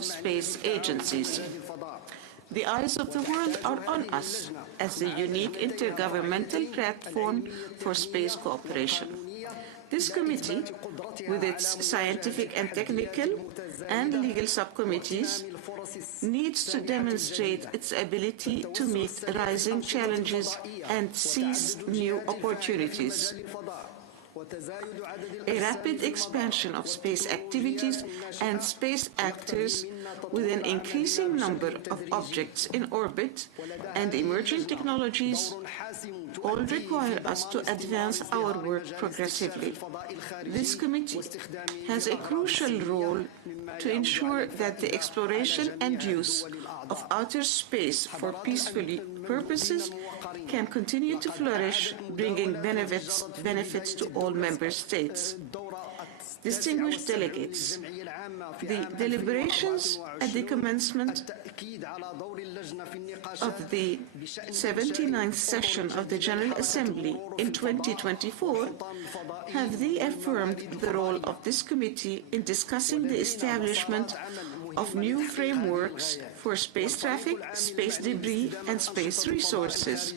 space agencies. The eyes of the world are on us as the unique intergovernmental platform for space cooperation. This committee, with its scientific and technical and legal subcommittees, needs to demonstrate its ability to meet rising challenges and seize new opportunities. A rapid expansion of space activities and space actors with an increasing number of objects in orbit and emerging technologies all require us to advance our work progressively. This committee has a crucial role to ensure that the exploration and use of outer space for peaceful purposes can continue to flourish, bringing benefits to all member states. Distinguished delegates, the deliberations at the commencement of the 79th session of the General Assembly in 2024 have reaffirmed the role of this committee in discussing the establishment of new frameworks for space traffic, space debris, and space resources.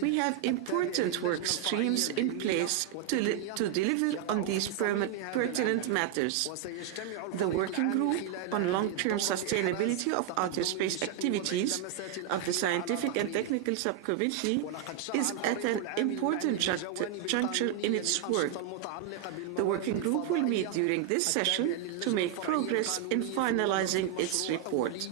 We have important work streams in place to deliver on these pertinent matters. The Working Group on Long-Term Sustainability of Outer Space Activities of the Scientific and Technical Subcommittee is at an important juncture in its work. The Working Group will meet during this session to make progress in finalizing its report.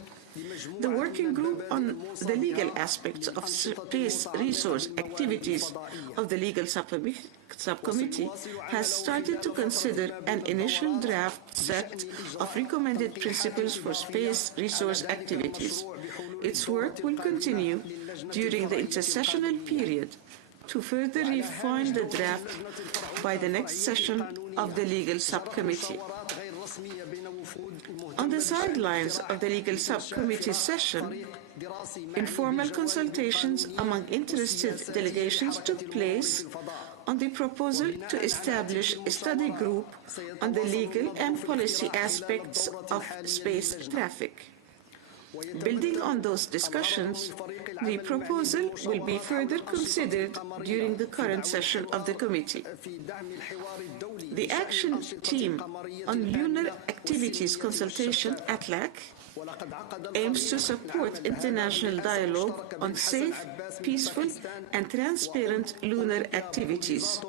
The Working Group on the legal aspects of space resource activities of the Legal Subcommittee has started to consider an initial draft set of recommended principles for space resource activities. Its work will continue during the intersessional period to further refine the draft by the next session of the Legal Subcommittee. On the sidelines of the Legal Subcommittee session, informal consultations among interested delegations took place on the proposal to establish a study group on the legal and policy aspects of space traffic. Building on those discussions, the proposal will be further considered during the current session of the committee. The Action Team on Lunar Activities Consultation, ATLAC, aims to support international dialogue on safe, peaceful, and transparent lunar activities.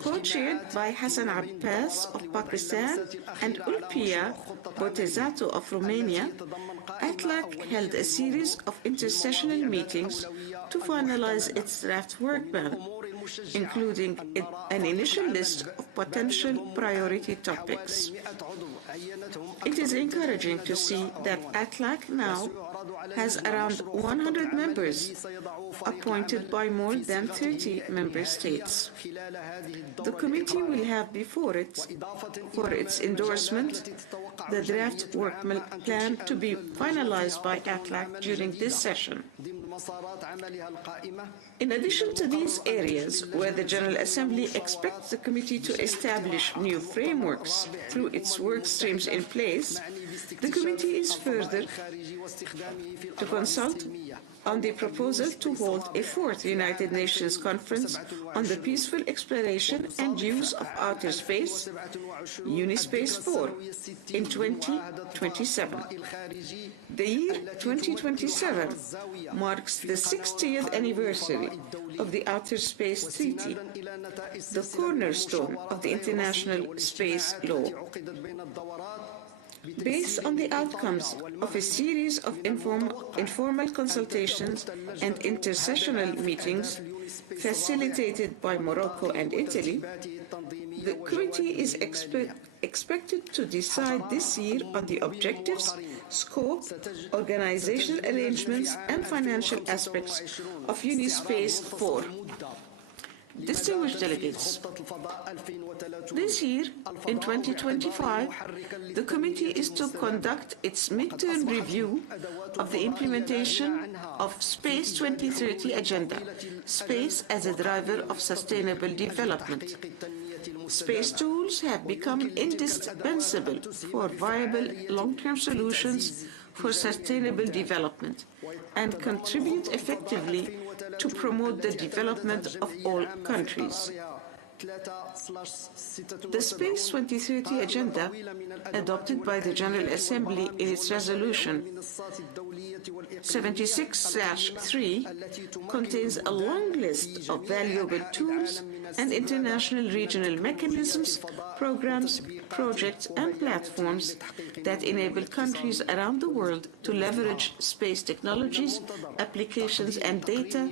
Co-chaired by Hassan Abbas of Pakistan and Ulpia Botezato of Romania, ATLAC held a series of intersessional meetings to finalize its draft work plan, including an initial list of potential priority topics. It is encouraging to see that ATLAC now has around 100 members, appointed by more than 30 member states. The committee will have before it, for its endorsement, the draft work plan to be finalized by ATLAC during this session. In addition to these areas where the General Assembly expects the committee to establish new frameworks through its work streams in place, the committee is further to consult on the proposal to hold a fourth United Nations Conference on the peaceful exploration and use of outer space, UniSpace 4, in 2027. The year 2027 marks the 60th anniversary of the Outer Space Treaty, the cornerstone of the international space law. Based on the outcomes of a series of informal consultations and intersessional meetings facilitated by Morocco and Italy, the committee is expected to decide this year on the objectives, scope, organizational arrangements, and financial aspects of UniSpace 4. Distinguished delegates, this year, in 2025, the committee is to conduct its midterm review of the implementation of Space 2030 Agenda, Space as a Driver of Sustainable Development. Space tools have become indispensable for viable long-term solutions for sustainable development and contribute effectively to promote the development of all countries. The Space 2030 Agenda, adopted by the General Assembly in its resolution 76/3, contains a long list of valuable tools and international regional mechanisms, programs, projects, and platforms that enable countries around the world to leverage space technologies, applications, and data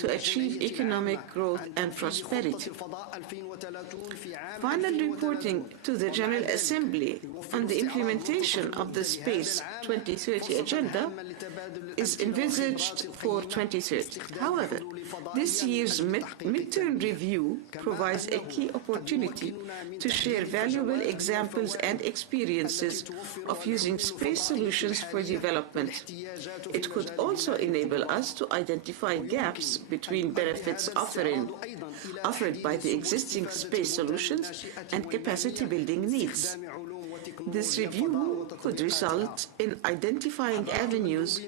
to achieve economic growth and prosperity. Final reporting to the General Assembly on the implementation of the Space 2030 Agenda is envisaged for 2030. However, this year's midterm review provides a key opportunity to share valuable examples and experiences of using space solutions for development. It could also enable us to identify gaps between benefits offered by the existing space solutions and capacity building needs. This review could result in identifying avenues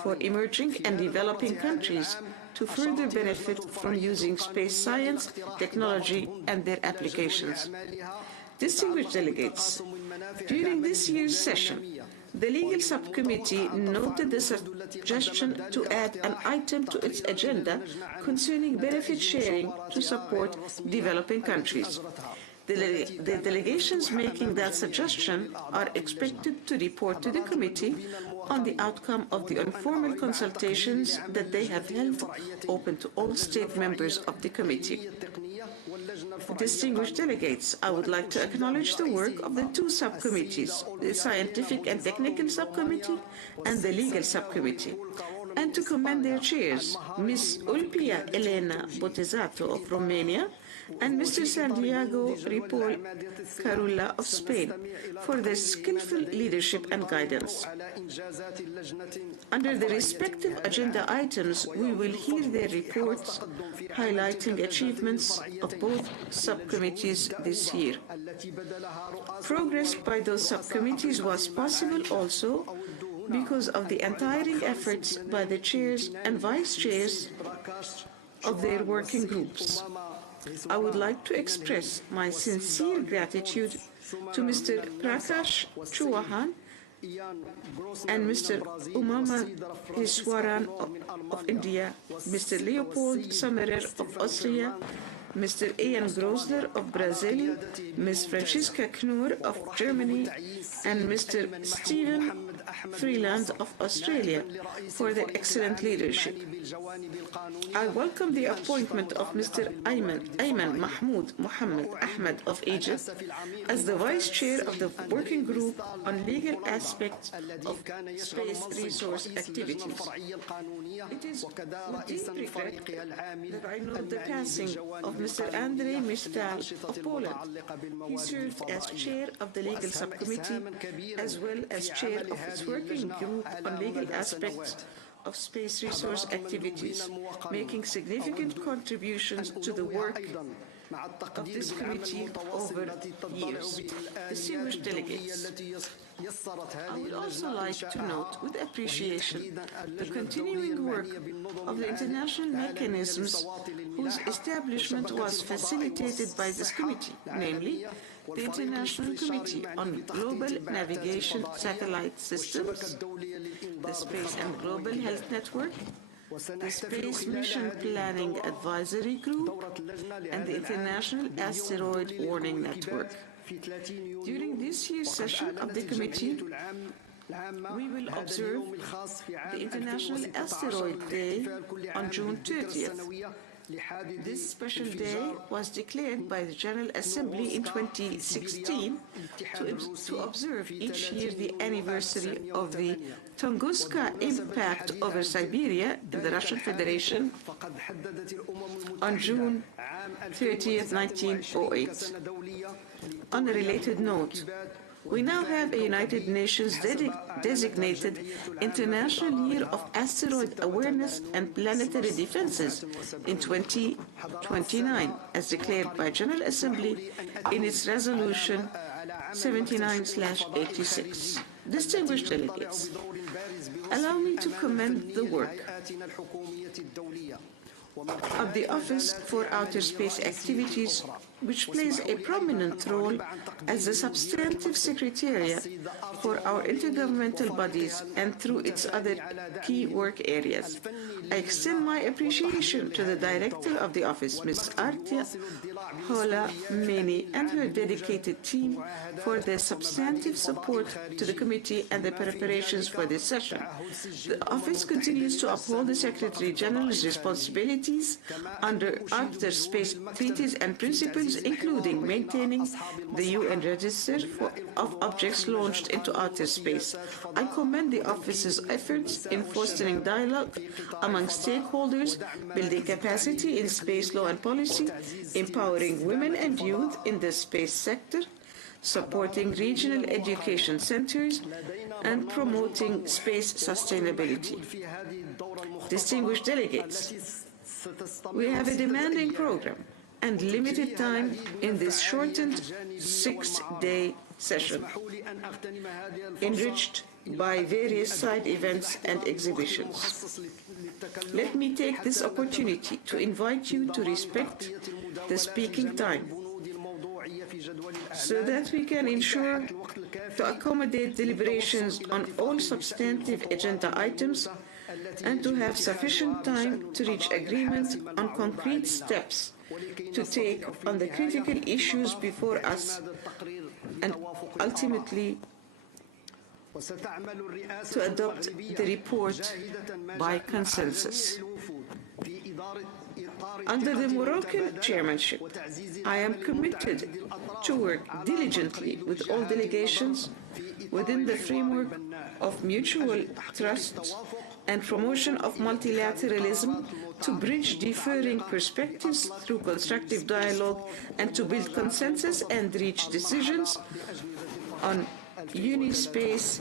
for emerging and developing countries to further benefit from using space science, technology, and their applications. Distinguished delegates, during this year's session, the Legal Subcommittee noted the suggestion to add an item to its agenda concerning benefit sharing to support developing countries. The delegations making that suggestion are expected to report to the committee on the outcome of the informal consultations that they have held open to all state members of the committee. Distinguished delegates, I would like to acknowledge the work of the two subcommittees, the Scientific and Technical Subcommittee and the Legal Subcommittee, and to commend their chairs, Ms. Ulpia Elena Botezato of Romania and Mr. Santiago Ripoll Carulla of Spain, for their skillful leadership and guidance. Under the respective agenda items, we will hear their reports highlighting achievements of both subcommittees this year. Progress by those subcommittees was possible also because of the untiring efforts by the chairs and vice chairs of their working groups. I would like to express my sincere gratitude to Mr. Prakash Chauhan and Mr. Umama Iswaran of India, Mr. Leopold Sommerer of Austria, Mr. Ian Grosler of Brazil, Ms. Franziska Knorr of Germany, and Mr. Stephen Freeland of Australia for their excellent leadership. I welcome the appointment of Mr. Ayman Mahmoud Mohammed Ahmed of Egypt as the Vice Chair of the Working Group on Legal Aspects of Space Resource Activities. It is with deep regret that I note the passing of Mr. Andrzej Mistal of Poland. He served as Chair of the Legal Subcommittee as well as Chair of its Working Group on Legal Aspects of Space Resource Activities, making significant contributions to the work of this committee over years. Distinguished delegates, I would also like to note with appreciation the continuing work of the international mechanisms whose establishment was facilitated by this committee, namely the International Committee on Global Navigation Satellite Systems, the Space and Global Health Network, the Space Mission Planning Advisory Group, and the International Asteroid Warning Network. During this year's session of the committee, we will observe the International Asteroid Day on June 30th. This special day was declared by the General Assembly in 2016 to observe each year the anniversary of the Tunguska impact over Siberia in the Russian Federation on June 30th, 1908. On a related note, We now have a United Nations designated International Year of Asteroid Awareness and Planetary Defenses in 2029, as declared by General Assembly in its resolution 79/86. Distinguished delegates, allow me to commend the work of the Office for Outer Space Activities, which plays a prominent role as the substantive secretariat for our intergovernmental bodies and through its other key work areas. I extend my appreciation to the Director of the Office, Ms. Artia Hola Meni, and her dedicated team for their substantive support to the committee and the preparations for this session. The Office continues to uphold the Secretary General's responsibilities under outer space treaties and principles, including maintaining the UN Register of Objects Launched into Outer Space. I commend the Office's efforts in fostering dialogue among stakeholders, building capacity in space law and policy, empowering women and youth in the space sector, supporting regional education centers, and promoting space sustainability. Distinguished delegates, we have a demanding program and limited time in this shortened 6-day session, enriched by various side events and exhibitions. Let me take this opportunity to invite you to respect the speaking time so that we can ensure to accommodate deliberations on all substantive agenda items and to have sufficient time to reach agreement on concrete steps to take on the critical issues before us and ultimately to adopt the report by consensus. Under the Moroccan chairmanship, I am committed to work diligently with all delegations within the framework of mutual trust and promotion of multilateralism to bridge differing perspectives through constructive dialogue and to build consensus and reach decisions on Unispace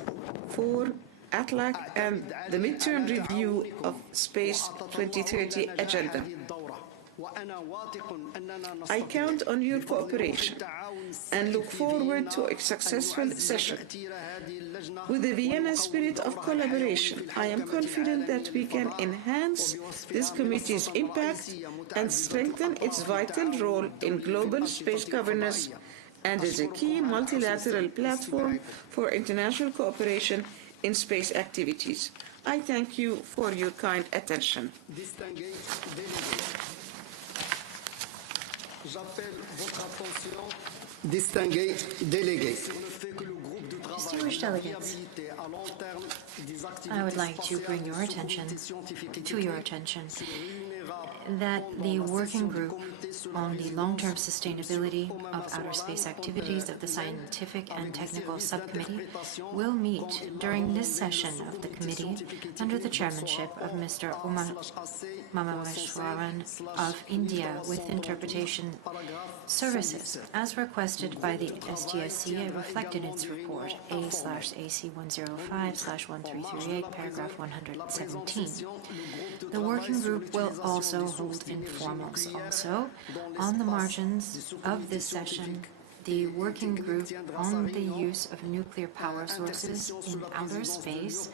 4, ATLAC, and the midterm review of Space 2030 agenda. I count on your cooperation and look forward to a successful session. With the Vienna spirit of collaboration, I am confident that we can enhance this committee's impact and strengthen its vital role in global space governance and as a key multilateral platform for international cooperation in space activities. I thank you for your kind attention. Distinguished delegates, I would like to bring your attention that the working group on the long-term sustainability of outer space activities of the Scientific and Technical Subcommittee will meet during this session of the committee under the chairmanship of Mr. Mamameshwaran of India with interpretation services, as requested by the STSC, reflected in its report A/AC 105/1338, paragraph 117. The working group will also hold informals. Also, on the margins of this session, the working group on the use of nuclear power sources in outer space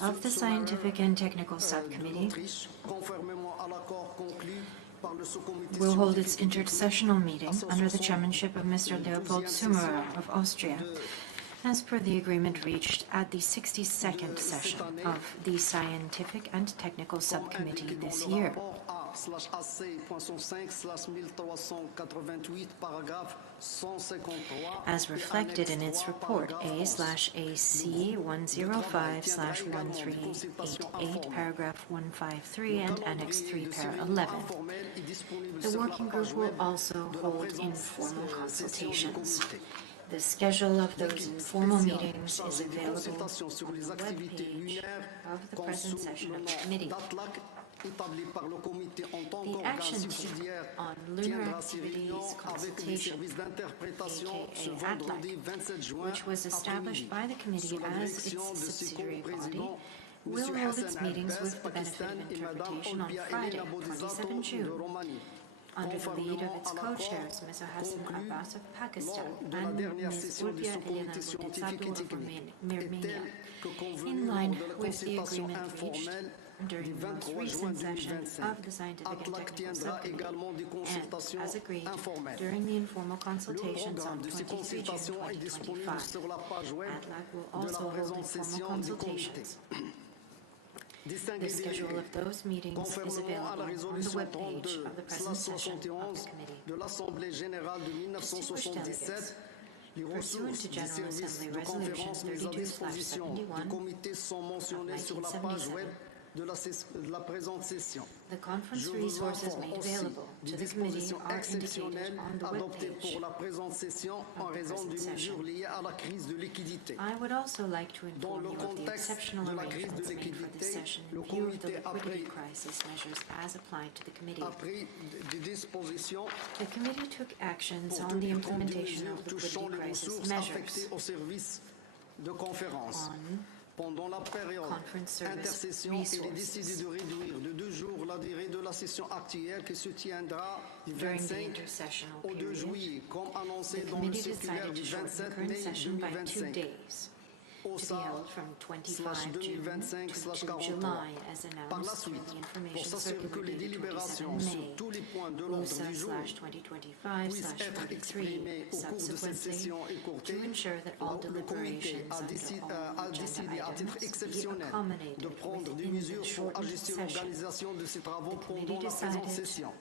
of the Scientific and Technical Subcommittee will hold its intersessional meeting under the chairmanship of Mr. Leopold Summerer of Austria, as per the agreement reached at the 62nd session of the Scientific and Technical Subcommittee this year. As reflected in its report A/AC 105/1388, paragraph 153 and Annex 3, para 11. The working group will also hold informal consultations. The schedule of those informal meetings is available on the webpage of the present session of the committee. établi par le comité en tant The qu'organe action team subsidiaire on lunar tiendra ses activities réunions avec les consultation, services d'interprétation ce aka vendredi ATLAC, 27 juin which was established après-midi, by the committee sous la as direction its de ses subsidiary body, co-présidents, will M. hold its Hassan meetings Abbas, with the benefit Pakistan, of et Mme interpretation on Olpia Friday, Elena Bodhisato 27 de June, Roumanie, under the lead of conformément its à l'accord co-chairs, Mr. Hassan conclu Abbas of Pakistan lors de la and dernière Ms. session du Ulpia Elena sous-comité scientifique et Bodhisato of technique, et Armenia, tel que convenu in lors line de la with the consultation agreement reached informelle during du the most 23 juin recent session 2025. of the Scientific and ATLAC Technical tiendra Subcommittee, également des and, consultations as agreed, informelles. during the informal Le consultations on programme de ces 23 June consultations est disponible 2025. sur la page web ATLAC will de la also hold présente informal session du comité. consultations. The Distingués schedule délégués, of those meetings is conformément à la available on the résolution webpage of the present session of the 32/71 committee. de l'Assemblée générale de 1977, les Pursuant ressources to du General service Assembly de Resolution conférence mises à disposition du 32/71 comité sont mentionnées sur la page web de la présente session. The conference Je vous resources informe made aussi available des to the committee dispositions are indicated exceptionnelles on the adoptées webpage. pour la présente session en of the raison present des mesures session. liées à la crise de liquidité. I would also like to Dans inform le you of the contexte exceptional de la crise de arrangements made for this liquidité, session le in view of the comité a liquidity pris crisis measures as applied to the committee. a pris des dispositions The committee took actions pour on the tenir compte des implementation mesures of touchant liquidity les crisis ressources affectées measures au service de conférence. on Pendant la période Conference Service intercession, il est Resources. décidé de réduire de 2 jours la durée de la session actuelle qui se tiendra du during the 25 intersessional au 2 period. juillet, comme annoncé The dans le committee circulaire decided du to shorten the 27 current mai session by 2 2025. days, Au to be held from 25 June to 2 2025/43. July, as Par la announced in suite, the pour information s'assurer que les circular dated délibérations 27 sur May, tous les points de l'ordre du jour puissent être exprimées USA/25/23, au cours de cette session subsequently, écourtée, to ensure that all le comité deliberations a under décidé all agenda à titre items be exceptionnel accommodated de prendre des within the mesures pour shortened ajuster session. l'organisation de ces travaux The committee pendant la présente decided session,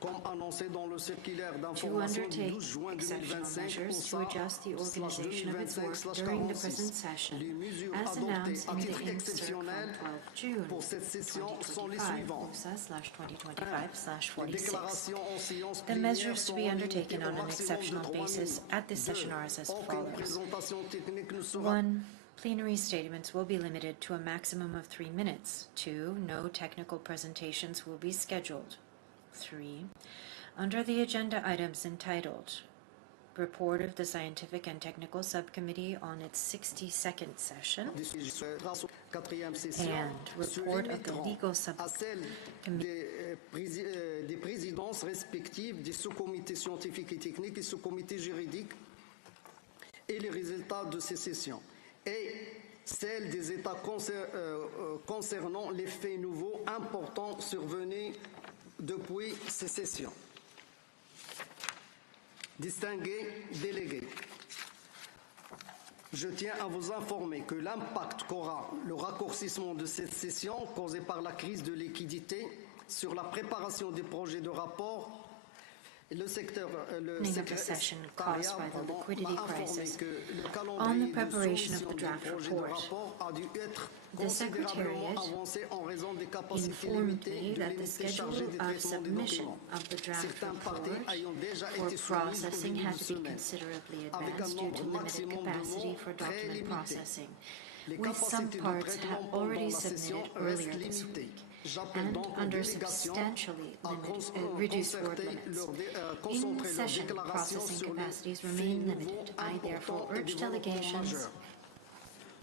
comme annoncé dans le circulaire to d'information du undertake 12 juin exceptional 2025 measures to adjust the organization of its work during the present session, Les mesures as adoptées announced à in the titre insert exceptionnel from 12 June pour cette session sont les 2025, suivantes. USA/2025/46. Les déclarations en séance The plénière measures to sont be limitées undertaken au on an maximum de exceptional 3 basis minutes. at this session are as Aucune follows. présentation technique ne sera 1. Plenary statements will be limited to a maximum of 3 minutes. 2. No technical presentations will be scheduled. 3. Under the agenda items entitled Report of the Scientific and Technical Subcommittee on its 62nd session quatrième session and se Report of the limiteront Legal à celle Subcommittee des présidences respectives des sous-comités scientifiques et techniques et sous-comités juridiques et les résultats de ces sessions, et celle des États concernant les faits nouveaux importants survenus depuis ces sessions. Distingués délégués, je tiens à vous informer que l'impact qu'aura le raccourcissement de cette session causé par la crise de liquidité sur la préparation des projets de rapport, le session caused by the liquidity crisis. que le On calendrier the preparation of de the draft projet de report, rapport a dû être the considérablement Secretariat avancé en raison des capacités informed limitées me de that the l'unité schedule chargée du of traitement des submission documents. of the draft Certains parties report ayant déjà for été soumises au processing début had de to be semaine, considerably avec un advanced due nombre to limited maximum de capacity mots for très document limité. processing, Les with some capacités de parts traitement have pendant already la session submitted restent earlier this limitées. week, J'appelle and donc aux under délégations substantially à reduced word concerter limits. In concentrer leurs session, déclarations processing sur les capacities faits remain nouveaux, limited. I therefore importants et urge développements delegations majeurs.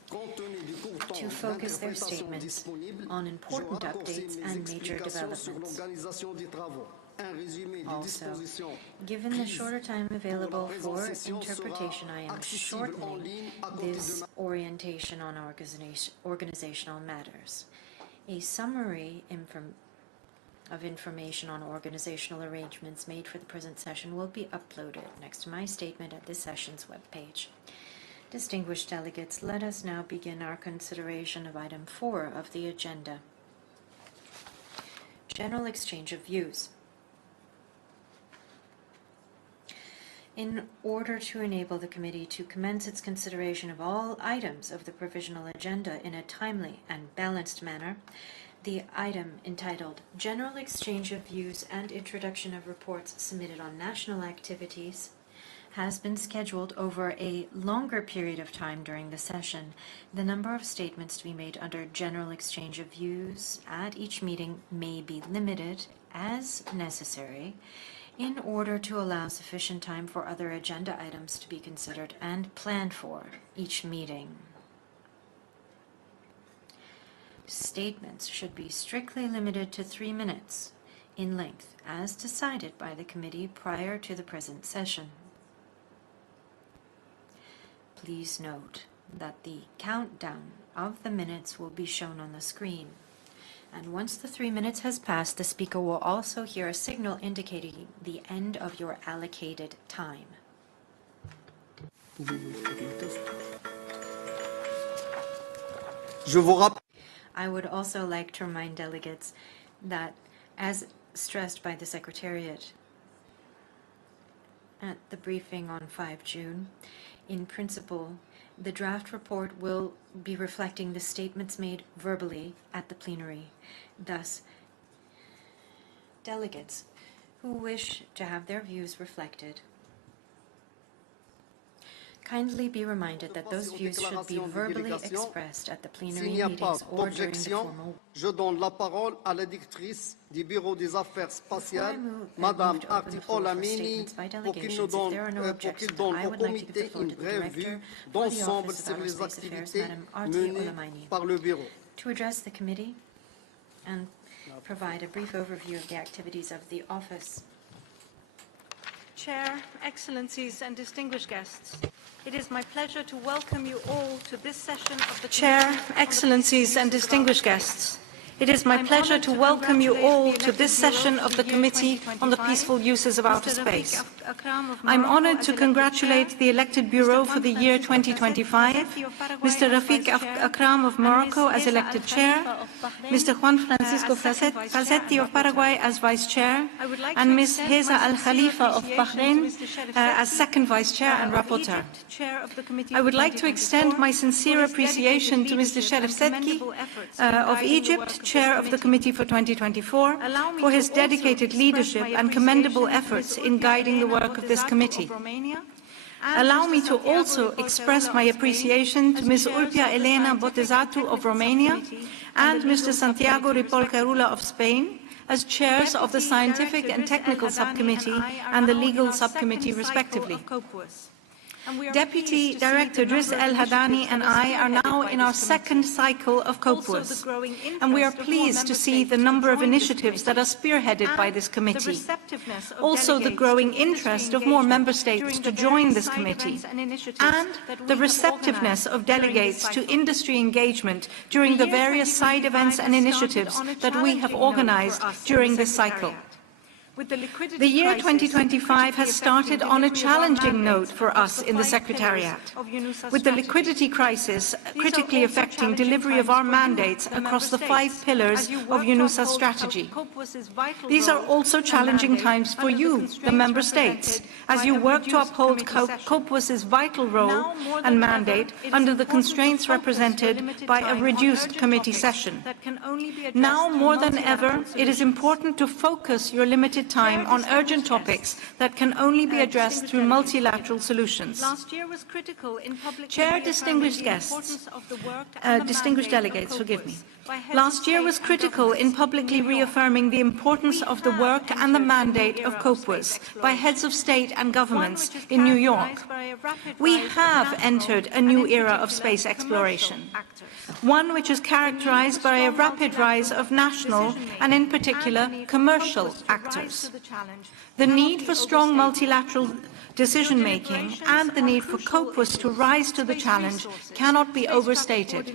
Compte tenu du court temps to focus their d'interprétation statements disponible, on je important raccourcis updates mes and major explications sur developments. l'organisation des travaux. Un résumé des Also, dispositions given the prises shorter time pour la available présente for session interpretation, I sera am accessible en shortening ligne à compter this de orientation on organizational matters. A summary of information on organizational arrangements made for the present session will be uploaded next to my statement at this session's webpage. Distinguished delegates, let us now begin our consideration of item 4 of the agenda. General exchange of views. In order to enable the committee to commence its consideration of all items of the provisional agenda in a timely and balanced manner, the item entitled General Exchange of Views and Introduction of Reports Submitted on National Activities has been scheduled over a longer period of time during the session, the number of statements to be made under general exchange of views at each meeting may be limited as necessary in order to allow sufficient time for other agenda items to be considered and planned for each meeting. Statements should be strictly limited to 3 minutes in length, as decided by the committee prior to the present session. Please note that the countdown of the minutes will be shown on the screen. And once the 3 minutes has passed, the speaker will also hear a signal indicating the end of your allocated time. I would also like to remind delegates that, as stressed by the Secretariat at the briefing on 5 June, in principle, the draft report will be reflecting the statements made verbally at the plenary. Thus, delegates who wish to have their views reflected kindly be reminded that those views should be verbally expressed at the plenary meetings or during the formal. Je donne la parole à la directrice du Bureau des Affaires Spatiales, Madame Arti Olamini, pour qu'il donne au comité une brève vue d'ensemble sur les activités menées par le Bureau. To address the committee and provide a brief overview of the activities of the office. Chair, Excellencies and distinguished guests, it is my pleasure to welcome you all to this session of the Chair, Excellencies and distinguished guests. It is my pleasure to welcome you all to this session of the Committee on the Peaceful Uses of Outer Space. I'm honored to congratulate the elected Bureau for the year 2025, Mr. Rafik Akram of Morocco as elected Chair, Mr. Juan Francisco Frazetti of Paraguay as Vice Chair, and Ms. Heza Al Khalifa of Bahrain as Second Vice Chair and Rapporteur. I would like to extend my sincere appreciation to Mr. Sherif Sedki of Egypt, Chair of the Committee for 2024, for his dedicated leadership and commendable efforts in guiding the work of this committee. Allow me to also express my appreciation to Ms. Urpia Elena Botezatu of Romania and Mr. Santiago Ripoll Carula of Spain as chairs of the Scientific and Technical Subcommittee and the Legal Subcommittee, respectively. Deputy Director Driss El Hadani and I are now in our second cycle of COPUOS, and we are pleased to see the number of initiatives that are spearheaded by this committee. Also, the growing interest of more member states to join this committee, and the receptiveness of delegates to industry engagement during the various side events and initiatives that we have organized during this cycle. The year 2025 has started on a challenging note for us in the Secretariat, with the liquidity crisis critically affecting delivery of our mandates across the 5 pillars of UNUSA's strategy. These are also challenging times for you, the Member States, as you work to uphold COPUOS's vital role and mandate under the constraints represented by a reduced committee session. Now more than ever, it is important to focus your limited time on urgent topics that can only be addressed through multilateral solutions. Chair, distinguished guests, distinguished delegates, forgive me. Last year was critical in publicly reaffirming the importance of the work and the mandate of COPUOS by heads of state and governments in New York. We have entered a new era of space exploration, one which is characterized by a rapid rise of national and, in particular, commercial actors. The need for strong multilateral decision-making and the need for COPUOS to rise to the challenge cannot be overstated.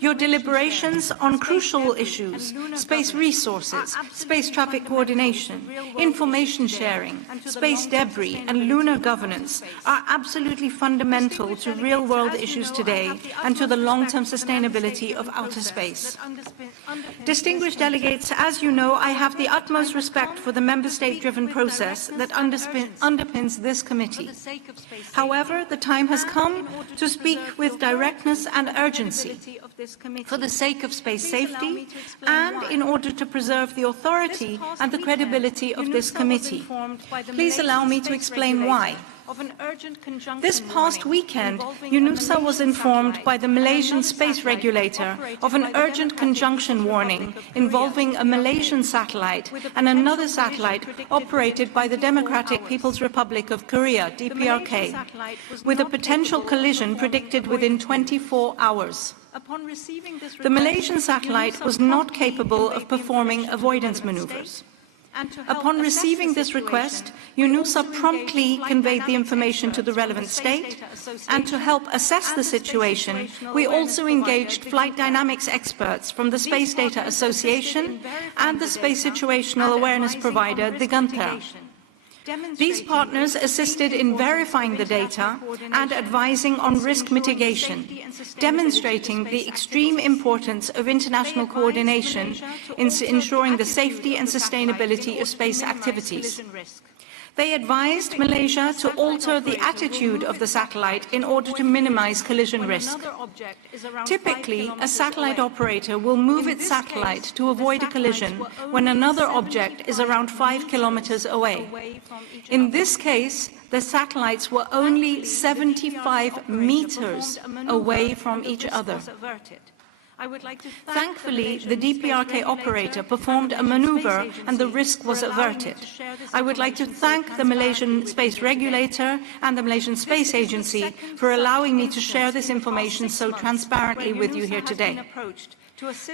Your deliberations on crucial issues, space resources, space traffic coordination, information sharing, space debris, and lunar governance are absolutely fundamental to real-world issues today and to the long-term sustainability of outer space. Distinguished delegates, as you know, I have the utmost respect for the member state-driven process that underpins this committee. However, the time has come to speak with directness and urgency for the sake of space safety and in order to preserve the authority and the credibility of this committee. Please allow me to explain why. This past weekend, UNUSA was informed by the Malaysian space regulator of an urgent conjunction warning involving a Malaysian satellite and another satellite operated by the Democratic People's Republic of Korea, DPRK, with a potential collision predicted within 24 hours. The Malaysian satellite was not capable of performing avoidance maneuvers. Upon receiving this request, UNUSA promptly conveyed the information to the relevant state, and to help assess the situation, we also engaged flight dynamics experts from the Space Data Association and the space situational awareness provider, the Digantar. These partners assisted in verifying the data and advising on risk mitigation, demonstrating the extreme importance of international coordination in ensuring the safety and sustainability of space activities. They advised Malaysia to alter the attitude of the satellite in order to minimize collision risk. Typically, a satellite operator will move its satellite to avoid a collision when another object is around 5 kilometers away. In this case, the satellites were only 75 meters away from each other. Thankfully, the DPRK operator performed a maneuver and the risk was averted. I would like to thank the Malaysian Space Regulator and the Malaysian Space Agency for allowing me to share this information so transparently with you here today.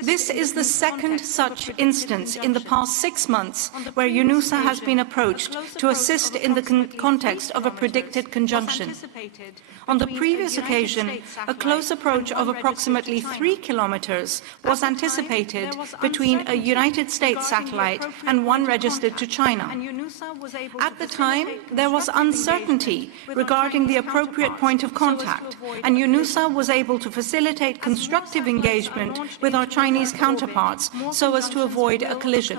This is the second such instance in the past 6 months where UNUSA has been approached to assist in the context of a predicted conjunction. On the previous occasion, a close approach of approximately 3 kilometers was anticipated between a United States satellite and one registered to China. At the time, there was uncertainty regarding the appropriate point of contact, and UNUSA was able to facilitate constructive engagement with our Chinese counterparts so as to avoid a collision.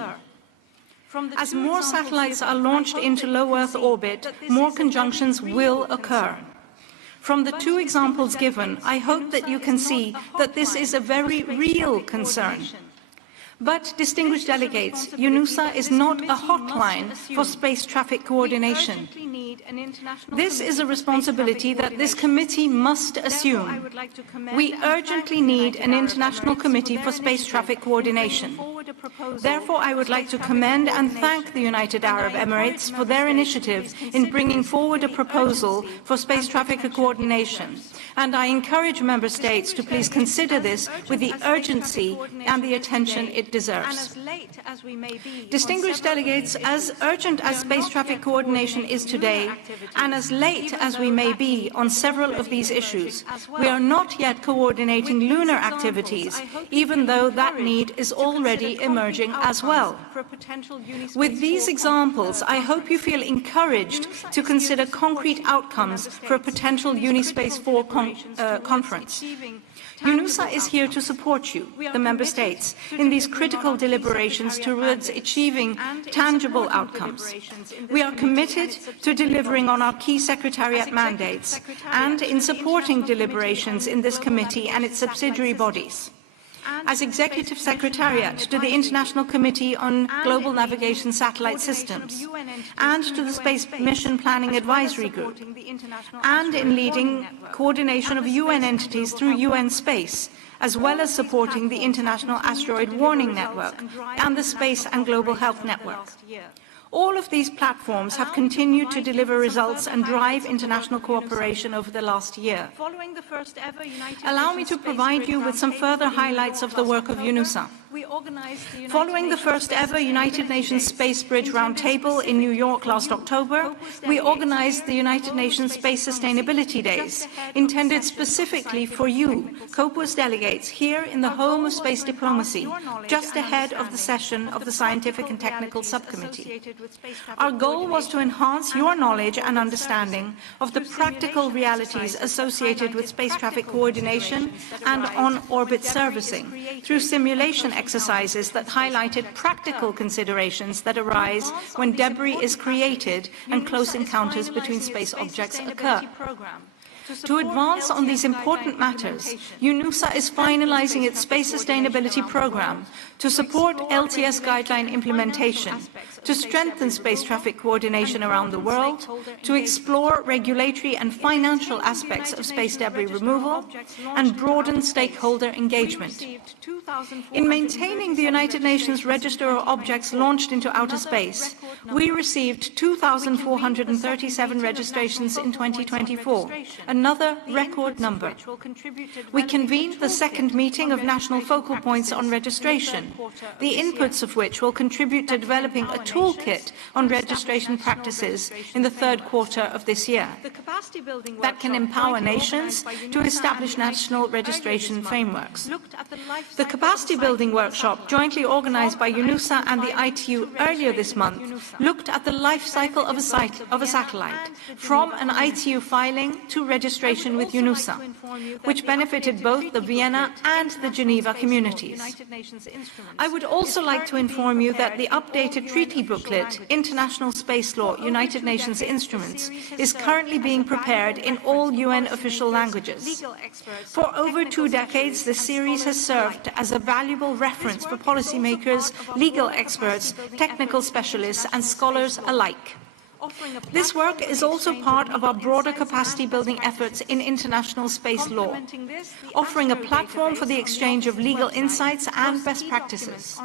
As more satellites are launched into low Earth orbit, more conjunctions will occur. From the 2 examples given, I hope that you can see that this is a very real concern. But, distinguished delegates, UNUSA is not a hotline for space traffic coordination. This is a responsibility that this committee must assume. We urgently need an international committee for space traffic coordination. Therefore, I would like to commend and thank the United Arab Emirates for their initiative in bringing forward a proposal for space traffic coordination. And I encourage Member States to please consider this with the urgency and the attention it deserves. Distinguished delegates, as urgent as space traffic coordination is today, and as late as we may be on several of these issues, we are not yet coordinating lunar activities, even though that need is already emerging as well. With these examples, I hope you feel encouraged to consider concrete outcomes for a potential Unispace 4 conference. UNUSA is here to support you, the Member States, in these critical deliberations towards achieving tangible outcomes. We are committed to delivering on our key Secretariat mandates and in supporting deliberations in this committee and its subsidiary bodies. As Executive Secretariat to the International Committee on Global Navigation Satellite Systems, and to the Space Mission Planning Advisory Group, and in leading coordination of UN entities through UN Space, as well as supporting the International Asteroid Warning Network and the Space and Global Health Network. All of these platforms have continued to deliver results and drive international cooperation over the last year. Allow me to provide you with some further highlights of the work of UNUSA. Following the first ever United Nations Space Bridge Roundtable in New York last October, we organized the United Nations Space Sustainability Days, intended specifically for you, COPUOS delegates, here in the home of space diplomacy, just ahead of the session of the Scientific and Technical Subcommittee. Our goal was to enhance your knowledge and understanding of the practical realities associated with space traffic coordination and on-orbit servicing through simulation exercises that highlighted practical considerations that arise when debris is created and close encounters between space objects occur. To advance on these important matters, UNUSA is finalizing its space sustainability program to support LTS guideline implementation, to strengthen space traffic coordination around the world, to explore regulatory and financial aspects of space debris removal, and broaden stakeholder engagement. In maintaining the United Nations Register of Objects launched into outer space, we received 2,437 registrations in 2024, another record number. We convened the second meeting of national focal points on registration, the inputs of which will contribute to developing a toolkit on registration practices in the third quarter of this year that can empower nations to establish national registration frameworks. The capacity building workshop, jointly organized by UNUSA and the ITU earlier this month, looked at the life cycle of a satellite, from an ITU filing to registration with UNUSA, which benefited both the Vienna and the Geneva communities. I would also like to inform you that the updated treaty booklet, International Space Law, United Nations Instruments, is currently being prepared in all UN official languages. For over 2 decades, this series has served as a valuable reference for policymakers, legal experts, technical specialists, and scholars alike. This work is also part of our broader capacity-building efforts in international space law, offering a platform for the exchange of legal insights and best practices.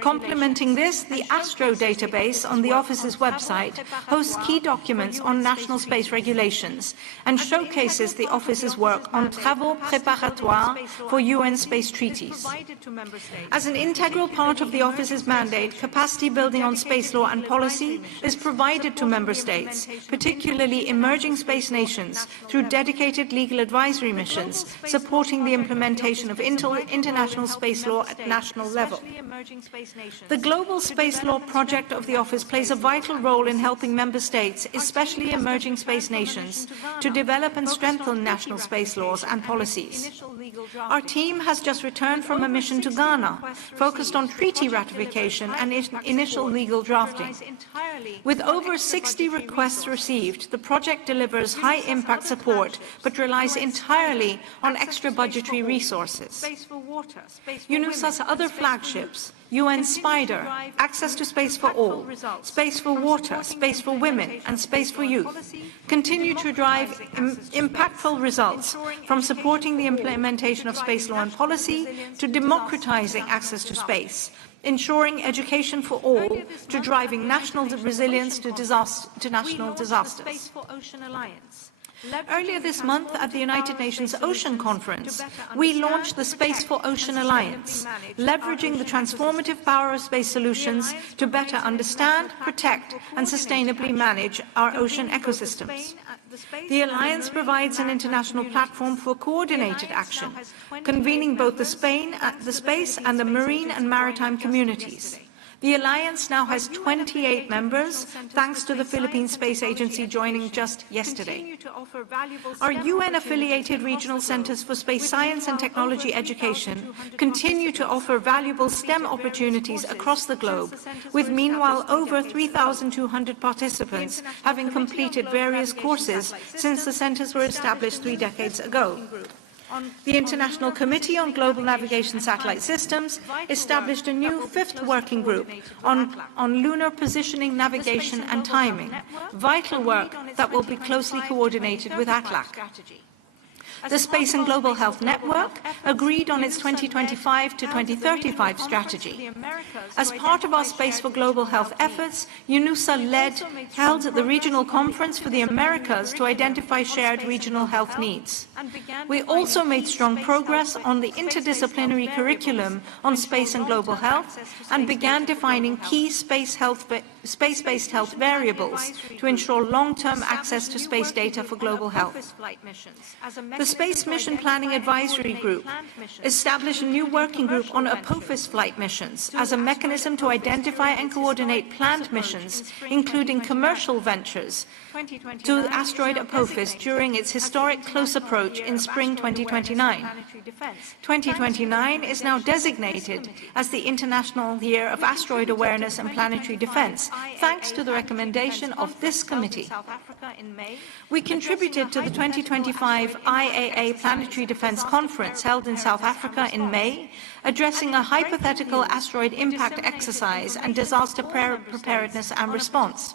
Complementing this, the ASTRO database on the Office's website hosts key documents on national space regulations and showcases the Office's work on travaux préparatoires for UN space treaties. As an integral part of the Office's mandate, capacity building on space law and policy is provided to member states, particularly emerging space nations, through dedicated legal advisory missions supporting the implementation of international space law at national level. The Global Space Law project of the Office plays a vital role in helping member states, especially emerging space nations, to develop and strengthen national space laws and policies. Our team has just returned from a mission to Ghana, focused on treaty ratification and initial legal drafting. With over 60 requests received, the project delivers high-impact support, but relies entirely on extra budgetary resources. UNUSA's other flagships, UN SPIDER, Access to Space for All, Space for Water, Space for Women, and Space for Youth, continue to drive impactful results, from supporting the implementation of space law and policy to democratizing access to space, ensuring education for all, to driving national resilience to national disasters. Earlier this month at the United Nations Ocean Conference, we launched the Space for Ocean Alliance, leveraging the transformative power of space solutions to better understand, protect, and sustainably manage our ocean ecosystems. The Alliance provides an international platform for coordinated action, convening both the space and the marine and maritime communities. The Alliance now has 28 members, thanks to the Philippine Space Agency joining just yesterday. Our UN-affiliated regional centers for space science and technology education continue to offer valuable STEM opportunities across the globe, with meanwhile over 3,200 participants having completed various courses since the centers were established 3 decades ago. The International Committee on Global Navigation Satellite Systems established a new 5th working group on lunar positioning, navigation and timing, vital work that will be closely coordinated with ATLAC. The Space and Global Health Network agreed on its 2025 to 2035 strategy. As part of our Space for Global Health efforts, UNUSA held the regional conference for the Americas to identify shared regional health needs. We also made strong progress on the interdisciplinary curriculum on space and global health and began defining key space-based health variables to ensure long-term access to space data for global health. The Space Mission Planning Advisory Group establish a new working group on Apophis flight missions as a mechanism to identify and coordinate planned missions, including commercial ventures, to asteroid Apophis during its historic close approach in spring 2029. 2029 is now designated as the International Year of Asteroid Awareness and Planetary Defense, thanks to the recommendation of this committee. We contributed to the 2025 IAA Planetary Defense Conference held in South Africa in May, addressing a hypothetical asteroid impact exercise and disaster preparedness and response.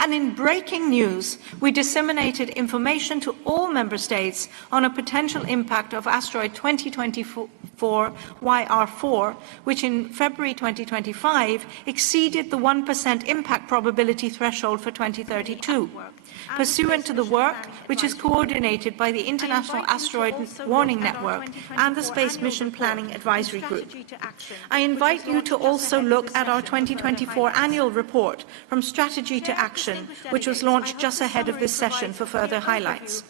And in breaking news, we disseminated information to all member states on a potential impact of asteroid 2024 YR4, which in February 2025 exceeded the 1% impact probability threshold for 2032, pursuant to the work which is coordinated by the International Asteroid Warning Network and the Space Mission Planning Advisory Group. I invite you to also look at our 2024 annual report, From Strategy to Action, which was launched just ahead of this session for further highlights.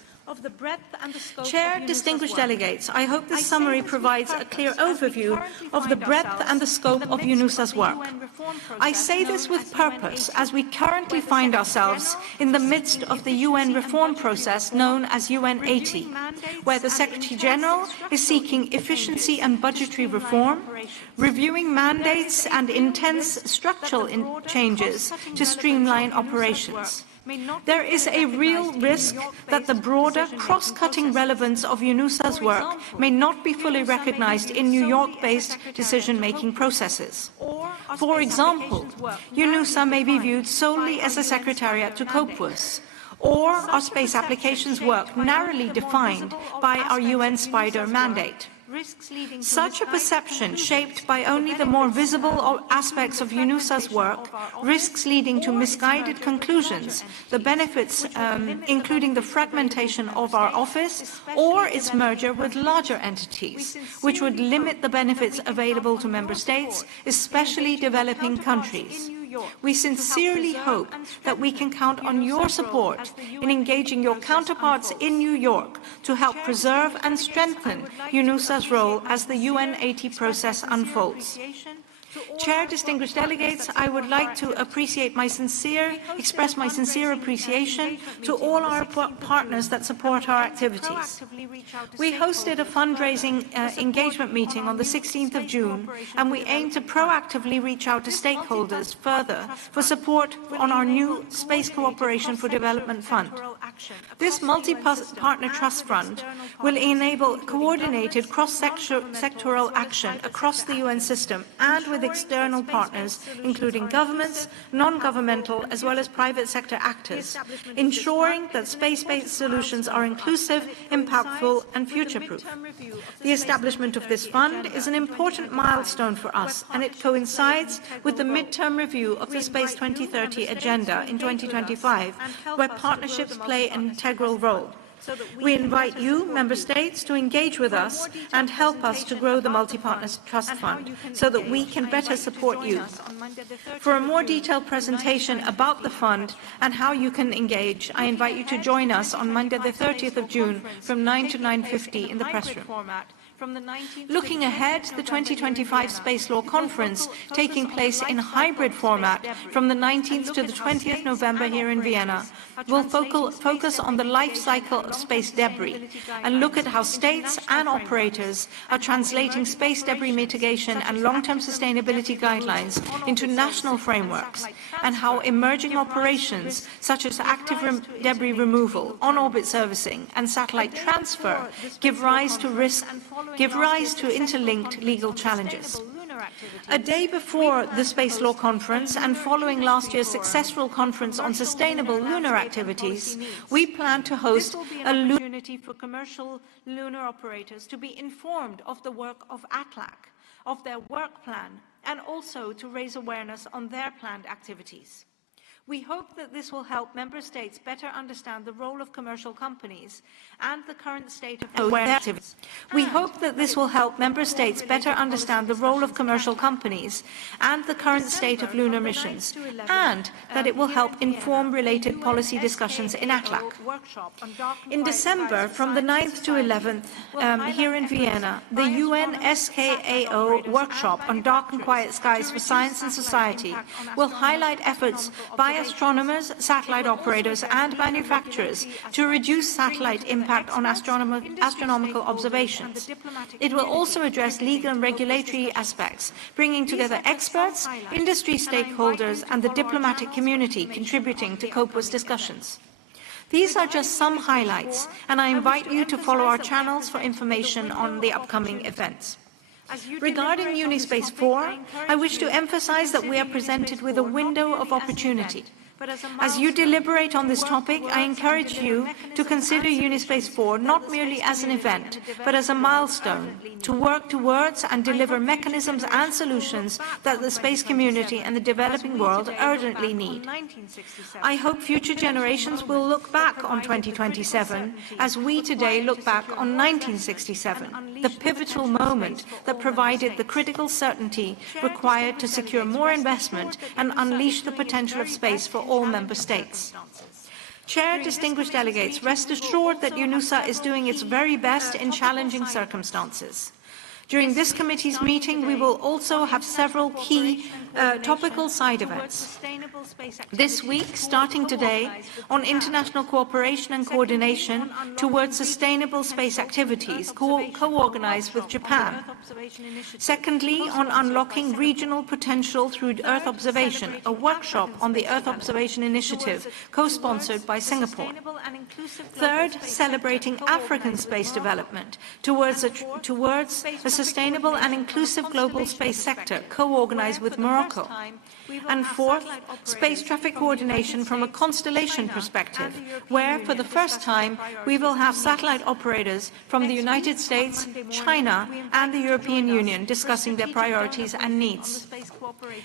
Chair, distinguished delegates, I hope this summary provides a clear overview of the breadth and the scope of UNUSA's work. I say this with purpose, as we currently find ourselves in the midst of the UN reform process known as UN 80, where the Secretary-General is seeking efficiency and budgetary reform, reviewing mandates and intense structural changes to streamline operations. There is a real risk that the broader cross-cutting relevance of UNUSA's work may not be fully recognized in New York-based decision-making processes. For example, UNUSA may be viewed solely as a secretariat to COPUOS, or our space applications work narrowly defined by our UN SPIDER mandate. Such a perception, shaped by only the more visible aspects of UNUSA's work, risks leading to misguided conclusions, the benefits including the fragmentation of our office or its merger with larger entities, which would limit the benefits available to member states, especially developing countries. We sincerely hope that we can count on your support in engaging your counterparts in New York to help preserve and strengthen UNUSA's role as the UN 80 process unfolds. Chair, distinguished delegates, I would like to express my sincere appreciation to all our partners that support our activities. We hosted a fundraising engagement meeting on the 16th of June, and we aim to proactively reach out to stakeholders further for support on our new Space Cooperation for Development Fund. This multi-partner trust fund will enable coordinated cross-sectoral action across the UN system and with external partners, including governments, non-governmental, as well as private sector actors, ensuring that space-based solutions are inclusive, impactful, and future-proof. The establishment of this fund is an important milestone for us, and it coincides with the midterm review of the Space 2030 agenda in 2025, where partnerships play an integral role. We invite you, Member States, to engage with us and help us to grow the Multi-Partner Trust Fund so that we can better support you. For a more detailed presentation about the fund and how you can engage, I invite you to join us on Monday the 30th of June from 9 to 9:50 in the press room. Looking ahead, the 2025 Space Law Conference, taking place in hybrid format from the 19th to the 20th November here in Vienna, will focus on the life cycle of space debris and look at how states and operators are translating space debris mitigation and long-term sustainability guidelines into national frameworks, and how emerging operations such as active debris removal, on-orbit servicing, and satellite transfer give rise to interlinked legal challenges. A day before the Space Law Conference and following last year's successful conference on sustainable lunar activities, we plan to host a opportunity for commercial lunar operators to be informed of the work of ATLAC, of their work plan, and also to raise awareness on their planned activities. We hope that this will help member states better understand the role of commercial companies and the current state of activities. We hope that this will help member states better understand the role of commercial companies and the current state of lunar missions, and that it will help inform related policy discussions in ACLAC. In December, from the 9th to 11th, here in Vienna, the UN SKAO workshop on dark and quiet skies for science and society will highlight efforts by astronomers, satellite operators and manufacturers to reduce satellite impact on astronomical observations. It will also address legal and regulatory aspects, bringing together experts, industry stakeholders and the diplomatic community contributing to COPUOS discussions. These are just some highlights, and I invite you to follow our channels for information on the upcoming events. Regarding Unispace 4, I wish to emphasize that we are presented with a window of opportunity. As you deliberate on this topic, I encourage you to consider Unispace 4 not merely as an event, but as a milestone to work towards and deliver mechanisms and solutions that the space community and the developing world urgently need. I hope future generations will look back on 2027 as we today look back on 1967, the pivotal moment that provided the critical certainty required to secure more investment and unleash the potential of space for all member states. Chair, distinguished delegates, rest assured that UNUSA is doing its very best in challenging circumstances. During this committee's meeting, we will also have several key topical side events. This week, starting today, on international cooperation and coordination towards sustainable space activities, co-organized with Japan. Secondly, on unlocking regional potential through Earth observation, a workshop on the Earth observation initiative, co-sponsored by Singapore. Third, celebrating African space development towards a sustainable and inclusive global space sector, co-organized with Morocco. And fourth, space traffic coordination from a constellation perspective, where, for the first time, we will have satellite operators from the United States, China, and the European Union discussing their priorities and needs.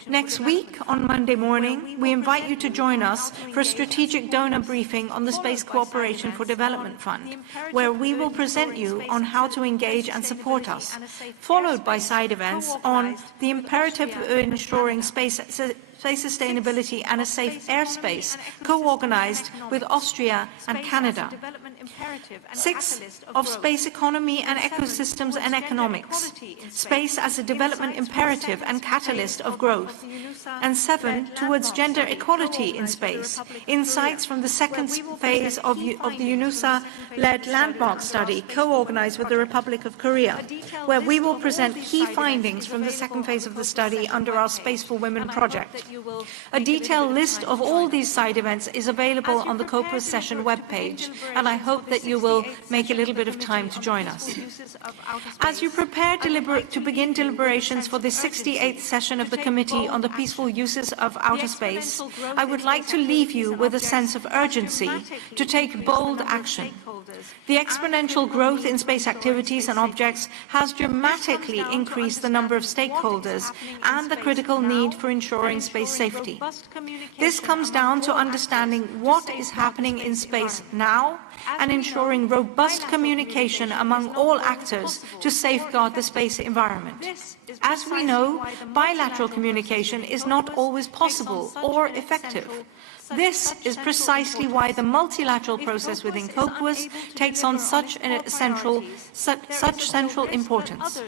Next week, on Monday morning, we invite you to join us for a strategic donor briefing on the Space Cooperation for Development Fund, where we will present you on how to engage and support us, followed by side events on the imperative of ensuring space sustainability and a safe airspace, co-organized with Austria and Canada. 6, of space economy and ecosystems and economics, space as a development imperative and catalyst of growth. And 7, towards gender equality in space, insights from the second phase of the UNUSA-led landmark study, co-organized with the Republic of Korea, where we will present key findings from the second phase of the study under our Space for Women project. A detailed list of all these side events is available on the COPUOS session webpage, and I hope that you will make a little bit of time to join us. As you prepare to begin deliberations for the 68th session of the Committee on the Peaceful Uses of Outer Space, I would like to leave you with a sense of urgency to take bold action. The exponential growth in space activities and objects has dramatically increased the number of stakeholders and the critical need for ensuring space safety. This comes down to understanding what is happening in space now and ensuring robust communication among all actors to safeguard the space environment. As we know, bilateral communication is not always possible or effective. This is precisely why the multilateral process within COPUOS takes on such central importance.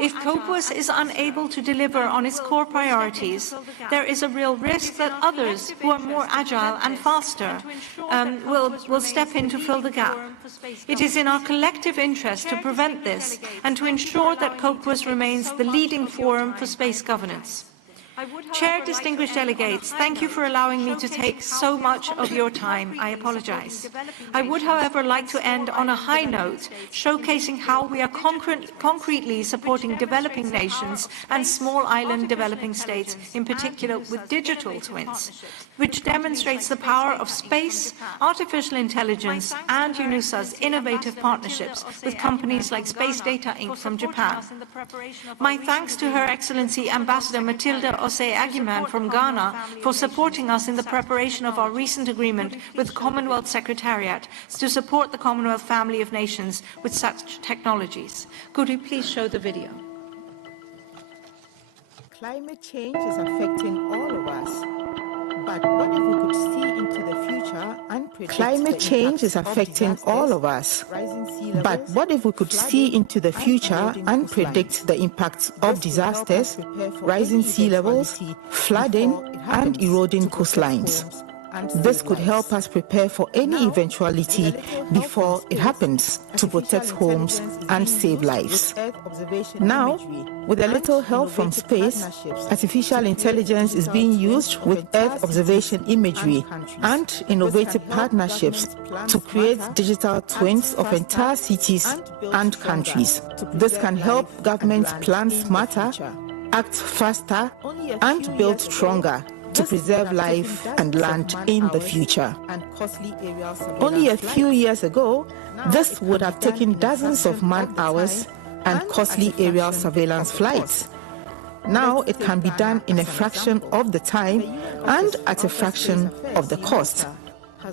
If COPUOS is unable to deliver on its core priorities, there is a real risk that others who are more agile and faster will step in to fill the gap. It is in our collective interest to prevent this and to ensure that COPUOS remains the leading forum for space governance. Chair, distinguished delegates, thank you for allowing me to take so much of your time. I apologize. I would, however, like to end on a high note, showcasing how we are concretely supporting developing nations and small island developing states, in particular with digital twins, which demonstrates the power of space, artificial intelligence, and UNUSA's innovative partnerships with companies like Space Data Inc. from Japan. My thanks to Her Excellency Ambassador Matilda Osei Agiman from Ghana for supporting us in the preparation of our recent agreement with the Commonwealth Secretariat to support the Commonwealth family of nations with such technologies. Could we please show the video? Climate change is affecting all of us. But what if we could see into the future and predict Climate change is affecting all of us. But what if we could see into the future and predict the impacts of disasters, rising sea levels, flooding, and eroding coastlines? This could help us prepare for any eventuality before it happens to protect homes and save lives. Now, with a little help from space, artificial intelligence is being used with Earth observation imagery and innovative partnerships to create digital twins of entire cities and countries. This can help governments plan smarter, act faster, and build stronger to preserve life and land in the future. Only a few years ago, this would have taken dozens of man-hours and costly aerial surveillance flights. Now it can be done in a fraction of the time and at a fraction of the cost.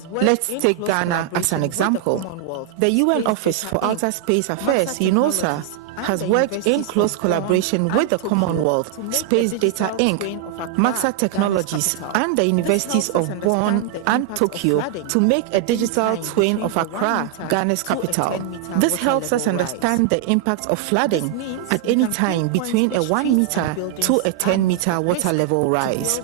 Let's take Ghana as an example. The UN Office for Outer Space Affairs, UNOSA, has worked in close collaboration with the Commonwealth, Space Data Inc., Maxa Technologies, and the Universities of Bonn and Tokyo to make a digital twin of Accra, Ghana's capital. This helps us understand the impact of flooding at any time between a 1 meter to a 10-meter water level rise.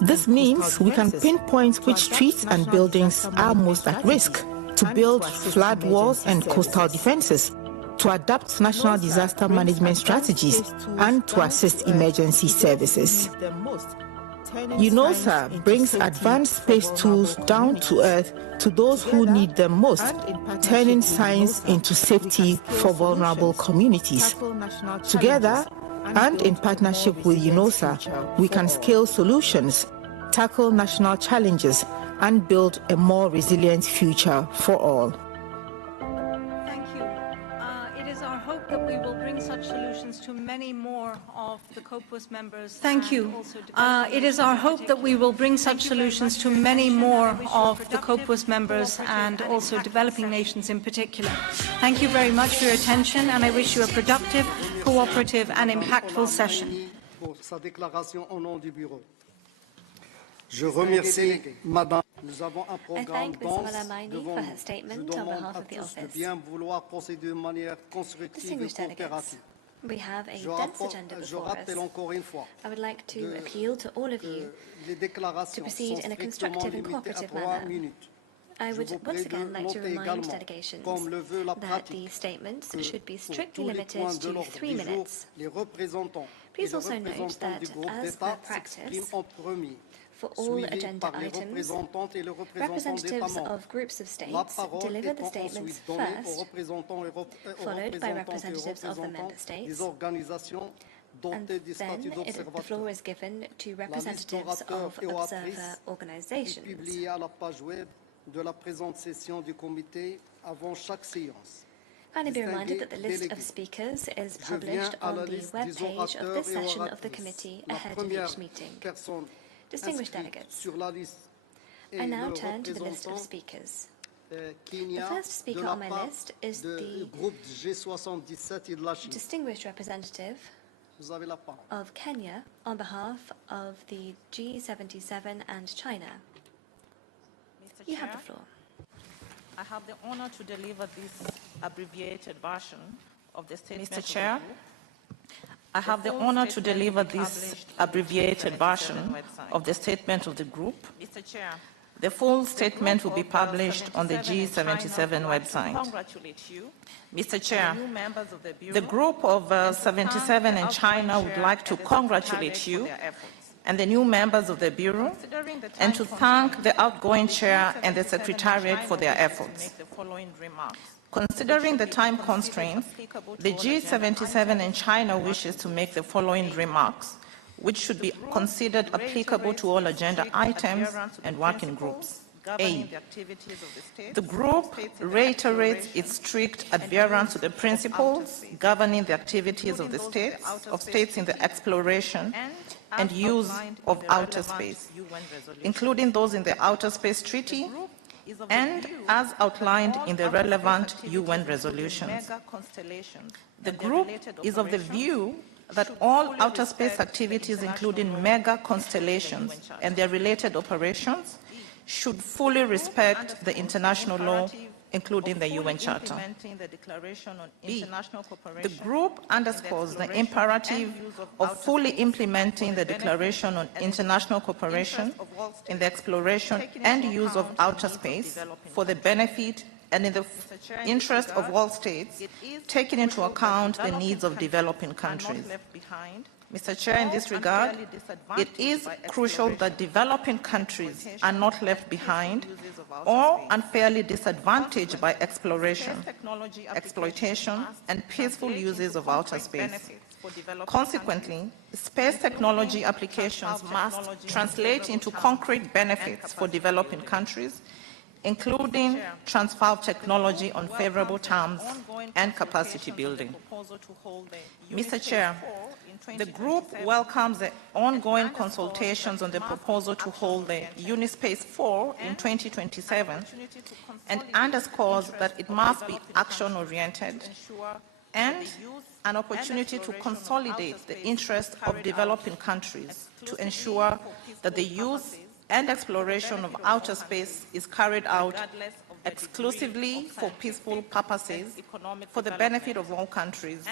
This means we can pinpoint which streets and buildings are most at risk, to build flood walls and coastal defenses, to adapt national disaster management strategies, and to assist emergency services. UNOSA brings advanced space tools down to earth to those who need them most, turning science into safety for vulnerable communities. Together, and in partnership with UNOSA, we can scale solutions, tackle national challenges, and build a more resilient future for all. Thank you. It is our hope that we will bring such solutions to many more of the COPUOS members. Thank you. It is our hope that we will bring such solutions to many more of the COPUOS members and also developing nations in particular. Thank you very much for your attention, and I wish you a productive, cooperative and impactful session. Je remercie Madame. I thank Ms. Malamaini for her statement on behalf of the office. Distinguished delegates, we have a dense agenda before us. I would like to appeal to all of you to proceed in a constructive and cooperative manner. I would once again like to remind delegations that the statements should be strictly limited to 3 minutes. Please also note that, as per practice, for all agenda items, representatives of groups of states deliver the statements first, followed by representatives of the member states, and then the floor is given to representatives of observer organizations. Kindly be reminded that the list of speakers is published on the webpage of this session of the committee ahead of each meeting. Distinguished delegates, I now turn to the list of speakers. The first speaker on my list is the distinguished representative of Kenya on behalf of the G77 and China. You have the floor. I have the honor to deliver this abbreviated version of the statement. Mr. Chair, I have the honor to deliver this abbreviated version of the statement of the group. Mr. Chair, the full statement will be published on the G77 website. Mr. Chair, the group of 77 in China would like to congratulate you and the new members of the Bureau, and to thank the outgoing chair and the Secretariat for their efforts. Considering the time constraints, the G77 in China wishes to make the following remarks, which should be considered applicable to all agenda items and working groups. A. The group reiterates its strict adherence to the principles governing the activities of the states in the exploration and use of outer space, including those in the Outer Space Treaty and as outlined in the relevant UN resolutions. The group is of the view that all outer space activities, including mega constellations and their related operations, should fully respect the international law, including the UN Charter. B, the group underscores the imperative of fully implementing the Declaration on International Cooperation in the exploration and use of outer space for the benefit and in the interest of all states, taking into account the needs of developing countries. Mr. Chair, in this regard, it is crucial that developing countries are not left behind or unfairly disadvantaged by exploration, exploitation, and peaceful uses of outer space. Consequently, space technology applications must translate into concrete benefits for developing countries, including transfer of technology on favorable terms and capacity building. Mr. Chair, the group welcomes the ongoing consultations on the proposal to hold the Unispace 4 in 2027 and underscores that it must be action-oriented and an opportunity to consolidate the interests of developing countries to ensure that the use and exploration of outer space is carried out exclusively for peaceful purposes for the benefit of all countries,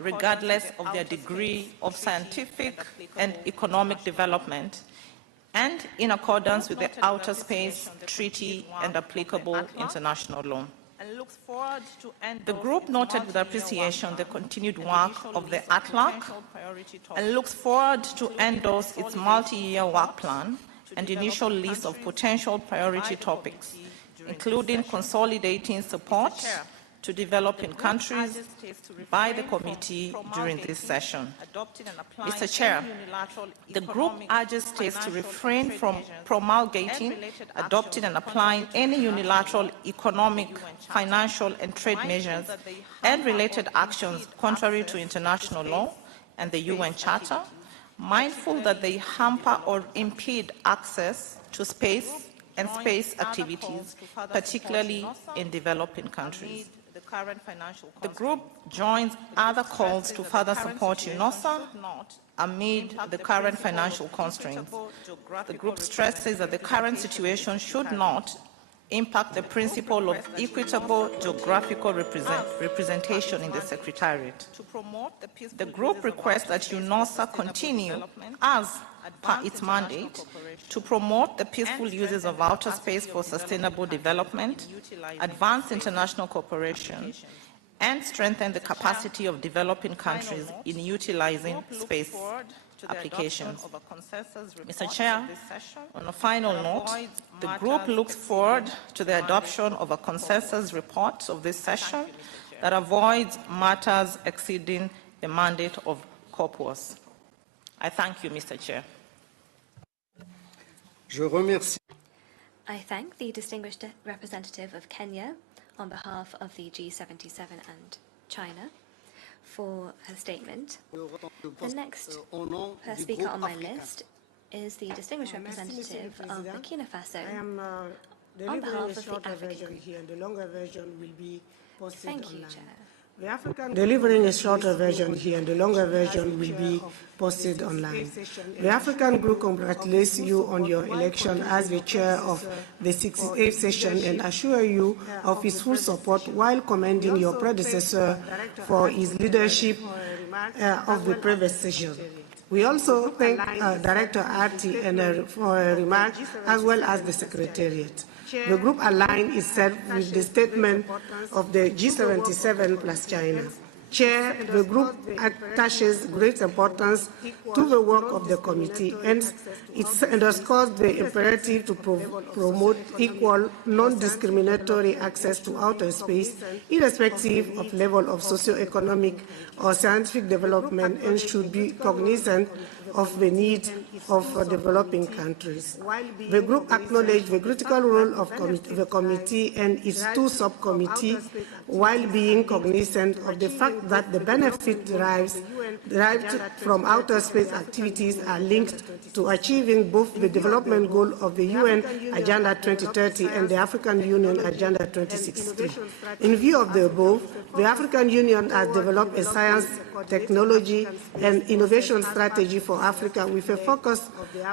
regardless of their degree of scientific and economic development, and in accordance with the Outer Space Treaty and applicable international law. The group noted with appreciation the continued work of the ATLAC and looks forward to endorse its multi-year work plan and initial list of potential priority topics, including consolidating support to developing countries by the committee during this session. Mr. Chair, the group urges states to refrain from promulgating, adopting and applying any unilateral economic, financial and trade measures and related actions contrary to international law and the UN Charter, mindful that they hamper or impede access to space and space activities, particularly in developing countries. The group joins other calls to further support UNOSA amid the current financial constraints. The group stresses that the current situation should not impact the principle of equitable geographical representation in the Secretariat. The group requests that UNOSA continue, as per its mandate, to promote the peaceful uses of outer space for sustainable development, advance international cooperation, and strengthen the capacity of developing countries in utilizing space applications. Mr. Chair, on a final note, the group looks forward to the adoption of a consensus report of this session that avoids matters exceeding the mandate of COPUOS. I thank you, Mr. Chair. I thank the distinguished representative of Kenya on behalf of the G77 and China for her statement. The next speaker on my list is the distinguished representative of Burkina Faso on behalf of the African Group. The longer version will be posted Thank you, online. Chair. Delivering a shorter version here and the longer version will be posted online. The African Group congratulates you on your election as the chair of the 68th session and assure you of its full support while commending your predecessor for his leadership of the previous session. We also thank Director Arti for her remark, as well as the Secretariat. The group aligned itself with the statement of the G77 plus China. Chair, the group attaches great importance to the work of the committee, and it underscores the imperative to promote equal, non-discriminatory access to outer space, irrespective of level of socio-economic or scientific development, and should be cognizant of the needs of developing countries. The group acknowledged the critical role of the committee and its two subcommittees, while being cognizant of the fact that the benefit derived from outer space activities are linked to achieving both the development goal of the UN Agenda 2030 and the African Union Agenda 2063. In view of the above, the African Union has developed a science, technology, and innovation strategy for Africa with a focus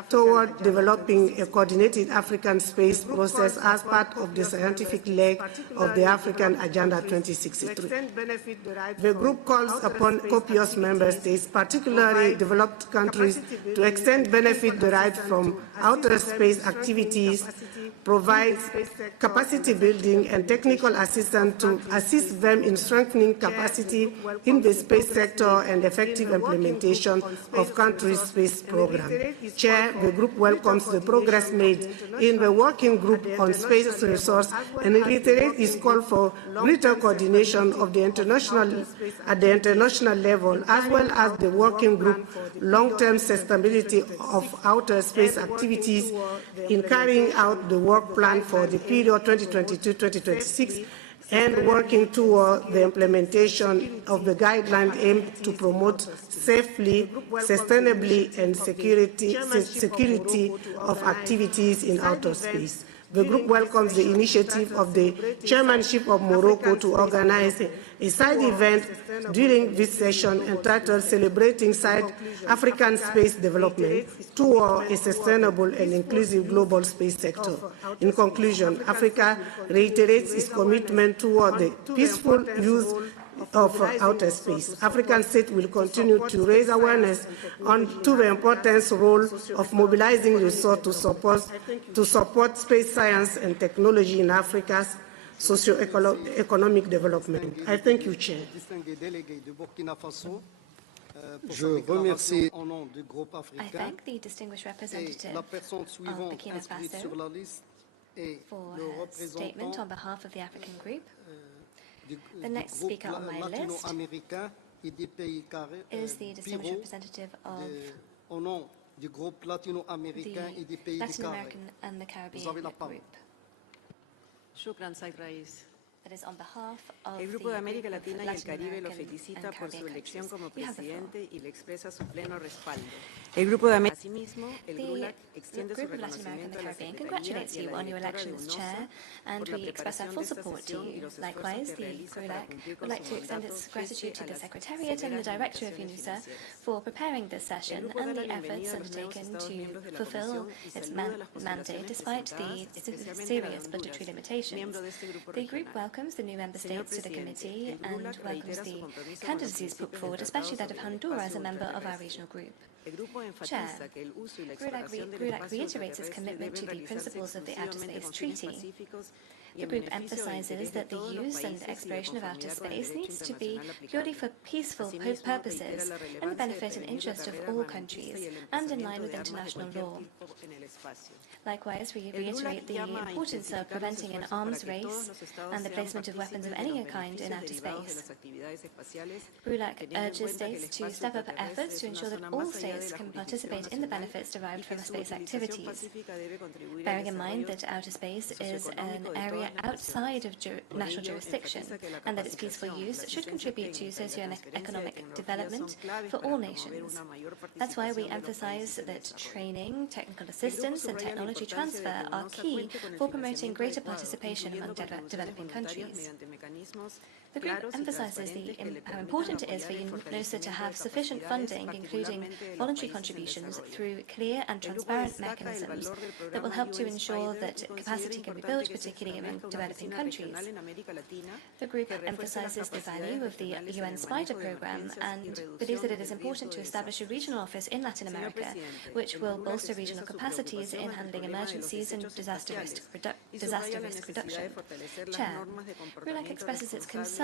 toward developing a coordinated African space process as part of the scientific leg of the African Agenda 2063. The group calls upon COPUOS member states, particularly developed countries, to extend benefit derived from outer space activities, provide capacity building and technical assistance to assist them in strengthening capacity in the space sector and effective implementation of countries' space program. Chair, the group welcomes the progress made in the working group on space resource and reiterates its call for greater coordination of the at the international level, as well as the working group long-term sustainability of outer space activities in carrying out the work plan for the period 2022-2026 and working toward the implementation of the guidelines aimed to promote safely, sustainably, and security of activities in outer space. The group welcomes the initiative of the chairmanship of Morocco to organize a side event during this session entitled Celebrating African Space Development toward a Sustainable and Inclusive Global Space Sector. In conclusion, Africa reiterates its commitment toward the peaceful use of outer space. African states will continue to raise awareness to the important role of mobilizing resources to support space science and technology in Africa's socio-economic development. I thank you, Chair. I thank the distinguished representative of Burkina Faso for her statement on behalf of the African group. The next speaker on my list is the distinguished representative of the Latin American and the Caribbean group. That is on behalf of el Grupo de América Latina y el Caribe lo felicita por su elección como presidente y le expresa su pleno respaldo. El Grupo de América, asimismo, el GRULAC extiende su reconocimiento a la Secretaría congratulates you on your election as chair, and we express our full support to you. Likewise, the GRULAC would like to extend its gratitude to the Secretariat and the Director of UNUSA for preparing this session and the efforts undertaken to fulfill its mandate despite the serious budgetary limitations. The group welcomes the new member states to the committee and welcomes the candidacies put forward, especially that of Honduras, a member of our regional group. Chair, GRULAC reiterates its commitment to the principles of the Outer Space Treaty. The group emphasizes that the use and exploration of outer space needs to be purely for peaceful purposes and the benefit and interest of all countries and in line with international law. Likewise, we reiterate the importance of preventing an arms race and the placement of weapons of any kind in outer space. GRULAC urges states to step up efforts to ensure that all states can participate in the benefits derived from space activities, bearing in mind that outer space is an area outside of national jurisdiction and that its peaceful use should contribute to socio-economic development for all nations. That's why we emphasize that training, technical assistance and technology transfer are key for promoting greater participation among developing countries. The group emphasizes how important it is for UNUSA to have sufficient funding, including voluntary contributions, through clear and transparent mechanisms that will help to ensure that capacity can be built, particularly among developing countries. The group emphasizes the value of the UN SPIDER program and believes that it is important to establish a regional office in Latin America, which will bolster regional capacities in handling emergencies and disaster risk reduction. Chair, GRULAC expresses its concern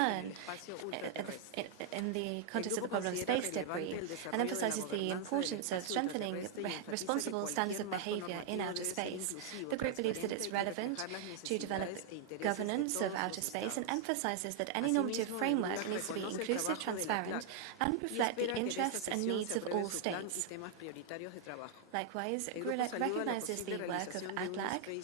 in the context of the problem of space debris and emphasizes the importance of strengthening responsible standards of behavior in outer space. The group believes that it's relevant to develop governance of outer space and emphasizes that any normative framework needs to be inclusive, transparent, and reflect the interests and needs of all states. Likewise, GRULAC recognizes the work of ATLAG,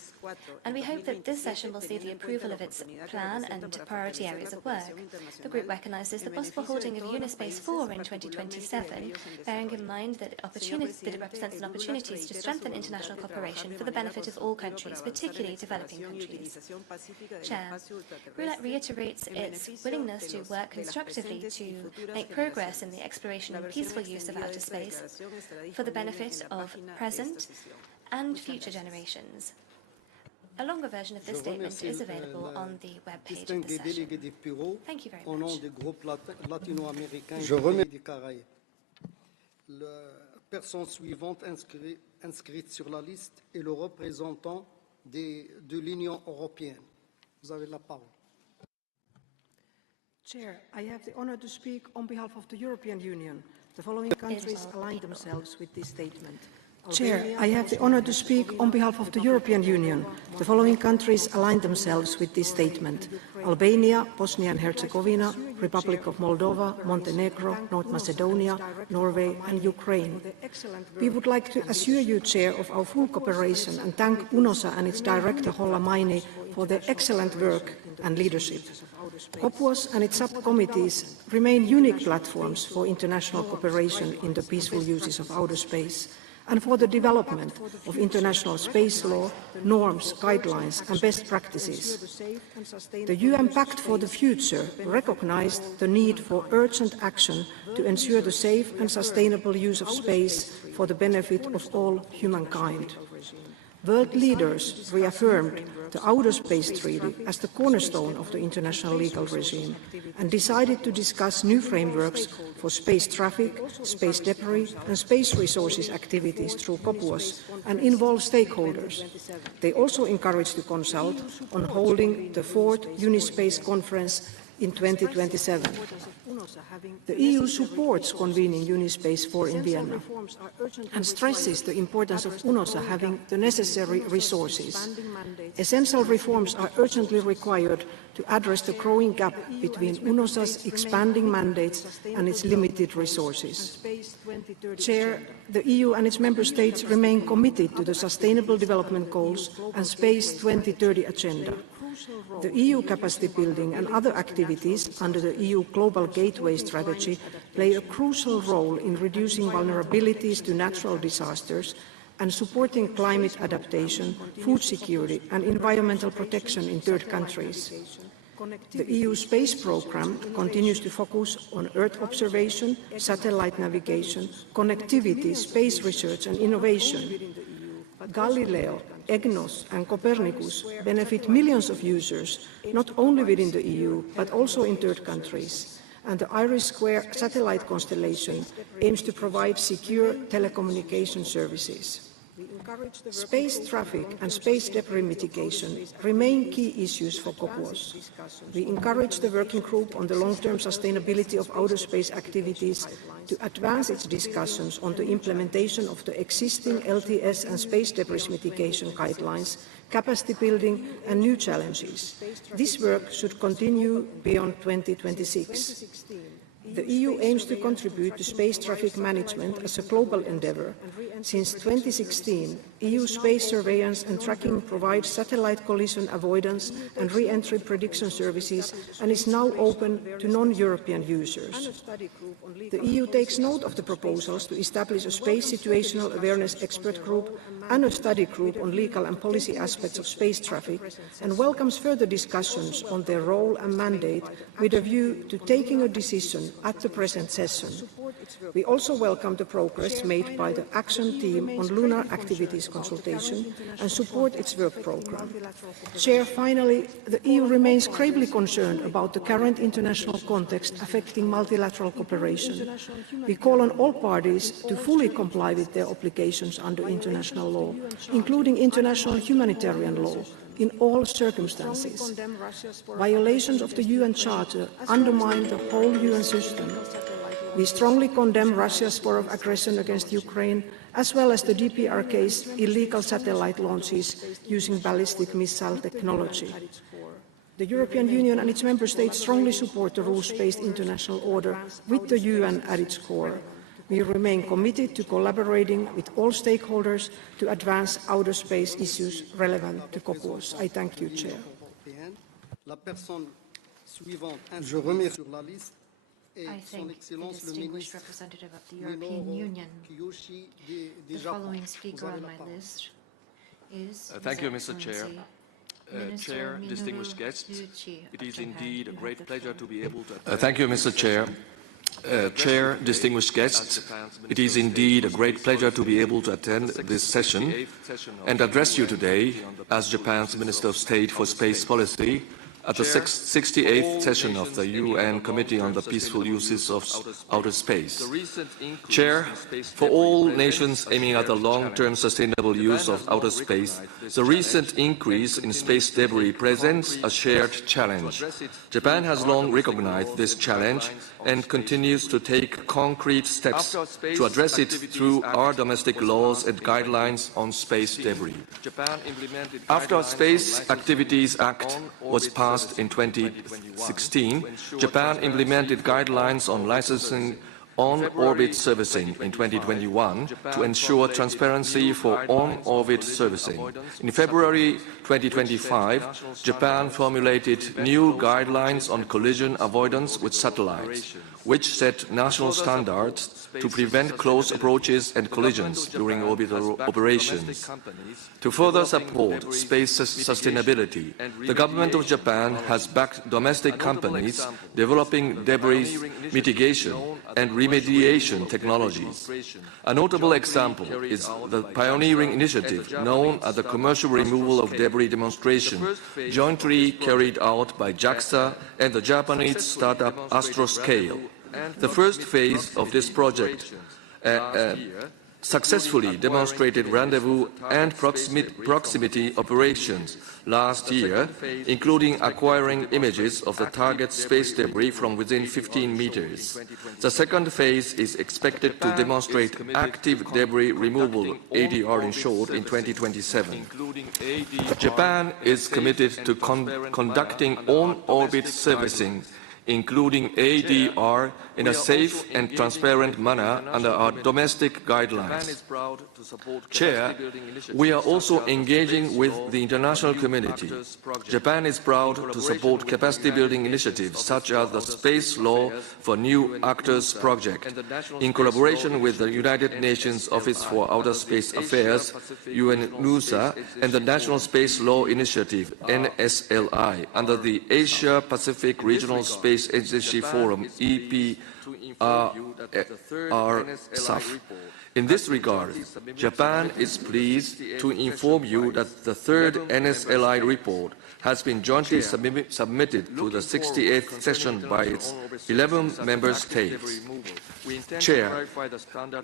and we hope that this session will see the approval of its plan and priority areas of work. work. The group recognises the possible holding of Unispace 4 in 2027, bearing in mind that it represents an opportunity to strengthen international cooperation for the benefit of all countries, particularly developing countries. Chair, RULAC reiterates its willingness to work constructively to make progress in the exploration and peaceful use of outer space for the benefit of present and future generations. A longer version of this statement is available on the webpage of the session. Thank you very much. Je remercie des Caraïbes. La personne suivante inscrite sur la liste est le représentant de l'Union européenne. Vous avez la parole. Chair, I have the honor to speak on behalf of the European Union. The following countries align themselves with this statement. Chair, I have the honor to speak on behalf of the European Union. The following countries aligned themselves with this statement: Albania, Bosnia and Herzegovina, Republic of Moldova, Montenegro, North Macedonia, Norway and Ukraine. We would like to assure you, Chair, of our full cooperation and thank UNOSA and its Director Holla Maini for their excellent work and leadership. COPUOS and its subcommittees remain unique platforms for international cooperation in the peaceful uses of outer space and for the development of international space law, norms, guidelines and best practices. The UN Pact for the Future recognized the need for urgent action to ensure the safe and sustainable use of space for the benefit of all humankind. World leaders reaffirmed the Outer Space Treaty as the cornerstone of the international legal regime and decided to discuss new frameworks for space traffic, space debris and space resources activities through COPUOS and involve stakeholders. They also encouraged to consult on holding the 4th Unispace Conference in 2027. The EU supports convening Unispace 4 in Vienna and stresses the importance of UNOSA having the necessary resources. Essential reforms are urgently required to address the growing gap between UNOSA's expanding mandates and its limited resources. Chair, the EU and its member states remain committed to the Sustainable Development Goals and Space 2030 agenda. The EU capacity building and other activities under the EU Global Gateway strategy play a crucial role in reducing vulnerabilities to natural disasters and supporting climate adaptation, food security and environmental protection in third countries. The EU space programme continues to focus on Earth observation, satellite navigation, connectivity, space research and innovation. Galileo, EGNOS and Copernicus benefit millions of users, not only within the EU, but also in third countries. And the IRIS² satellite constellation aims to provide secure telecommunication services. Space traffic and space debris mitigation remain key issues for COPUOS. We encourage the working group on the long-term sustainability of outer space activities to advance its discussions on the implementation of the existing LTS and space debris mitigation guidelines, capacity building and new challenges. This work should continue beyond 2026. The EU aims to contribute to space traffic management as a global endeavour. Since 2016, EU space surveillance and tracking provides satellite collision avoidance and re-entry prediction services and is now open to non-European users. The EU takes note of the proposals to establish a space situational awareness expert group and a study group on legal and policy aspects of space traffic and welcomes further discussions on their role and mandate with a view to taking a decision at the present session. We also welcome the progress made by the Action Team on Lunar Activities consultation and support its work programme. Chair, finally, the EU remains gravely concerned about the current international context affecting multilateral cooperation. We call on all parties to fully comply with their obligations under international law, including international humanitarian law, in all circumstances. Violations of the UN Charter undermine the whole UN system. We strongly condemn Russia's war of aggression against Ukraine, as well as the DPRK's illegal satellite launches using ballistic missile technology. The European Union and its member states strongly support the rules-based international order with the UN at its core. We remain committed to collaborating with all stakeholders to advance outer space issues relevant to COPUOS. I thank you, Chair. Je remercie sur la liste et I son thank the Excellence le distinguished ministre representative of the European Union. Kiyoshi The following speaker on my list is Thank you, His Mr. Chair. Minister Chair, Minoru distinguished guests, Tsuchi it of is Japan. indeed a You have great the pleasure floor. to be able to... Thank you, Mr. Chair. Chair, distinguished guests, it is indeed a great pleasure to be able to attend this session and address you today as Japan's Minister of State for Space Policy at the 68th session of the UN Committee on the Peaceful Uses of Outer Space. Chair, for all nations aiming at the long-term sustainable use of outer space, the recent increase in space debris presents a shared challenge. Japan has long recognized this challenge and continues to take concrete steps to address it through our domestic laws and guidelines on space debris. After Space Activities Act was passed in 2016, Japan implemented guidelines on licensing on-orbit servicing in 2021 to ensure transparency for on-orbit servicing. In February 2025, Japan formulated new guidelines on collision avoidance with satellites, which set national standards to prevent close approaches and collisions during orbital operations. To further support space sustainability, the government of Japan has backed domestic companies developing debris mitigation and remediation technologies. A notable example is the pioneering initiative known as the Commercial Removal of Debris Demonstration, jointly carried out by JAXA and the Japanese startup Astroscale. The first phase of this project successfully demonstrated rendezvous and proximity operations last year, including acquiring images of the target space debris from within 15 meters. The second phase is expected to demonstrate active debris removal, ADR in short, in 2027. Japan is committed to conducting on-orbit servicing, including ADR, in a safe and transparent manner under our domestic guidelines. Chair, we are also engaging with the international community. Japan is proud to support capacity-building initiatives such as the Space Law for New Actors project, in collaboration with the United Nations Office for Outer Space Affairs, UNUSA, and the National Space Law Initiative, NSLI, under the Asia-Pacific Regional Space Agency Forum, EPRSAF. In this regard, Japan is pleased to inform you that the third NSLI report has been jointly submitted to the 68th session by its 11 member states. Chair,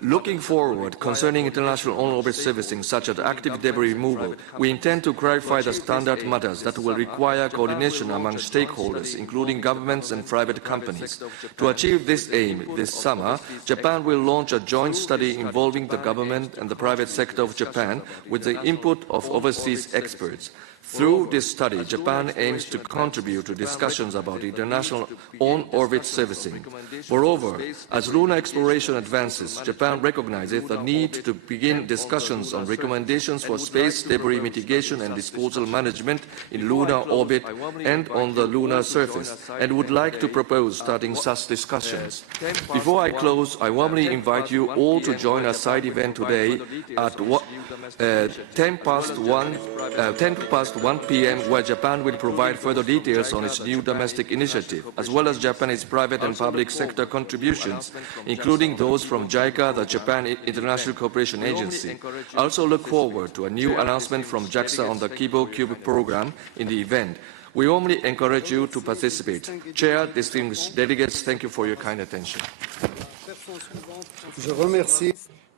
looking forward concerning international on-orbit servicing such as active debris removal, we intend to clarify the standard matters that will require coordination among stakeholders, including governments and private companies. To achieve this aim this summer, Japan will launch a joint study involving the government and the private sector of Japan with the input of overseas experts. Through this study, Japan aims to contribute to discussions about international on-orbit servicing. Moreover, as lunar exploration advances, Japan recognizes the need to begin discussions on recommendations for space debris mitigation and disposal management in lunar orbit and on the lunar surface, and would like to propose starting such discussions. Before I close, I warmly invite you all to join a side event today at 10 past 1 p.m. where Japan will provide further details on its new domestic initiative, as well as Japanese private and public sector contributions, including those from JICA, the Japan International Cooperation Agency. I also look forward to a new announcement from JAXA on the Kibo Cube program in the event. We warmly encourage you to participate. Chair, distinguished delegates, thank you for your kind attention.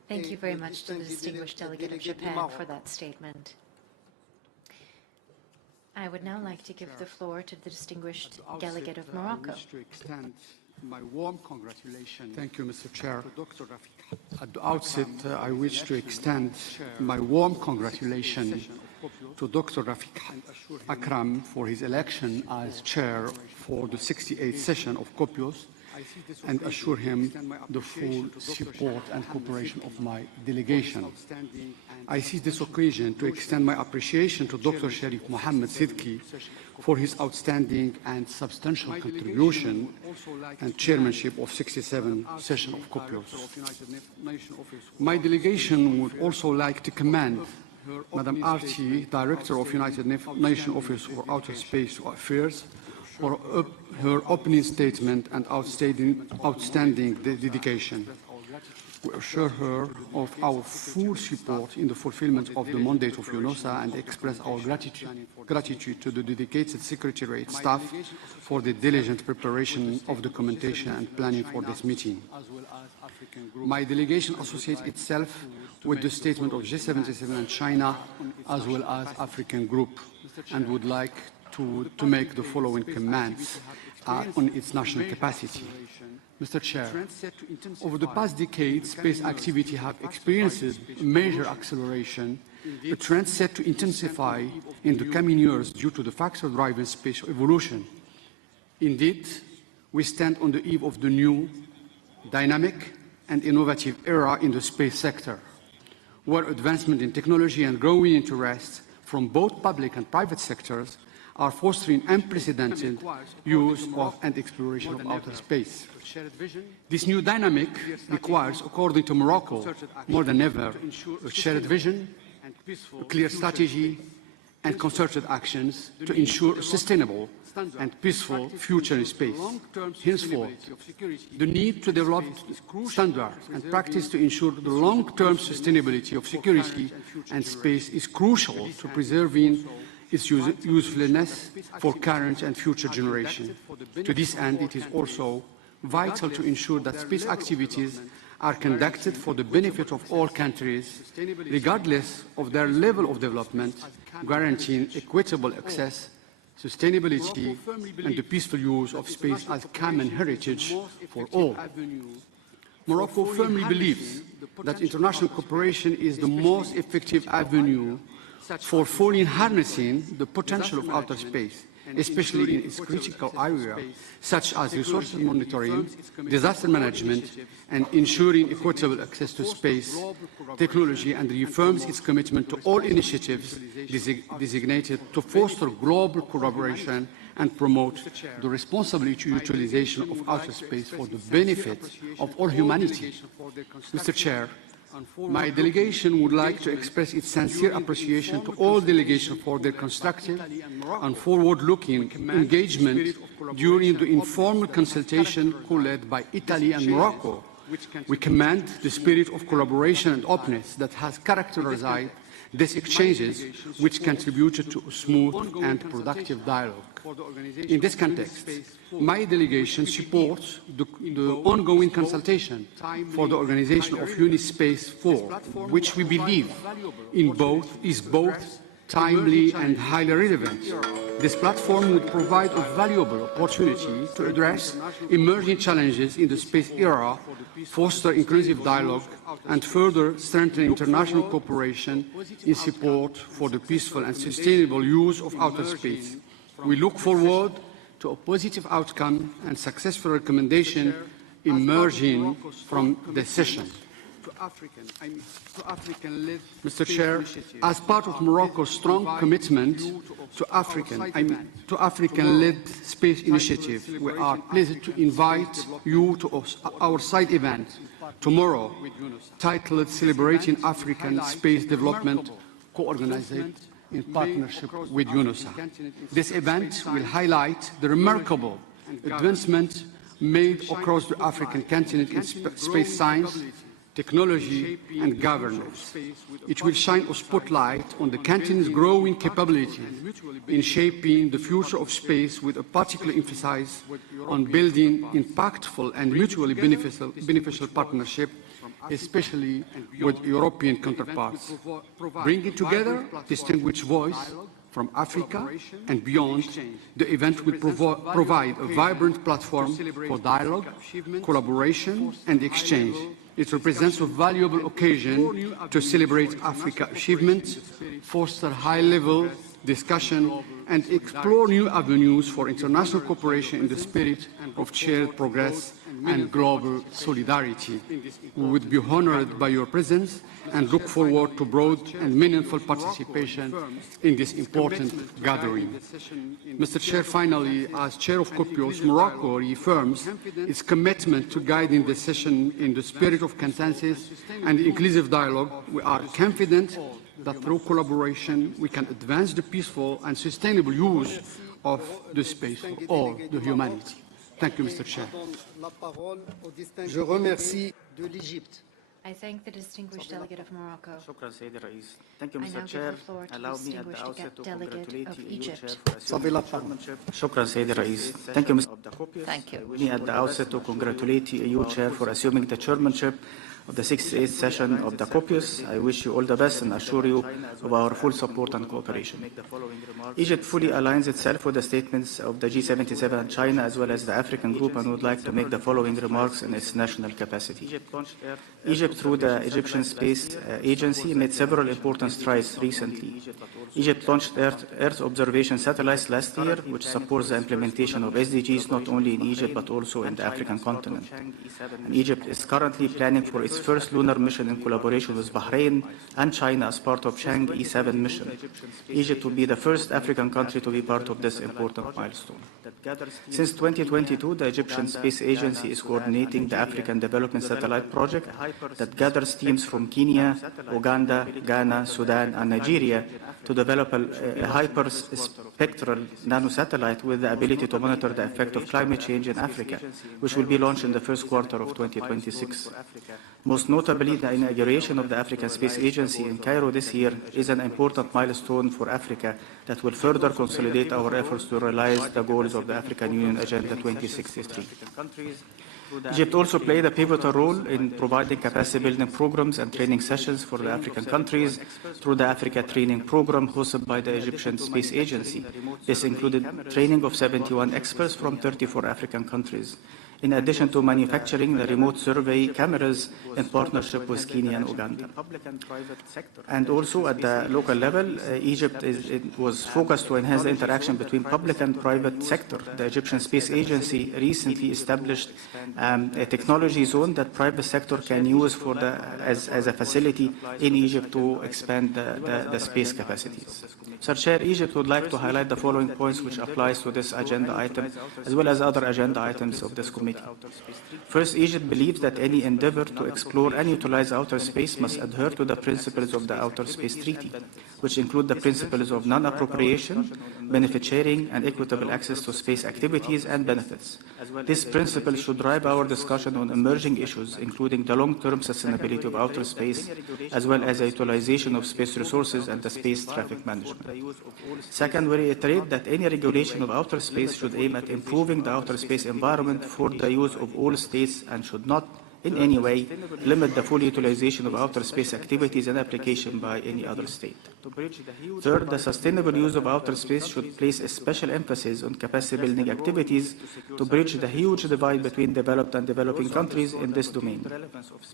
Thank you very much to the distinguished delegate of Japan for that statement. I would now like to give the floor to the distinguished delegate of Morocco. My warm congratulations. Thank you, Mr. Chair. At the outset, I wish to extend my warm congratulations to Dr. Rafik Akram for his election as chair for the 68th session of COPUOS and assure him the full support and cooperation of my delegation. I seize this occasion to extend my appreciation to Dr. Sharif Mohammed Sidki for his outstanding and substantial contribution and chairmanship of 67th session of COPUOS. My delegation would also like to commend Madam Archie, Director of United Nations Office for Outer Space Affairs, for her opening statement and outstanding dedication. We assure her of our full support in the fulfillment of the mandate of UNOSA and express our gratitude to the dedicated Secretariat staff for the diligent preparation of documentation and planning for this meeting. My delegation associates itself with the statement of G77 and China, as well as African Group, and would like to make the following comments on its national capacity. Mr. Chair, over the past decade, space activity have experienced major acceleration, a trend set to intensify in the coming years due to the factor driving space evolution. Indeed, we stand on the eve of the new, dynamic, and innovative era in the space sector, where advancement in technology and growing interest from both public and private sectors are fostering unprecedented use of and exploration of outer space. This new dynamic requires, according to Morocco, more than ever, a shared vision, a clear strategy, and concerted actions to ensure a sustainable and peaceful future in space. Henceforth, the need to develop standards and practice to ensure the long-term sustainability of security and space is crucial to preserving its usefulness for current and future generations. To this end, it is also vital to ensure that space activities are conducted for the benefit of all countries, regardless of their level of development, guaranteeing equitable access, sustainability, and the peaceful use of space as common heritage for all. Morocco firmly believes that international cooperation is the most effective avenue for fully harnessing the potential of outer space, especially in its critical areas, such as resources monitoring, disaster management, and ensuring equitable access to space technology, and reaffirms its commitment to all initiatives designated to foster global collaboration and promote the responsible utilization of outer space for the benefit of all humanity. Mr. Chair, my delegation would like to express its sincere appreciation to all delegations for their constructive and forward-looking engagement during the informal consultation co-led by Italy and Morocco. We commend the spirit of collaboration and openness that has characterized these exchanges, which contributed to a smooth and productive dialogue. In this context, my delegation supports the ongoing consultation for the organization of Unispace 4, which we believe is both timely and highly relevant. This platform would provide a valuable opportunity to address emerging challenges in the space era, foster inclusive dialogue, and further strengthen international cooperation in support for the peaceful and sustainable use of outer space. We look forward to a positive outcome and successful recommendation emerging from the session. Mr. Chair, as part of Morocco's strong commitment to African-led space initiative, we are pleased to invite you to our side event tomorrow, titled Celebrating African Space Development, co-organized in partnership with UNOSA. This event will highlight the remarkable advancement made across the African continent in space science, technology, and governance. It will shine a spotlight on the continent's growing capability in shaping the future of space, with a particular emphasis on building impactful and mutually beneficial partnership, especially with European counterparts. Bringing together distinguished voice from Africa and beyond, the event will provide a vibrant platform for dialogue, collaboration, and exchange. It represents a valuable occasion to celebrate Africa's achievements, foster high-level discussion, and explore new avenues for international cooperation in the spirit of shared progress and global solidarity. We would be honored by your presence and look forward to broad and meaningful participation in this important gathering. Mr. Chair, finally, as Chair of COPUOS, Morocco reaffirms its commitment to guiding the session in the spirit of consensus and inclusive dialogue. We are confident that through collaboration we can advance the peaceful and sustainable use of the space for all the humanity. Thank you, Mr. Chair. Je remercie de l'Égypte. I thank the distinguished delegate of Morocco. Thank you, I now Mr. give Chair. the floor to the Allow me at the distinguished outset to delegate congratulate of you, Egypt. Shukran, Sayyid Rais. Thank you, Mr. Thank you. Me at the outset to congratulate you, Chair, for assuming the chairmanship of the 68th session of the COPUOS. I wish you all the best and assure you of our full support and cooperation. Egypt fully aligns itself with the statements of the G77 and China as well as the African group and would like to make the following remarks in its national capacity. Egypt, through the Egyptian Space Agency, made several important strides recently. Egypt launched Earth observation satellites last year, which supports the implementation of SDGs not only in Egypt but also in the African continent. And Egypt is currently planning for its first lunar mission in collaboration with Bahrain and China as part of Chang'e E7 mission. Egypt will be the first African country to be part of this important milestone. Since 2022, the Egyptian Space Agency is coordinating the African Development Satellite Project that gathers teams from Kenya, Uganda, Ghana, Sudan, and Nigeria to develop a hyperspectral nanosatellite with the ability to monitor the effect of climate change in Africa, which will be launched in the first quarter of 2026. Most notably, the inauguration of the African Space Agency in Cairo this year is an important milestone for Africa that will further consolidate our efforts to realize the goals of the African Union Agenda 2063. Egypt also played a pivotal role in providing capacity-building programs and training sessions for the African countries through the Africa Training Program hosted by the Egyptian Space Agency. This included training of 71 experts from 34 African countries, in addition to manufacturing the remote survey cameras in partnership with Kenya and Uganda. And also at the local level, Egypt was focused to enhance the interaction between public and private sector. The Egyptian Space Agency recently established a technology zone that private sector can use as a facility in Egypt to expand the space capacities. Sir Chair, Egypt would like to highlight the following points which applies to this agenda item as well as other agenda items of this committee. First, Egypt believes that any endeavor to explore and utilize outer space must adhere to the principles of the Outer Space Treaty, which include the principles of non-appropriation, benefit sharing, and equitable access to space activities and benefits. This principle should drive our discussion on emerging issues, including the long-term sustainability of outer space, as well as the utilization of space resources and the space traffic management. Second, we reiterate that any regulation of outer space should aim at improving the outer space environment for the use of all states and should not in any way limit the full utilization of outer space activities and application by any other state. Third, the sustainable use of outer space should place a special emphasis on capacity-building activities to bridge the huge divide between developed and developing countries in this domain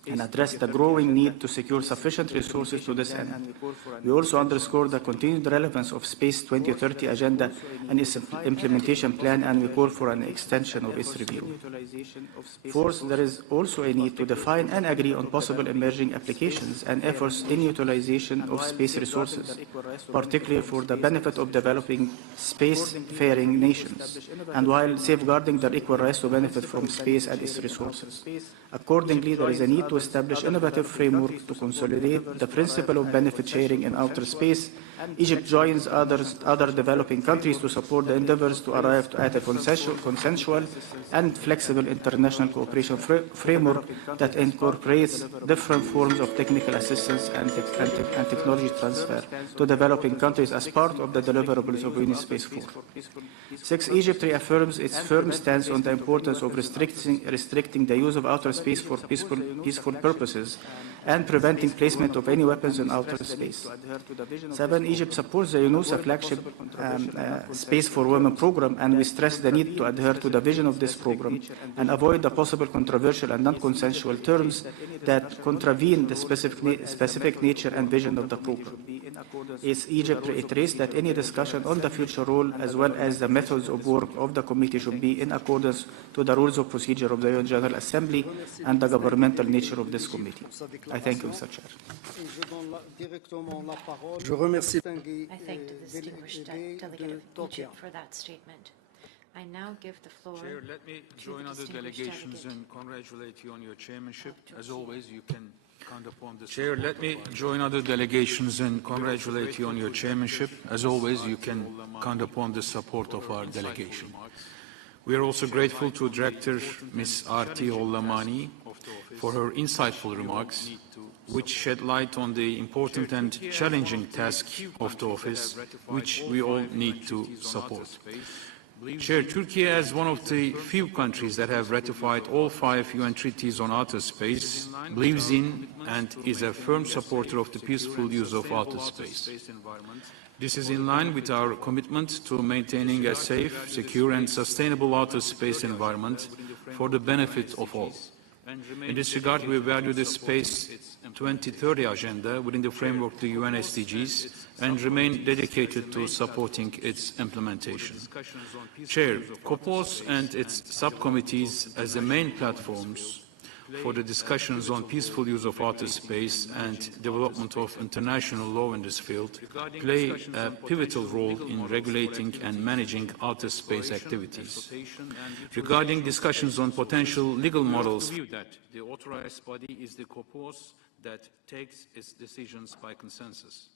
and address the growing need to secure sufficient resources to this end. We also underscore the continued relevance of Space 2030 Agenda and its implementation plan, and we call for an extension of its review. Fourth, there is also a need to define and agree on possible emerging applications and efforts in utilization of space resources, particularly for the benefit of developing space-faring nations, and while safeguarding their equal rights to benefit from space and its resources. Accordingly, there is a need to establish innovative framework to consolidate the principle of benefit sharing in outer space. Egypt joins other developing countries to support the endeavors to arrive at a consensual and flexible international cooperation framework that incorporates different forms of technical assistance and technology transfer to developing countries as part of the deliverables of Unispace 4. Six, Egypt reaffirms its firm stance on the importance of restricting the use of outer space for peaceful purposes and preventing placement of any weapons in outer space. 7, Egypt supports the UNOSA flagship Space for Women program, and we stress the need to adhere to the vision of this program and avoid the possible controversial and non-consensual terms that contravene the specific nature and vision of the program. is Egypt reiterates that any discussion on the future role as well as the methods of work of the committee should be in accordance to the rules of procedure of the UN General Assembly and the governmental nature of this committee. I thank you, Mr. Chair. I thank the distinguished delegate of Egypt for that statement. I now give the floor Chair, let me join other delegations and congratulate you on your chairmanship. As always, you can count upon the Chair, let me join other delegations and congratulate you on your chairmanship. As always, you can count upon the support of our delegation. We are also grateful to Director Ms. Arti Hollamani for her insightful remarks, which shed light on the important and challenging task of the office, which we all need to support. Chair, Turkey, as one of the few countries that have ratified all 5 UN treaties on outer space, believes in and is a firm supporter of the peaceful use of outer space. This is in line with our commitment to maintaining a safe, secure and sustainable outer space environment for the benefit of all. In this regard, we value the Space 2030 agenda within the framework of the UN SDGs and remain dedicated to supporting its implementation. Chair, COPUOS and its subcommittees as the main platforms for the discussions on peaceful use of outer space and development of international law in this field play a pivotal role in regulating and managing outer space activities. Regarding discussions on potential legal models, that the authorized body is the COPUOS that takes its decisions by consensus.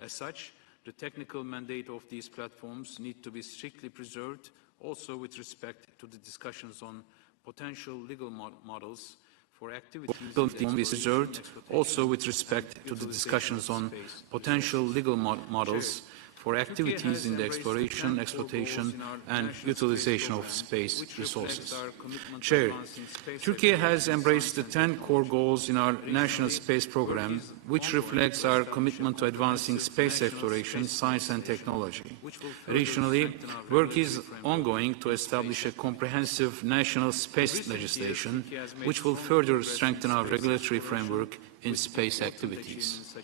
As such, the technical mandate of these platforms need to be strictly preserved, also with respect to the discussions on potential legal models for activities reserved, also with respect to the discussions on potential legal models for activities in the exploration, exploitation and utilization of space resources. Chair, Turkey has embraced the 10 core goals in our national space program, which reflects our commitment to advancing space exploration, science and technology. Additionally, work is ongoing to establish a comprehensive national space legislation, which will further strengthen our regulatory framework in space activities.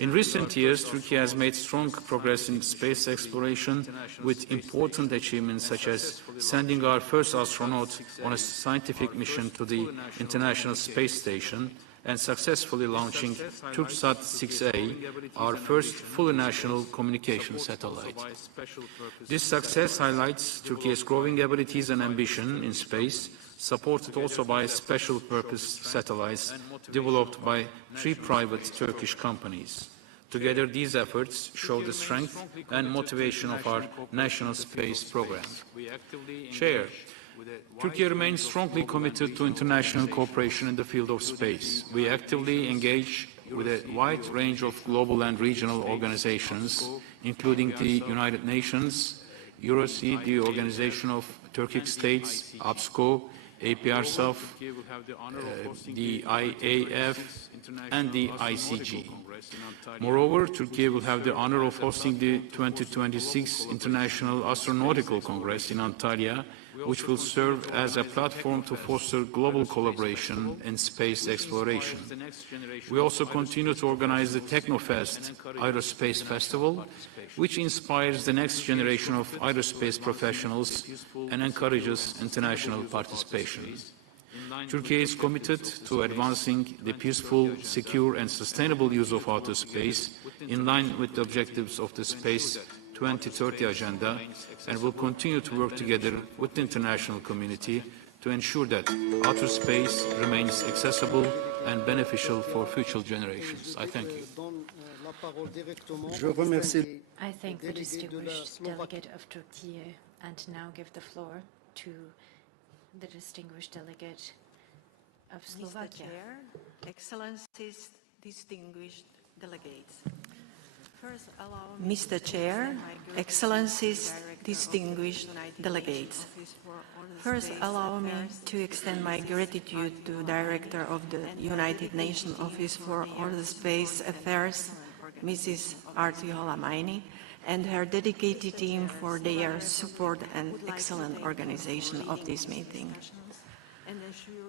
In recent years, Turkey has made strong progress in space exploration with important achievements such as sending our first astronaut on a scientific mission to the International Space Station and successfully launching Turksat 6A, our first fully national communication satellite. This success highlights Turkey's growing abilities and ambition in space, supported also by special-purpose satellites developed by 3 private Turkish companies. Together, these efforts show the strength and motivation of our national space program. Chair, Turkey remains strongly committed to international cooperation in the field of space. We actively engage with a wide range of global and regional organizations, including the United Nations, EuroSea, the Organization of Turkic States, APSCO, APRSAF, the IAF, and the ICG. Moreover, Turkey will have the honor of hosting the 2026 International Astronautical Congress in Antalya, which will serve as a platform to foster global collaboration in space exploration. We also continue to organize the Technofest Aerospace Festival, which inspires the next generation of aerospace professionals and encourages international participation. Turkey is committed to advancing the peaceful, secure and sustainable use of outer space in line with the objectives of the Space 2030 agenda and will continue to work together with the international community to ensure that outer space remains accessible and beneficial for future generations. I thank you. I thank the distinguished delegate of Turkey and now give the floor to the distinguished delegate of Slovakia. Mr. Chair, Excellencies, distinguished delegates. Mr. Chair, Excellencies, distinguished delegates. First, allow me to extend my gratitude to Director of the United Nations Office for Outer Space Affairs, Mrs. Arti Hollamani, and her dedicated team for their support and excellent organization of this meeting.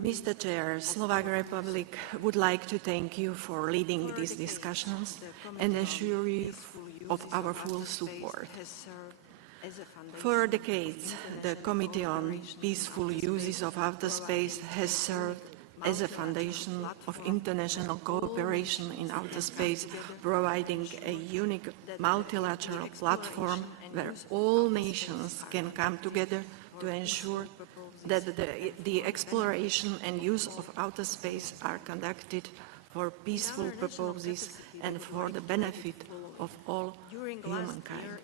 Mr. Chair, Slovak Republic would like to thank you for leading these discussions and assure you of our full support. For decades, the Committee on Peaceful Uses of Outer Space has served as a foundation of international cooperation in outer space, providing a unique multilateral platform where all nations can come together to ensure that the exploration and use of outer space are conducted for peaceful purposes and for the benefit of all humankind.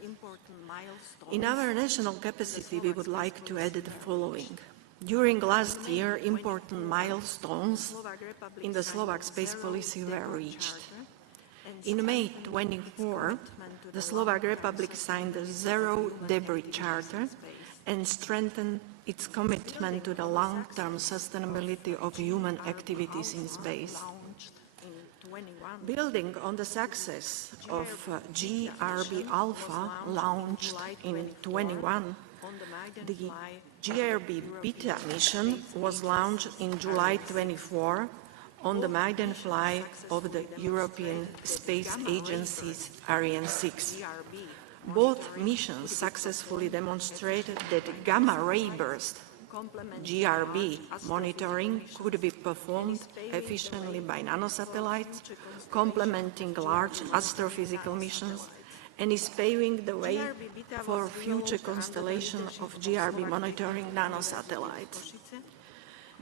In our national capacity, we would like to add the following. During last year, important milestones in the Slovak space policy were reached. In May 24, the Slovak Republic signed the Zero Debris Charter and strengthened its commitment to the long-term sustainability of human activities in space. Building on the success of GRB Alpha launched in 21, the GRB Beta mission was launched in July 24 on the maiden flight of the European Space Agency's Ariane 6. Both missions successfully demonstrated that gamma-ray burst GRB monitoring could be performed efficiently by nanosatellites, complementing large astrophysical missions, and is paving the way for future constellation of GRB monitoring nanosatellites.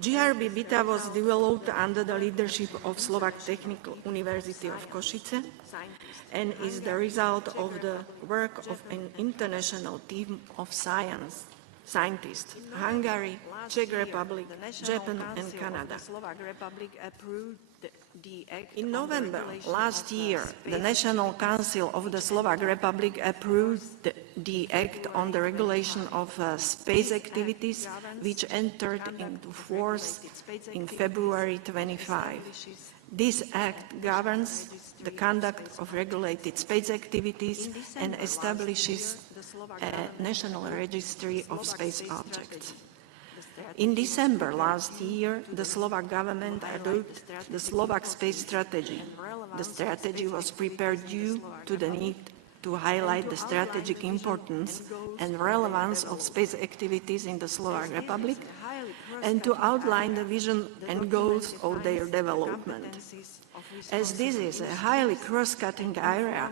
GRB Beta was developed under the leadership of Slovak Technical University of Košice and is the result of the work of an international team of scientists, Hungary, Czech Republic, Japan and Canada. In November last year, the National Council of the Slovak Republic approved the Act on the Regulation of Space Activities, which entered into force in February 25. This Act governs the conduct of regulated space activities and establishes a national registry of space objects. In December last year, the Slovak government adopted the Slovak Space Strategy. The strategy was prepared due to the need to highlight the strategic importance and relevance of space activities in the Slovak Republic and to outline the vision and goals of their development. As this is a highly cross-cutting area,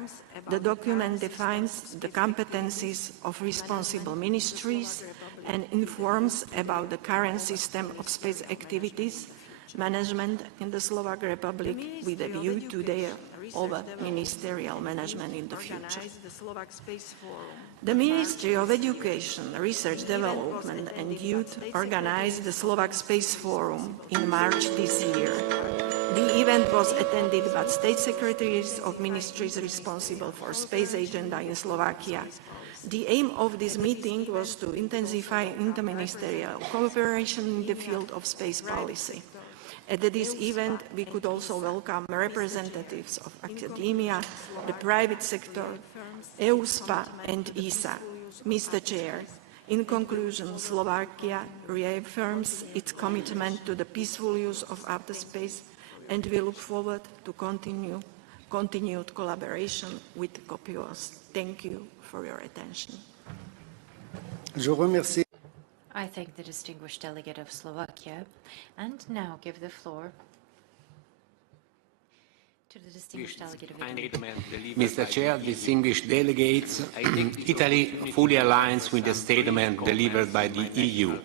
the document defines the competencies of responsible ministries and informs about the current system of space activities management in the Slovak Republic with a view to their over-ministerial management in the future. The Ministry of Education, Research, Development and Youth organized the Slovak Space Forum in March this year. The event was attended by state secretaries of ministries responsible for space agenda in Slovakia. The aim of this meeting was to intensify interministerial cooperation in the field of space policy. At this event, we could also welcome representatives of academia, the private sector, EUSPA and ESA. Mr. Chair, in conclusion, Slovakia reaffirms its commitment to the peaceful use of outer space, and we look forward to continued collaboration with COPUOS. Thank you for your attention. I thank the distinguished delegate of Slovakia and now give the floor to the distinguished delegate of Italy. Mr. Chair, distinguished delegates, Italy fully aligns with the statement delivered by the EU.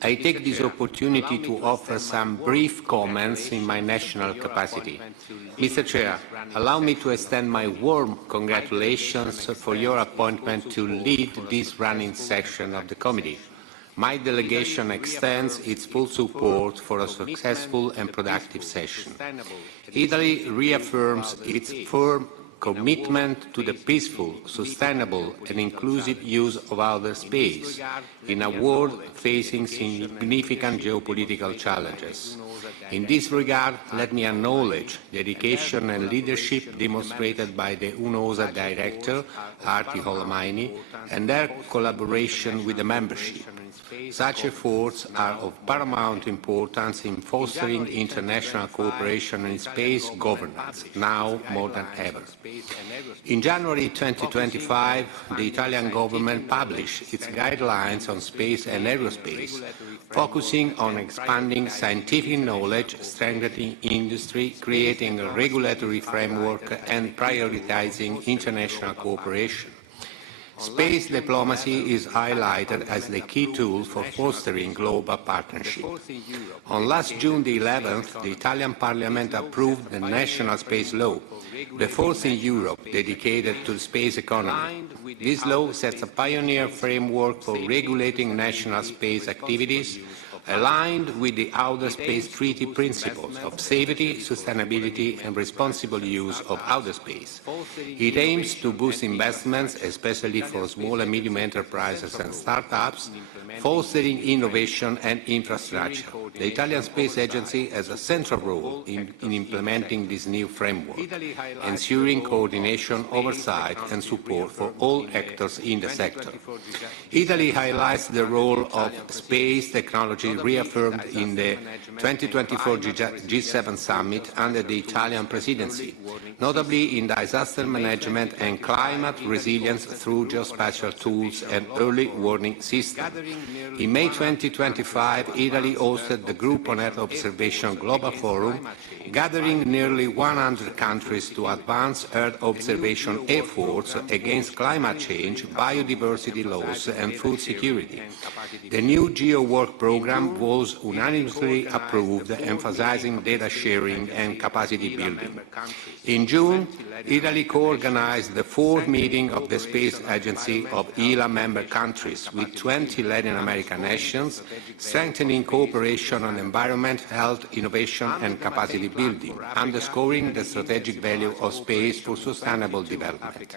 I take this opportunity to offer some brief comments in my national capacity. Mr. Chair, allow me to extend my warm congratulations for your appointment to lead this running session of the committee. My delegation extends its full support for a successful and productive session. Italy reaffirms its firm commitment to the peaceful, sustainable and inclusive use of outer space in a world facing significant geopolitical challenges. In this regard, let me acknowledge the dedication and leadership demonstrated by the UNOSA Director, Arti Holomaini, and their collaboration with the membership. Such efforts are of paramount importance in fostering international cooperation in space governance, now more than ever. In January 2025, the Italian government published its guidelines on space and aerospace, focusing on expanding scientific knowledge, strengthening industry, creating a regulatory framework, and prioritizing international cooperation. Space diplomacy is highlighted as the key tool for fostering global partnership. On last June the 11th, the Italian Parliament approved the National Space Law, the fourth in Europe dedicated to the space economy. This law sets a pioneer framework for regulating national space activities, aligned with the Outer Space Treaty principles of safety, sustainability, and responsible use of outer space. It aims to boost investments, especially for small and medium enterprises and startups, fostering innovation and infrastructure. The Italian Space Agency has a central role in implementing this new framework, ensuring coordination, oversight, and support for all actors in the sector. Italy highlights the role of space technology reaffirmed in the 2024 G7 summit under the Italian presidency, notably in disaster management and climate resilience through geospatial tools and early warning systems. In May 2025, Italy hosted the Group on Earth Observation Global Forum, gathering nearly 100 countries to advance Earth observation efforts against climate change, biodiversity loss, and food security. The new GEO-Work program was unanimously approved, emphasizing data sharing and capacity building. In June, Italy co-organized the fourth meeting of the Space Agency of ELA member countries with 20 Latin American nations, strengthening cooperation on environment, health, innovation, and capacity building, underscoring the strategic value of space for sustainable development.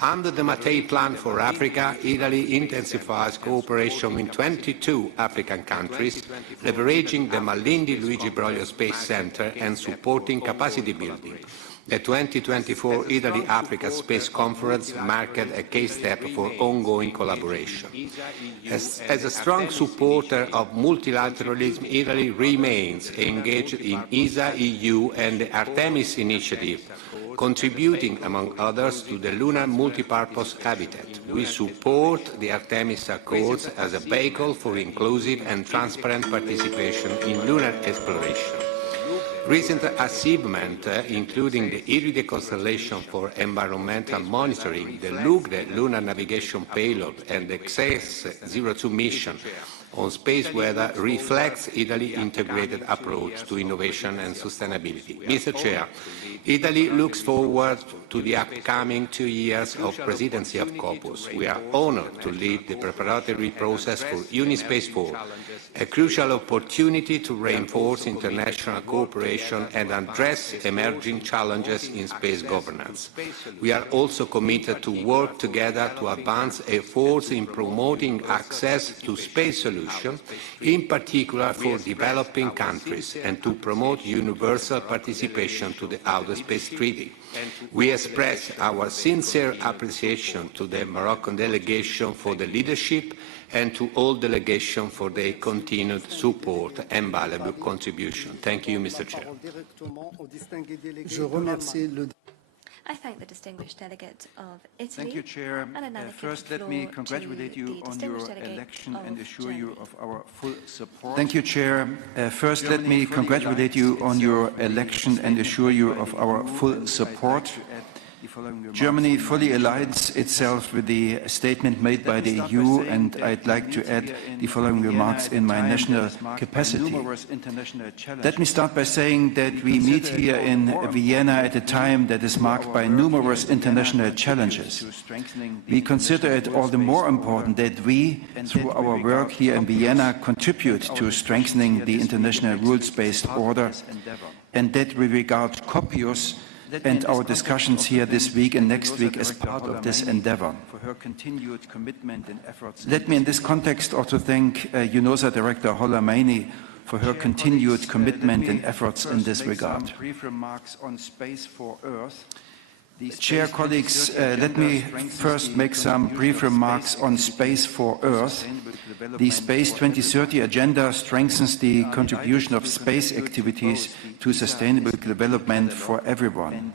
Under the Mattei Plan for Africa, Italy intensifies cooperation with 22 African countries, leveraging the Malindi Luigi Broglio Space Center and supporting capacity building. The 2024 Italy-Africa Space Conference marked a key step for ongoing collaboration. As a strong supporter of multilateralism, Italy remains engaged in ESA-EU and the Artemis initiative, contributing, among others, to the lunar multipurpose habitat. We support the Artemis Accords as a vehicle for inclusive and transparent participation in lunar exploration. Recent achievements, including the Iride constellation for environmental monitoring, the LUGDE lunar navigation payload, and the XS-02 mission on space weather, reflects Italy's integrated approach to innovation and sustainability. Mr. Chair, Italy looks forward to the upcoming 2 years of presidency of COPUOS. We are honored to lead the preparatory process for Unispace 4, a crucial opportunity to reinforce international cooperation and address emerging challenges in space governance. We are also committed to work together to advance efforts in promoting access to space solutions, in particular for developing countries, and to promote universal participation to the Outer Space Treaty. We express our sincere appreciation to the Moroccan delegation for the leadership and to all delegations for their continued support and valuable contribution. Thank you, Mr. Chair. I thank the distinguished delegate of Italy. Thank you, Chair. First, let me congratulate you on your election and assure you of our full support. Thank you, Chair. First, let me congratulate you on your election and assure you of our full support. Germany fully aligns itself with the statement made by the EU, and I'd like to add the following remarks in my national capacity. Let me start by saying that we meet here in Vienna at a time that is marked by numerous international challenges. We consider it all the more important that we, through our work here in Vienna, contribute to strengthening the international rules-based order, and that we regard COPUOS and our discussions here this week and next week as part of this endeavor. Let me in this context also thank UNOSA Director Holla Meini for her continued commitment and efforts in this regard. Brief remarks on Space for Earth. Chair, colleagues, let me first make some brief remarks on Space for Earth. The Space 2030 agenda strengthens the contribution of space activities to sustainable development for everyone.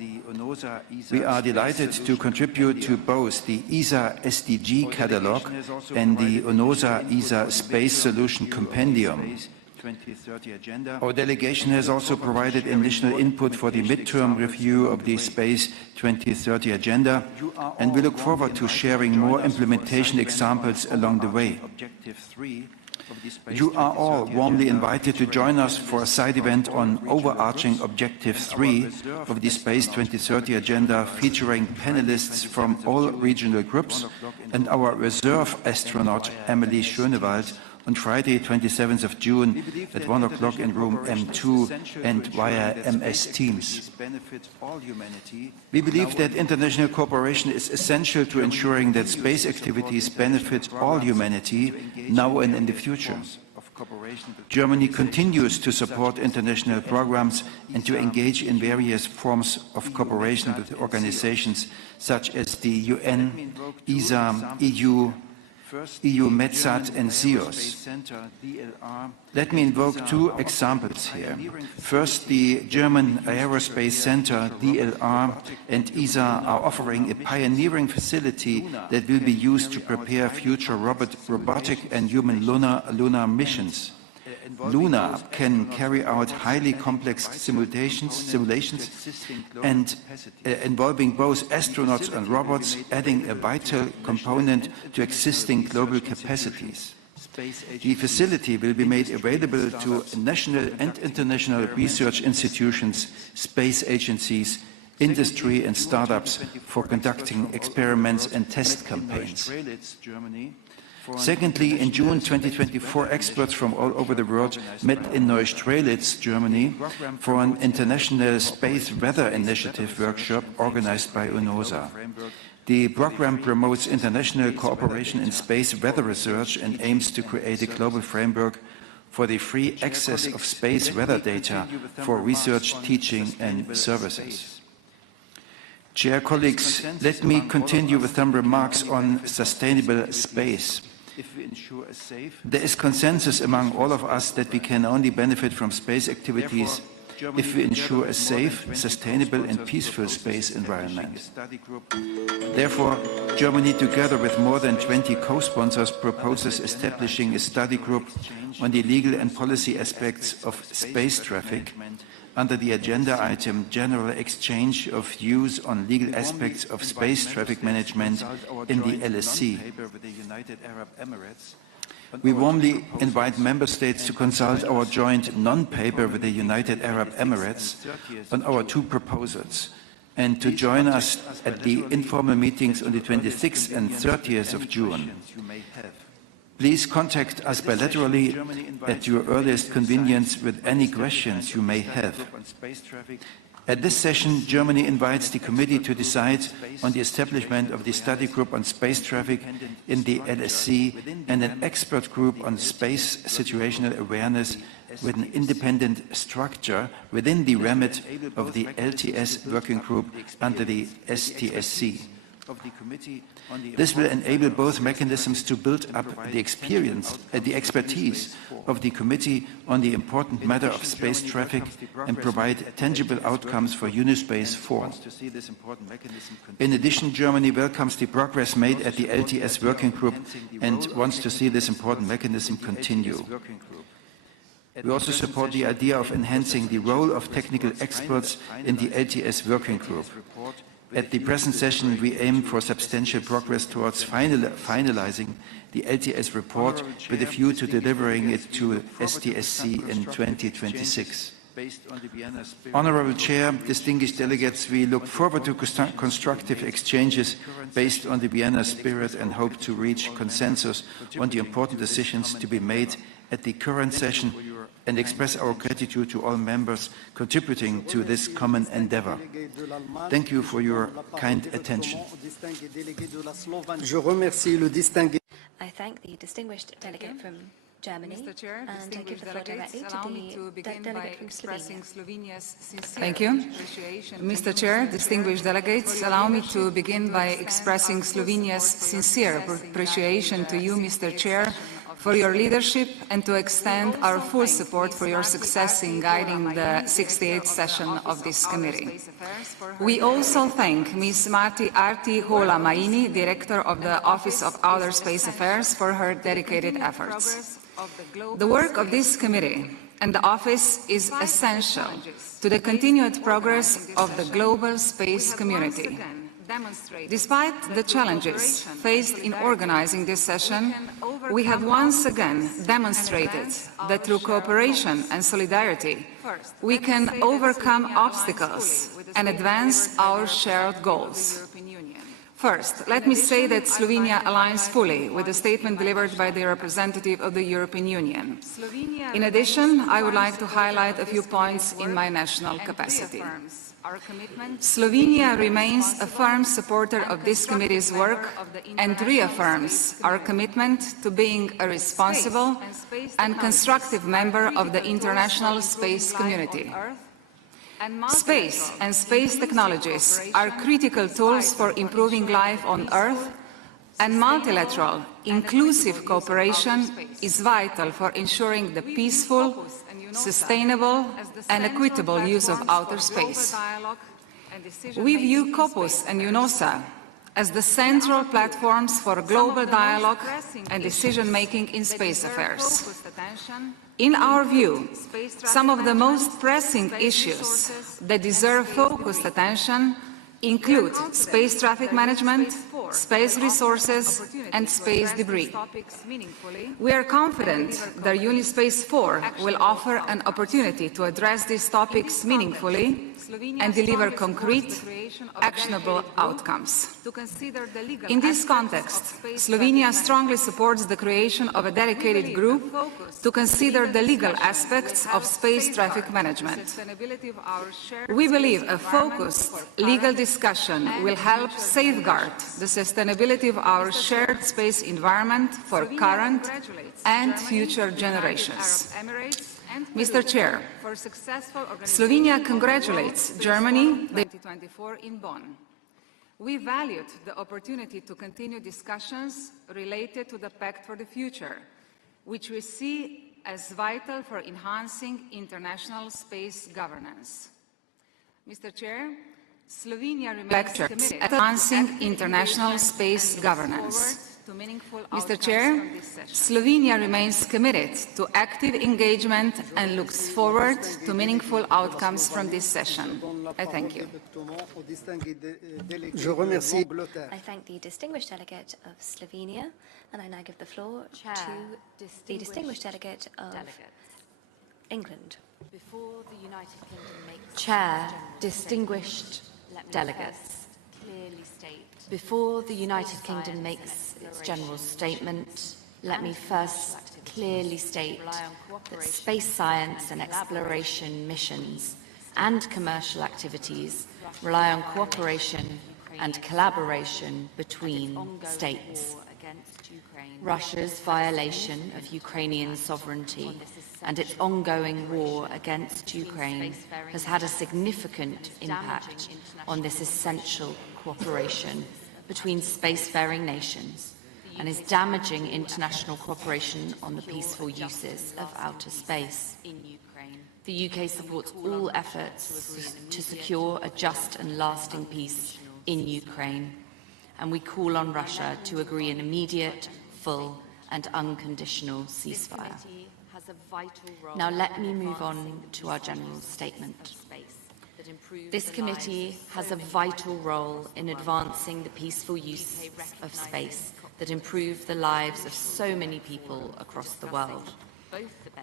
We are delighted to contribute to both the ESA SDG Catalogue and the ESA Space Solution Compendium. Our delegation has also provided initial input for the midterm review of the Space 2030 agenda, and we look forward to sharing more implementation examples along the way. You are all warmly invited to join us for a side event on overarching Objective 3 of the Space 2030 agenda, featuring panelists from all regional groups and our reserve astronaut, Emily Schönewald, on Friday, 27th of June at 1 o'clock in room M2 and via MS Teams. We believe that international cooperation is essential to ensuring that space activities benefit all humanity now and in the future. Germany continues to support international programs and to engage in various forms of cooperation with organizations such as the UN, ESA, EU METSAT and ZEOS. Let me invoke two examples here. First, the German Aerospace Center, DLR, and ESA are offering a pioneering facility that will be used to prepare future robotic and human lunar missions. Luna can carry out highly complex simulations and involving both astronauts and robots, adding a vital component to existing global capacities. The facility will be made available to national and international research institutions, space agencies, industry and startups for conducting experiments and test campaigns. Secondly, in June 2024, experts from all over the world met in Neustrelitz, Germany, for an international space weather initiative workshop organized by UNOSA. The program promotes international cooperation in space weather research and aims to create a global framework for the free access of space weather data for research, teaching and services. Chair, colleagues, let me continue with some remarks on sustainable space. There is consensus among all of us that we can only benefit from space activities if we ensure a safe, sustainable and peaceful space environment. Therefore, Germany, together with more than 20 co-sponsors, proposes establishing a study group on the legal and policy aspects of space traffic under the agenda item General Exchange of Views on Legal Aspects of Space Traffic Management in the LSC. We warmly invite Member States to consult our joint non-paper with the United Arab Emirates on our two proposals and to join us at the informal meetings on the 26th and 30th of June. Please contact us bilaterally at your earliest convenience with any questions you may have. At this session, Germany invites the committee to decide on the establishment of the study group on space traffic in the LSC and an expert group on space situational awareness with an independent structure within the remit of the LTS working group under the STSC. This will enable both mechanisms to build up the experience and the expertise of the committee on the important matter of space traffic and provide tangible outcomes for Unispace 4. In addition, Germany welcomes the progress made at the LTS working group and wants to see this important mechanism continue. We also support the idea of enhancing the role of technical experts in the LTS working group. At the present session, we aim for substantial progress towards finalizing the LTS report with a view to delivering it to STSC in 2026. Honorable Chair, distinguished delegates, we look forward to constructive exchanges based on the Vienna spirit and hope to reach consensus on the important decisions to be made at the current session and express our gratitude to all members contributing to this common endeavor. Thank you for your kind attention. I thank the distinguished delegate from Germany, Mr. Chair, and I give the floor directly allow me to to the begin by delegate from expressing Slovenia. Slovenia's sincere Mr. Chair, distinguished delegates, allow me to begin by expressing Slovenia's sincere appreciation to you, Mr. Chair, for your leadership and to extend our full support for your success in guiding the 68th session of this committee. We also thank Ms. Arti Hola-Maini, Director of the Office of Outer Space Affairs, for her dedicated efforts. The work of this committee and the office is essential to the continued progress of the global space community. Despite the challenges faced in organizing this session, we have once again demonstrated that through cooperation and solidarity, we can overcome obstacles and advance our shared goals. First, let me say that Slovenia aligns fully with the statement delivered by the representative of the European Union. In addition, I would like to highlight a few points in my national capacity. Slovenia remains a firm supporter of this committee's work and reaffirms our commitment to being a responsible and constructive member of the international space community. Space and space technologies are critical tools for improving life on Earth, and multilateral, inclusive cooperation is vital for ensuring the peaceful, sustainable and equitable use of outer space. We view COPUOS and UNOSA as the central platforms for global dialogue and decision-making in space affairs. In our view, some of the most pressing issues that deserve focused attention include space traffic management, space resources, and space debris. We are confident that Unispace 4 will offer an opportunity to address these topics meaningfully and deliver concrete, actionable outcomes. In this context, Slovenia strongly supports the creation of a dedicated group to consider the legal aspects of space traffic management. We believe a focused legal discussion will help safeguard the sustainability of our shared space environment for current and future generations. Mr. Chair, Slovenia congratulates Germany 2024 in Bonn. We valued the opportunity to continue discussions related to the Pact for the Future, which we see as vital for enhancing international space governance. Mr. Chair, Slovenia remains committed to enhancing international space governance. Mr. Chair, Slovenia remains committed to active engagement and looks forward to meaningful outcomes from this session. I thank you. I thank the distinguished delegate of Slovenia, and I now give the floor to the distinguished delegate of England. Chair, distinguished delegates, before the United Kingdom makes its general statement, let me first clearly state that space science and exploration missions and commercial activities rely on cooperation and collaboration between states. Russia's violation of Ukrainian sovereignty and its ongoing war against Ukraine has had a significant impact on this essential cooperation between spacefaring nations and is damaging international cooperation on the peaceful uses of outer space. The UK supports all efforts to secure a just and lasting peace in Ukraine, and we call on Russia to agree an immediate, full and unconditional ceasefire. Now let me move on to our general statement. This committee has a vital role in advancing the peaceful use of space that improve the lives of so many people across the world.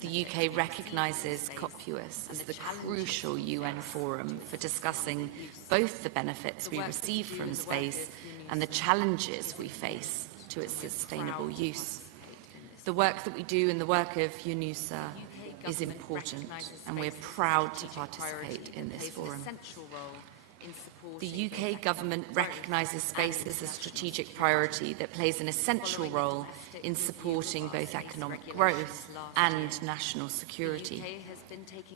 The UK recognises COPUOS as the crucial UN forum for discussing both the benefits we receive from space and the challenges we face to its sustainable use. The work that we do in the work of UNUSA is important, and we're proud to participate in this forum. The UK government recognises space as a strategic priority that plays an essential role in supporting both economic growth and national security.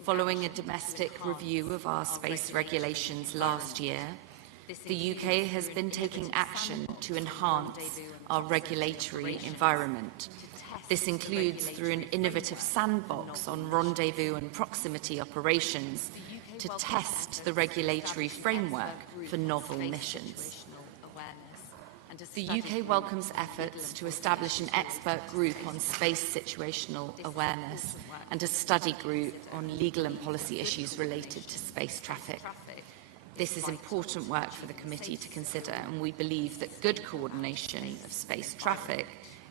Following a domestic review of our space regulations last year, the UK has been taking action to enhance our regulatory environment. This includes through an innovative sandbox on rendezvous and proximity operations to test the regulatory framework for novel missions. The UK welcomes efforts to establish an expert group on space situational awareness and a study group on legal and policy issues related to space traffic. This is important work for the committee to consider, and we believe that good coordination of space traffic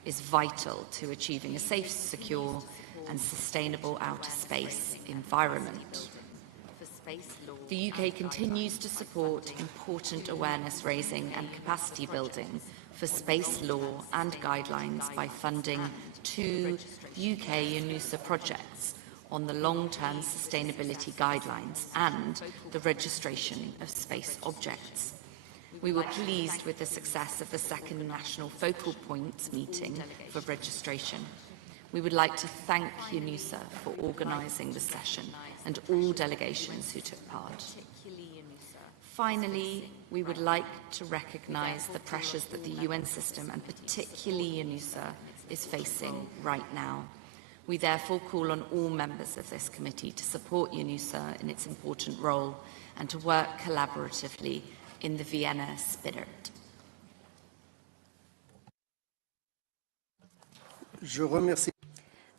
is vital to achieving a safe, secure and sustainable outer space environment. The UK continues to support important awareness raising and capacity building for space law and guidelines by funding 2 UK UNUSA projects on the long-term sustainability guidelines and the registration of space objects. We were pleased with the success of the second National Focal Points meeting for registration. We would like to thank UNUSA for organising the session and all delegations who took part. Finally, we would like to recognise the pressures that the UN system, and particularly UNUSA, is facing right now. We therefore call on all members of this committee to support UNUSA in its important role and to work collaboratively in the Vienna spirit.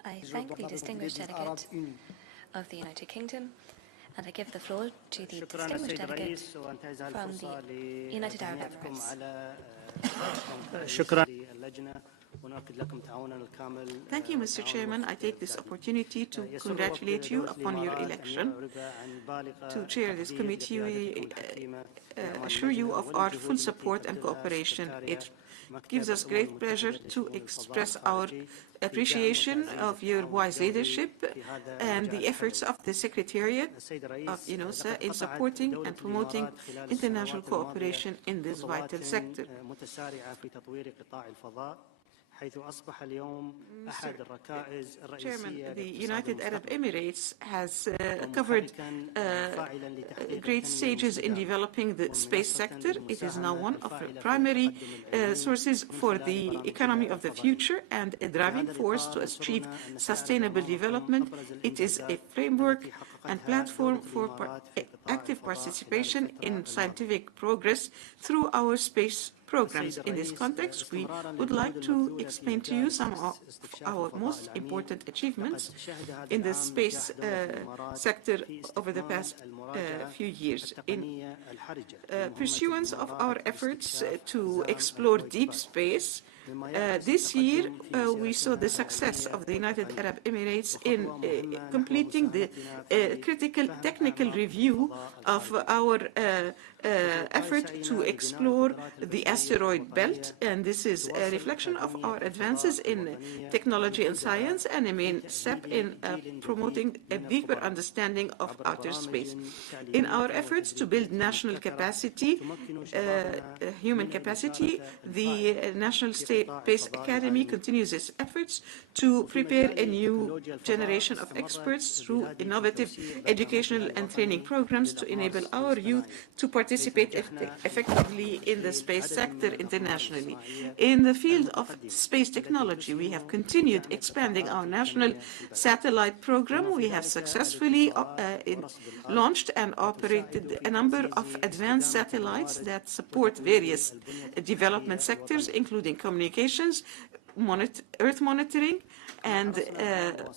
I thank the distinguished delegate of the United Kingdom, and I give the floor to the distinguished delegate from the United Arab Emirates. Thank you, Mr. Chairman. I take this opportunity to congratulate you upon your election to chair this committee. We assure you of our full support and cooperation. It gives us great pleasure to express our appreciation of your wise leadership and the efforts of the Secretariat of UNUSA in supporting and promoting international cooperation in this vital sector. Mr. Chairman, the United Arab Emirates has covered great stages in developing the space sector. It is now one of the primary sources for the economy of the future and a driving force to achieve sustainable development. It is a framework and platform for active participation in scientific progress through our space programs. In this context, we would like to explain to you some of our most important achievements in the space sector over the past few years. In pursuance of our efforts to explore deep space, this year we saw the success of the United Arab Emirates in completing the critical technical review of our effort to explore the asteroid belt, and this is a reflection of our advances in technology and science and a main step in promoting a deeper understanding of outer space. In our efforts to build national capacity, human capacity, the National Space Academy continues its efforts to prepare a new generation of experts through innovative educational and training programs to enable our youth to participate effectively in the space sector internationally. In the field of space technology, we have continued expanding our national satellite program. We have successfully launched and operated a number of advanced satellites that support various development sectors, including communications, Earth monitoring, and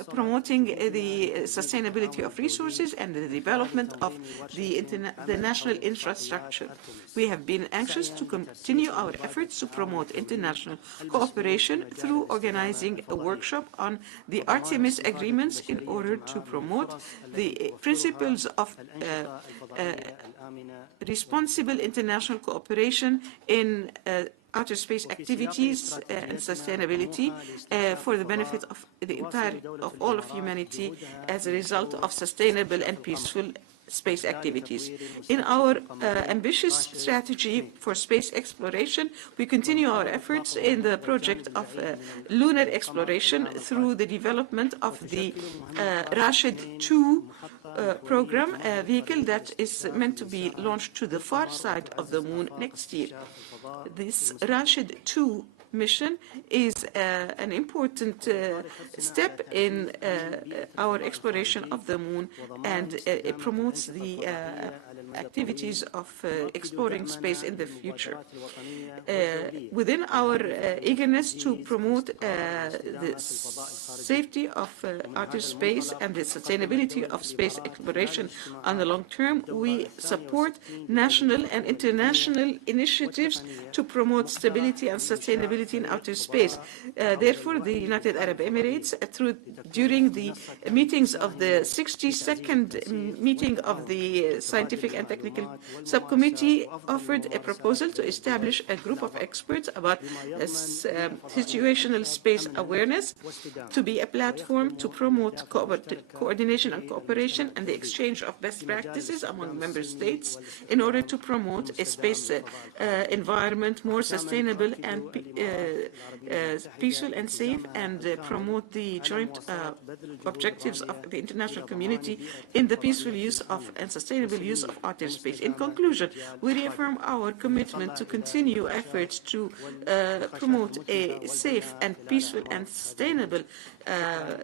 promoting the sustainability of resources and the development of the national infrastructure. We have been anxious to continue our efforts to promote international cooperation through organizing a workshop on the Artemis agreements in order to promote the principles of responsible international cooperation in outer space activities and sustainability for the benefit of all of humanity as a result of sustainable and peaceful space activities. In our ambitious strategy for space exploration, we continue our efforts in the project of lunar exploration through the development of the Rashid 2 program, a vehicle that is meant to be launched to the far side of the moon next year. This Rashid 2 mission is an important step in our exploration of the moon, and it promotes the activities of exploring space in the future. Within our eagerness to promote the safety of outer space and the sustainability of space exploration on the long term, we support national and international initiatives to promote stability and sustainability in outer space. Therefore, the United Arab Emirates, during the meetings of the 62nd meeting of the Scientific and Technical Subcommittee, offered a proposal to establish a group of experts about situational space awareness to be a platform to promote coordination and cooperation and the exchange of best practices among member states in order to promote a space environment more sustainable and peaceful and safe, and promote the joint objectives of the international community in the peaceful use of and sustainable use of outer space. In conclusion, we reaffirm our commitment to continue efforts to promote a safe and peaceful and sustainable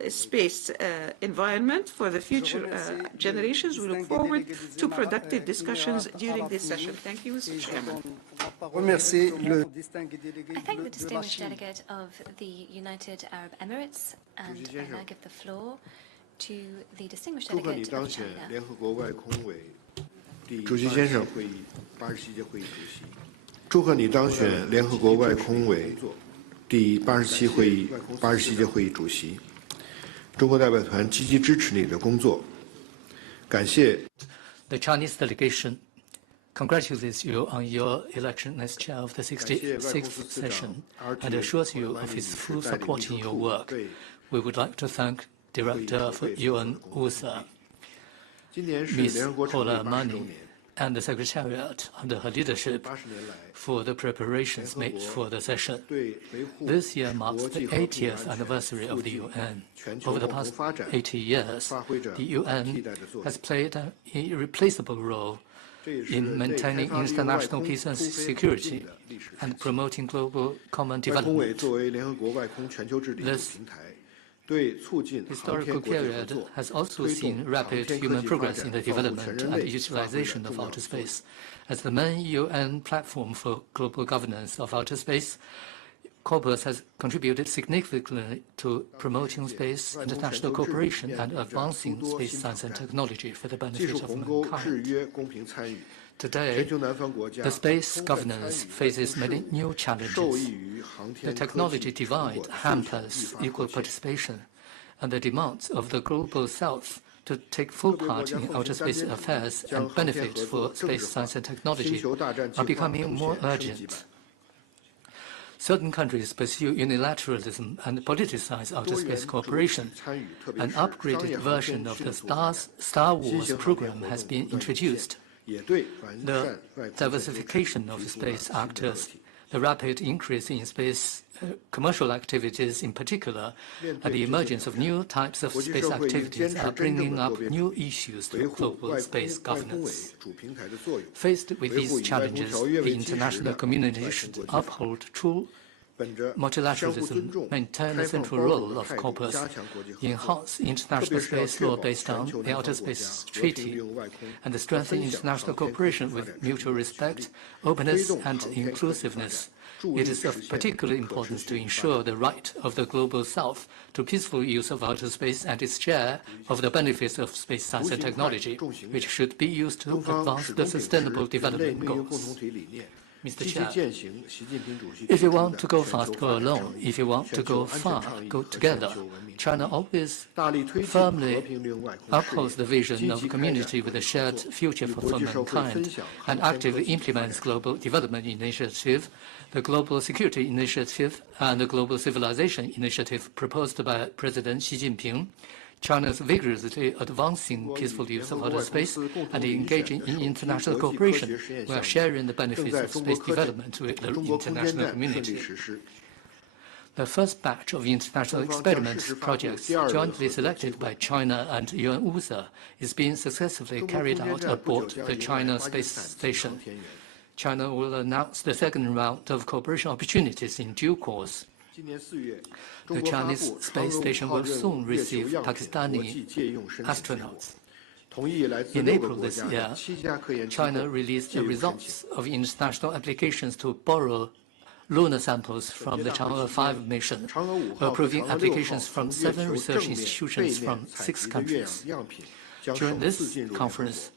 space environment for the future generations. We look forward to productive discussions during this session. Thank you, Mr. Chairman. I thank the distinguished delegate of the United Arab Emirates, and I now give the floor to the distinguished delegate of China. 主席先生，祝贺你当选联合国外空委第87届会议主席。中国代表团积极支持你的工作，感谢。The Chinese delegation congratulates you on your election as chair of the 66th session and assures you of its full support in your work. We would like to thank Director of UN USA, Ms. Paula Mani, and the Secretariat under her leadership for the preparations made for the session. This year marks the 80th anniversary of the UN. Over the past 80 years, the UN has played an irreplaceable role in maintaining international peace and security and promoting global common development. This historical period has also seen rapid human progress in the development and utilization of outer space. As the main UN platform for global governance of outer space, COPUOS has contributed significantly to promoting space international cooperation and advancing space science and technology for the benefit of mankind. Today, the space governance faces many new challenges. The technology divide hampers equal participation, and the demands of the global south to take full part in outer space affairs and benefit for space science and technology are becoming more urgent. Certain countries pursue unilateralism and politicize outer space cooperation. An upgraded version of the Star Wars program has been introduced. The diversification of space actors, the rapid increase in space commercial activities in particular, and the emergence of new types of space activities are bringing up new issues to global space governance. Faced with these challenges, the international community should uphold true multilateralism, maintain the central role of COPUOS, enhance international space law based on the Outer Space Treaty, and strengthen international cooperation with mutual respect, openness, and inclusiveness. It is of particular importance to ensure the right of the Global South to peaceful use of outer space and its share of the benefits of space science and technology, which should be used to advance the Sustainable Development Goals. Mr. Chair, if you want to go fast, go alone. If you want to go far, go together. China always firmly upholds the vision of a community with a shared future for mankind and actively implements Global Development Initiative, the Global Security Initiative, and the Global Civilization Initiative proposed by President Xi Jinping China's vigorously advancing peaceful use of outer space and engaging in international cooperation while sharing the benefits of space development with the international community. The first batch of international experiment projects jointly selected by China and UN-USA is being successfully carried out aboard the China Space Station. China will announce the second round of cooperation opportunities in due course. The Chinese space station will soon receive Pakistani astronauts. In April this year, China released the results of international applications to borrow lunar samples from the Chang'e 5 mission, approving applications from 7 research institutions from 6 countries. During this conference,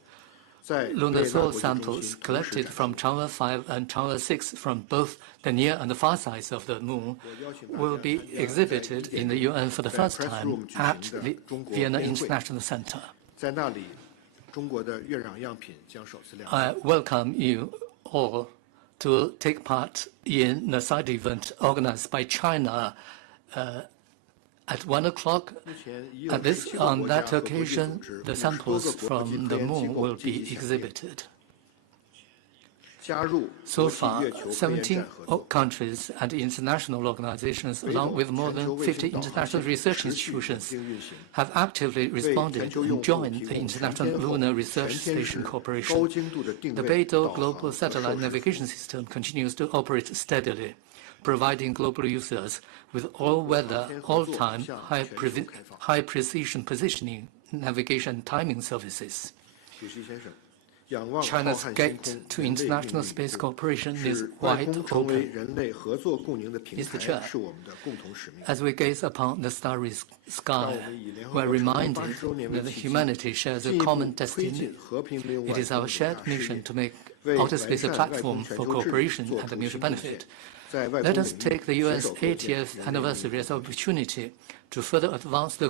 lunar soil samples collected from Chang'e 5 and Chang'e 6 from both the near and the far sides of the moon will be exhibited in the UN for the first time at the Vienna International Center. I welcome you all to take part in the side event organized by China at 1 o'clock. On that occasion, the samples from the moon will be exhibited. So far, 17 countries and international organizations, along with more than 50 international research institutions, have actively responded and joined the International Lunar Research Station Corporation. The Beidou Global Satellite Navigation System continues to operate steadily, providing global users with all-weather, all-time, high-precision positioning, navigation, and timing services. China's gate to international space cooperation is wide open. Mr. Chair, as we gaze upon the starry sky, we're reminded that humanity shares a common destiny. It is our shared mission to make outer space a platform for cooperation and mutual benefit. Let us take the UN's 80th anniversary as an opportunity to further advance the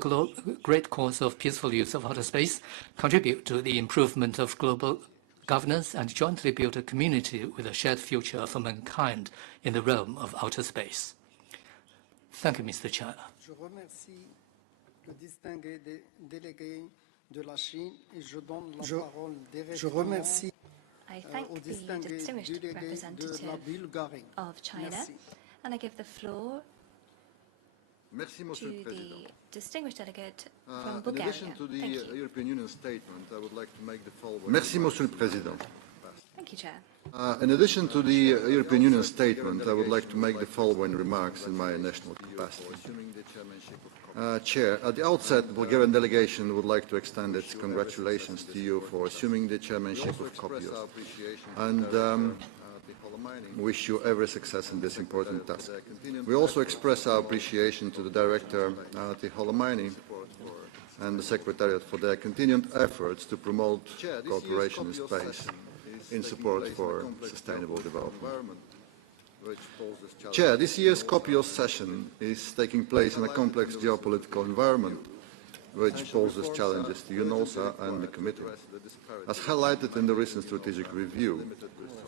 great cause of peaceful use of outer space, contribute to the improvement of global governance, and jointly build a community with a shared future for mankind in the realm of outer space. Thank you, Mr. Chair. I thank the distinguished representative of China, and I give the floor to the distinguished delegate from Bulgaria. In addition to the European Union statement, I would like to make the following. Merci, Monsieur le Président. Thank you, Chair. In addition to the European Union statement, I would like to make the following remarks in my national capacity. Chair, at the outset, the Bulgarian delegation would like to extend its congratulations to you for assuming the chairmanship of COPUOS and wish you every success in this important task. We also express our appreciation to the Director, Holomaini, and the Secretariat for their continued efforts to promote cooperation in space in support for sustainable development. Chair, this year's COPUOS session is taking place in a complex geopolitical environment which poses challenges to UNOSA and the Committee. As highlighted in the recent strategic review,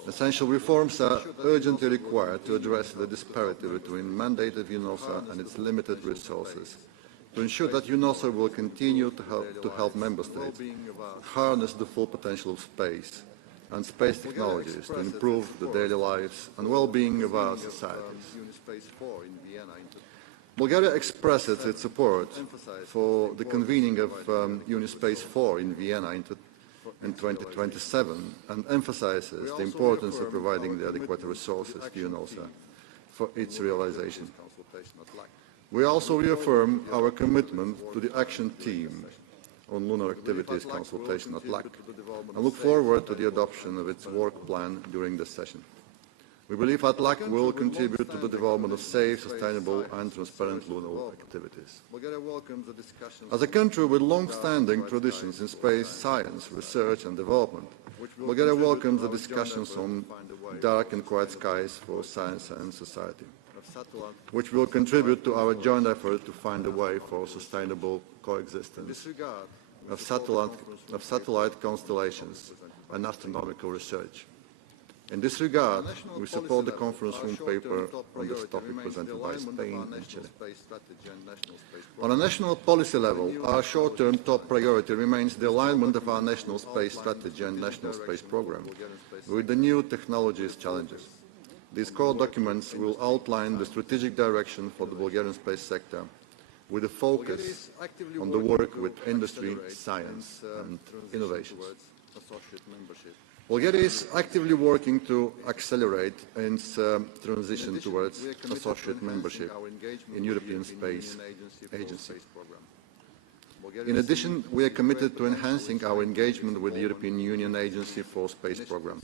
essential reforms are urgently required to address the disparity between mandate of UNOSA and its limited resources, to ensure that UNOSA will continue to help Member States harness the full potential of space and space technologies to improve the daily lives and well-being of our societies. Bulgaria expresses its support for the convening of Unispace 4 in Vienna in 2027 and emphasizes the importance of providing the adequate resources to UNOSA for its realization. We also reaffirm our commitment to the Action Team on Lunar Activities consultation at LAC and look forward to the adoption of its work plan during this session. We believe that LAC will contribute to the development of safe, sustainable and transparent lunar activities. As a country with long-standing traditions in space science, research and development, Bulgaria welcomes the discussions on dark and quiet skies for science and society, which will contribute to our joint effort to find a way for sustainable coexistence of satellite constellations and astronomical research. In this regard, we support the conference room paper on this topic presented by Spain and Chile. On a national policy level, our short-term top priority remains the alignment of our national space strategy and national space program with the new technologies challenges. These core documents will outline the strategic direction for the Bulgarian space sector with a focus on the work with industry, science and innovations. Bulgaria is actively working to accelerate its transition towards associate membership in European Space Agency. In addition, we are committed to enhancing our engagement with the European Union Agency for Space Programme.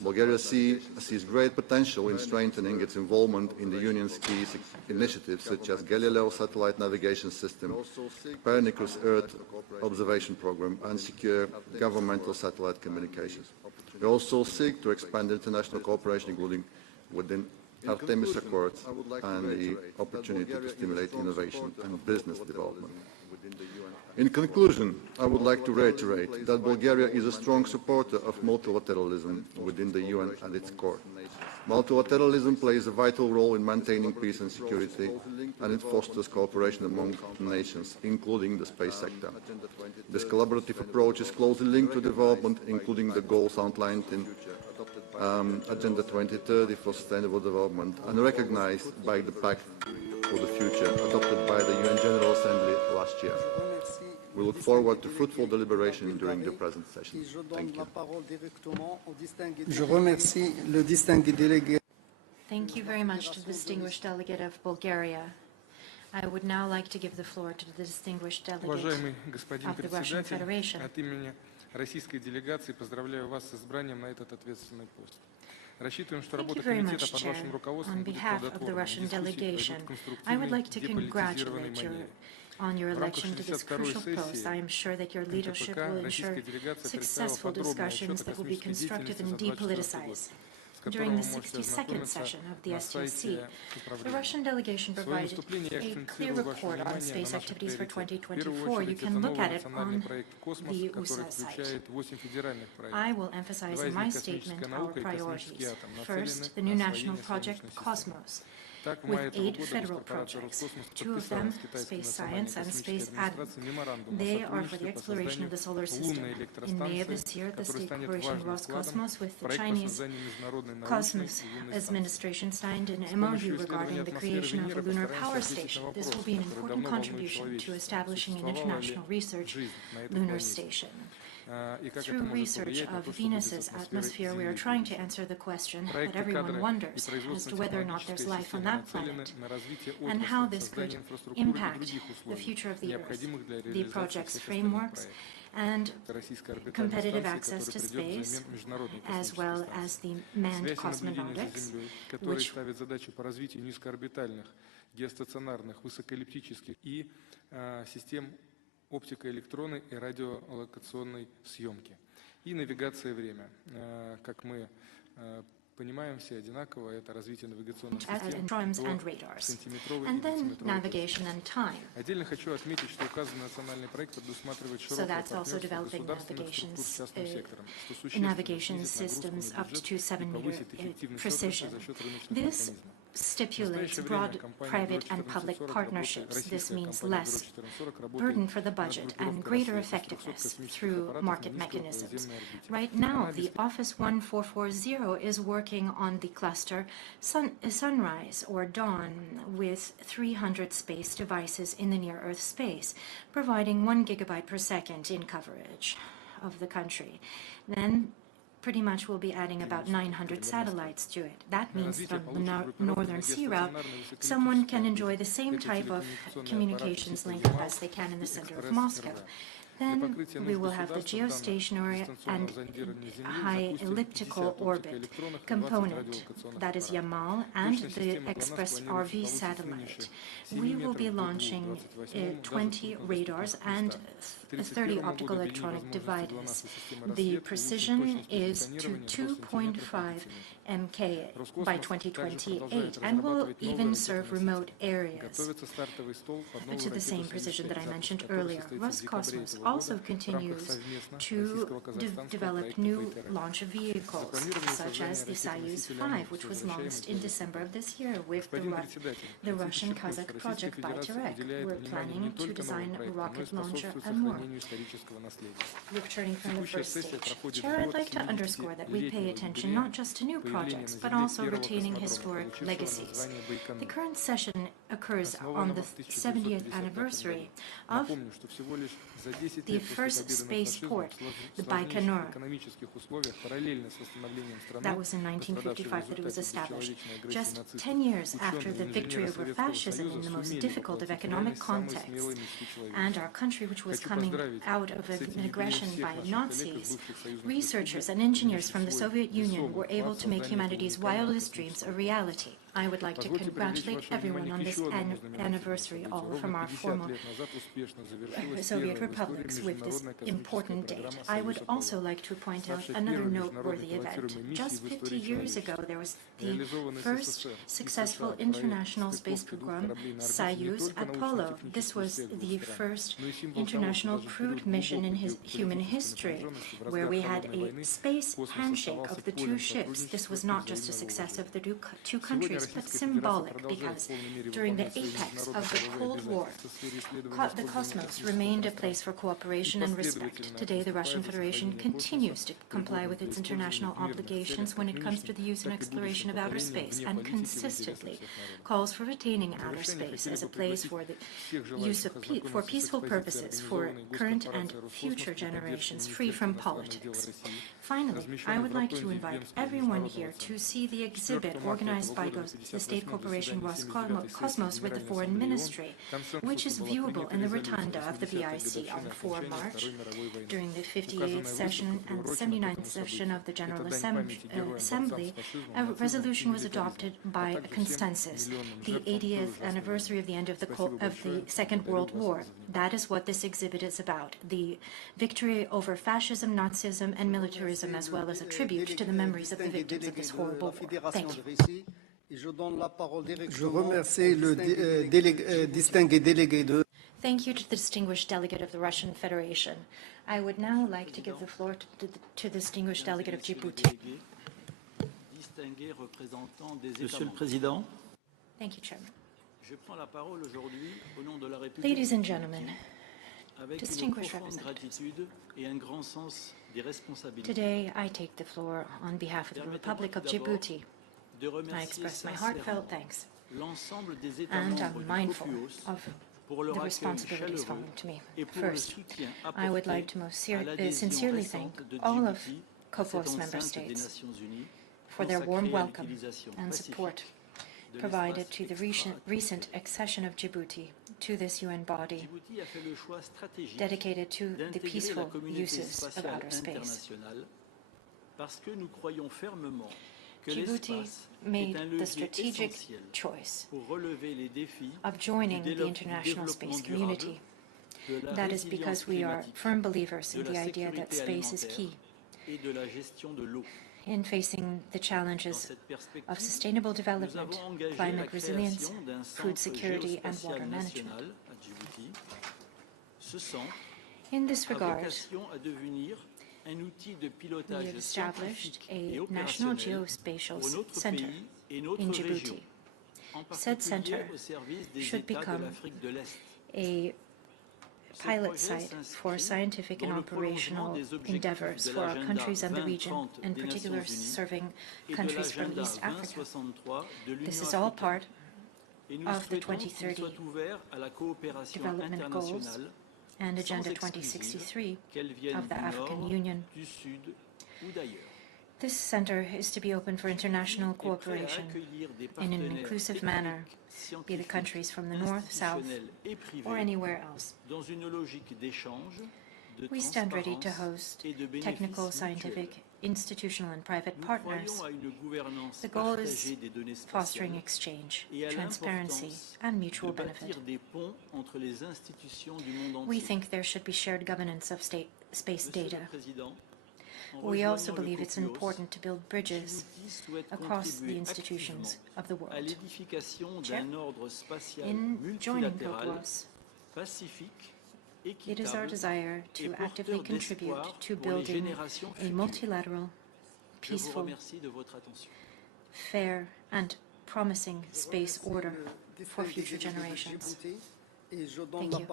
Bulgaria sees great potential in strengthening its involvement in the Union's key initiatives such as Galileo Satellite Navigation System, Copernicus Earth Observation Programme and secure governmental satellite communications. We also seek to expand international cooperation, including within Artemis Accords and the opportunity to stimulate innovation and business development. In conclusion, I would like to reiterate that Bulgaria is a strong supporter of multilateralism within the UN at its core. Multilateralism plays a vital role in maintaining peace and security, and it fosters cooperation among nations, including the space sector. This collaborative approach is closely linked to development, including the goals outlined in Agenda 2030 for Sustainable Development and recognized by the Pact for the Future adopted by the UN General Assembly last year. We look forward to fruitful deliberation during the present session. Thank you. Thank you very much to the distinguished delegate of Bulgaria. I would now like to give the floor to the distinguished delegate of the Russian Federation. Российской делегации поздравляю вас с избранием на этот ответственный пост. Рассчитываем, что Thank работа you very комитета much, под Chair. вашим руководством On будет behalf of the плодотворной. Russian Дискуссии delegation, пройдут в I would конструктивной, like to деполитизированной congratulate you манере. on your В рамках election to this 62-й crucial post. сессии I am sure that your leadership will ensure российская делегация представила successful подробный отчет discussions о that will be космической constructive деятельности and за 2024 depoliticized. год, с During которым the вы можете 62nd ознакомиться session of the на STC, сайте the управления. Russian delegation В своем provided выступлении я a clear акцентирую ваше report on внимание на space наших activities for приоритетах. В первую 2024. You очередь, это can look новый at it национальный on проект «Космос», the который USA site. включает 8 федеральных I проектов. will emphasize Два in из my них statement космическая our наука и космический priorities. атом, нацелены First, the на new national освоение project Солнечной системы. COSMOS, Так, в мае with этого 8 года federal госкорпорация projects, «Роскосмос» 2 of подписала them с Китайской space национальной science and космической space администрацией admin. меморандум о They are for the сотрудничестве по exploration of созданию the solar system. лунной In May of электростанции, this year, the которая state станет corporation важным вкладом Roscosmos with в the проект по Chinese созданию международной научной Cosmos и лунной станции. administration signed an С помощью MOU исследования regarding the атмосферы creation of a Венеры lunar постараемся power ответить на station. вопрос, This will be an который important давно волнует contribution to человечество. establishing an Существовала ли international research жизнь на этой lunar планете? station. И как это Through может research повлиять на of то, что будет с Venus's атмосферой atmosphere, we are Земли? trying to answer the question that Проекты everyone кадры и wonders as to whether or not there's производственно-технологической life on системы that нацелены planet на развитие and how отрасли, this could создание инфраструктуры и impact других the условий, future of the Earth, необходимых для the реализации project's всех остальных frameworks, проектов. and Это российская орбитальная competitive станция, access to которая придет space, взамен международной as космической well станции. as the manned Связь и наблюдение за cosmonauts, Землей, которые which ставят задачу по развитию низкоорбитальных, геостационарных, высокоэллиптических и систем оптико-электронной и радиолокационной съемки. И навигация время. Как мы понимаем все одинаково, это развитие навигационных систем до сантиметровой и дециметровой точки. Отдельно хочу отметить, что указанный национальный проект предусматривает широкое партнерство государственных структур с частным сектором, что существенно снизит нагрузку на бюджет и повысит эффективность отрасли за счет рыночных механизмов. Stipulates broad private and public partnerships. This means less burden for the budget and greater effectiveness through market mechanisms. Right now, the Office 1440 is working on the cluster Sunrise or Dawn with 300 space devices in the near-Earth space, providing 1 gigabyte per second in coverage of the country. Then pretty much we'll be adding about 900 satellites to it. That means from the northern sea route, someone can enjoy the same type of communications link up as they can in the center of Moscow. Then we will have the geostationary and high elliptical orbit component, that is Yamal, and the Express RV satellite. We will be launching 20 radars and 30 optical electronic dividers. The precision is to 2.5 MK by 2028 and will even serve remote areas to the same precision that I mentioned earlier. Roscosmos also continues to develop new launch vehicles, such as the Soyuz 5, which was launched in December of this year with the Russian-Kazakh project by Terek. We're planning to design a rocket launcher and more. Returning from the first stage, Chair, I'd like to underscore that we pay attention not just to new projects, but also retaining historic legacies. The current session occurs on the 70th anniversary of the first spaceport, the Bakanov. That was in 1955 that it was established. Just 10 years after the victory over fascism in the most difficult of economic contexts, and our country, which was coming out of an aggression by Nazis, researchers and engineers from the Soviet Union were able to make humanity's wildest dreams a reality. I would like to congratulate everyone on this anniversary, all from our former Soviet republics, with this important date. I would also like to point out another noteworthy event. Just 50 years ago, there was the first successful international space program, Soyuz Apollo. This was the first international crewed mission in human history, where we had a space handshake of the two ships. This was not just a success of the two countries, but symbolic, because during the apex of the Cold War, the cosmos remained a place for cooperation and respect. Today, the Russian Federation continues to comply with its international obligations when it comes to the use and exploration of outer space, and consistently calls for retaining outer space as a place for the use of for peaceful purposes for current and future generations, free from politics. Finally, I would like to invite everyone here to see the exhibit organized by the state corporation Roscosmos with the Foreign Ministry, which is viewable in the rotunda of the BIC on 4 March. During the 58th session and 79th session of the General Assembly, a resolution was adopted by a consensus, the 80th anniversary of the end of the Second World War. That is what this exhibit is about, the victory over fascism, Nazism, and militarism, as well as a tribute to the memories of the victims of this horrible war. Thank you. Je remercie le distingué délégué de... Thank you to the distinguished delegate of the Russian Federation. I would now like to give the floor to the distinguished delegate of Djibouti. Monsieur le Président, Thank you, Chairman. je prends la parole aujourd'hui au nom de la République Ladies and gentlemen, avec une distinguished profonde representatives. gratitude et un grand sens des responsabilités. Today, I take the floor on behalf of the Republic of Djibouti. De I remercier express my sincèrement heartfelt thanks, l'ensemble des États and membres I'm du mindful COPUOS of pour leur the accueil responsibilities chaleureux falling to me. et pour le First, soutien I would like apporté to most à l'adhésion sincerely récente thank de all of Djibouti à COPUOS cette member enceinte des states Nations Unies for their warm consacrée à welcome l'utilisation and pacifique support de provided l'espace to the recent accession of Djibouti to this UN body Djibouti a fait le choix stratégique dedicated to the d'intégrer la peaceful communauté uses of spatiale outer space. internationale parce que nous croyons fermement que Djibouti l'espace made est un the levier strategic essentiel choice pour relever les défis of joining du the international space développement community. durable, de la That is because we are résilience firm believers de in the la idea that sécurité space is alimentaire key et de la gestion de l'eau. in facing the Dans challenges cette perspective, of sustainable nous development, avons engagé la climate resilience, création d'un food centre security, and géospatial water management. national à Djibouti. Ce centre In this a regard, vocation à devenir un outil de we pilotage have established scientifique et a national opérationnel geospatial pour notre center pays et notre in région, Djibouti. en Said particulier center au service des should États de become l'Afrique de l'Est. a Ce pilot projet site for s'inscrit scientific and dans le operational prolongement des objectifs endeavors de for our l'agenda countries and the region, 2030 in des particular Nations Unies serving et de countries from l'agenda East Africa. 2063 de This l'Union is all africaine. part Et nous of the souhaitons qu'il 2030 soit ouvert à la coopération development goals internationale and sans Agenda exclusive, 2063 qu'elle vienne of the du African Nord, Union. du Sud ou d'ailleurs. This center is to be open for international Est prêt à cooperation accueillir des in an partenaires inclusive manner, techniques, be the countries from the north, south, institutionnels et privés or anywhere else. dans une logique d'échange, de We stand ready to transparence host et de technical, bénéfices scientific, mutuels. institutional, and private Nous partners. croyons à une gouvernance The goal partagée is des données fostering spatiales exchange, et à transparency, l'importance and de mutual benefit. bâtir des ponts entre les institutions du monde We entier. think there should be shared governance of space Monsieur data. le Président, en We also rejoignant le believe it's COPUOS, important to build bridges Djibouti souhaite across the contribuer institutions activement of the à world. l'édification Chair, d'un ordre spatial in joining multilatéral, COPUOS, pacifique It is our desire to actively contribute to building a multilateral, peaceful, fair, and promising space order for future generations. Thank you.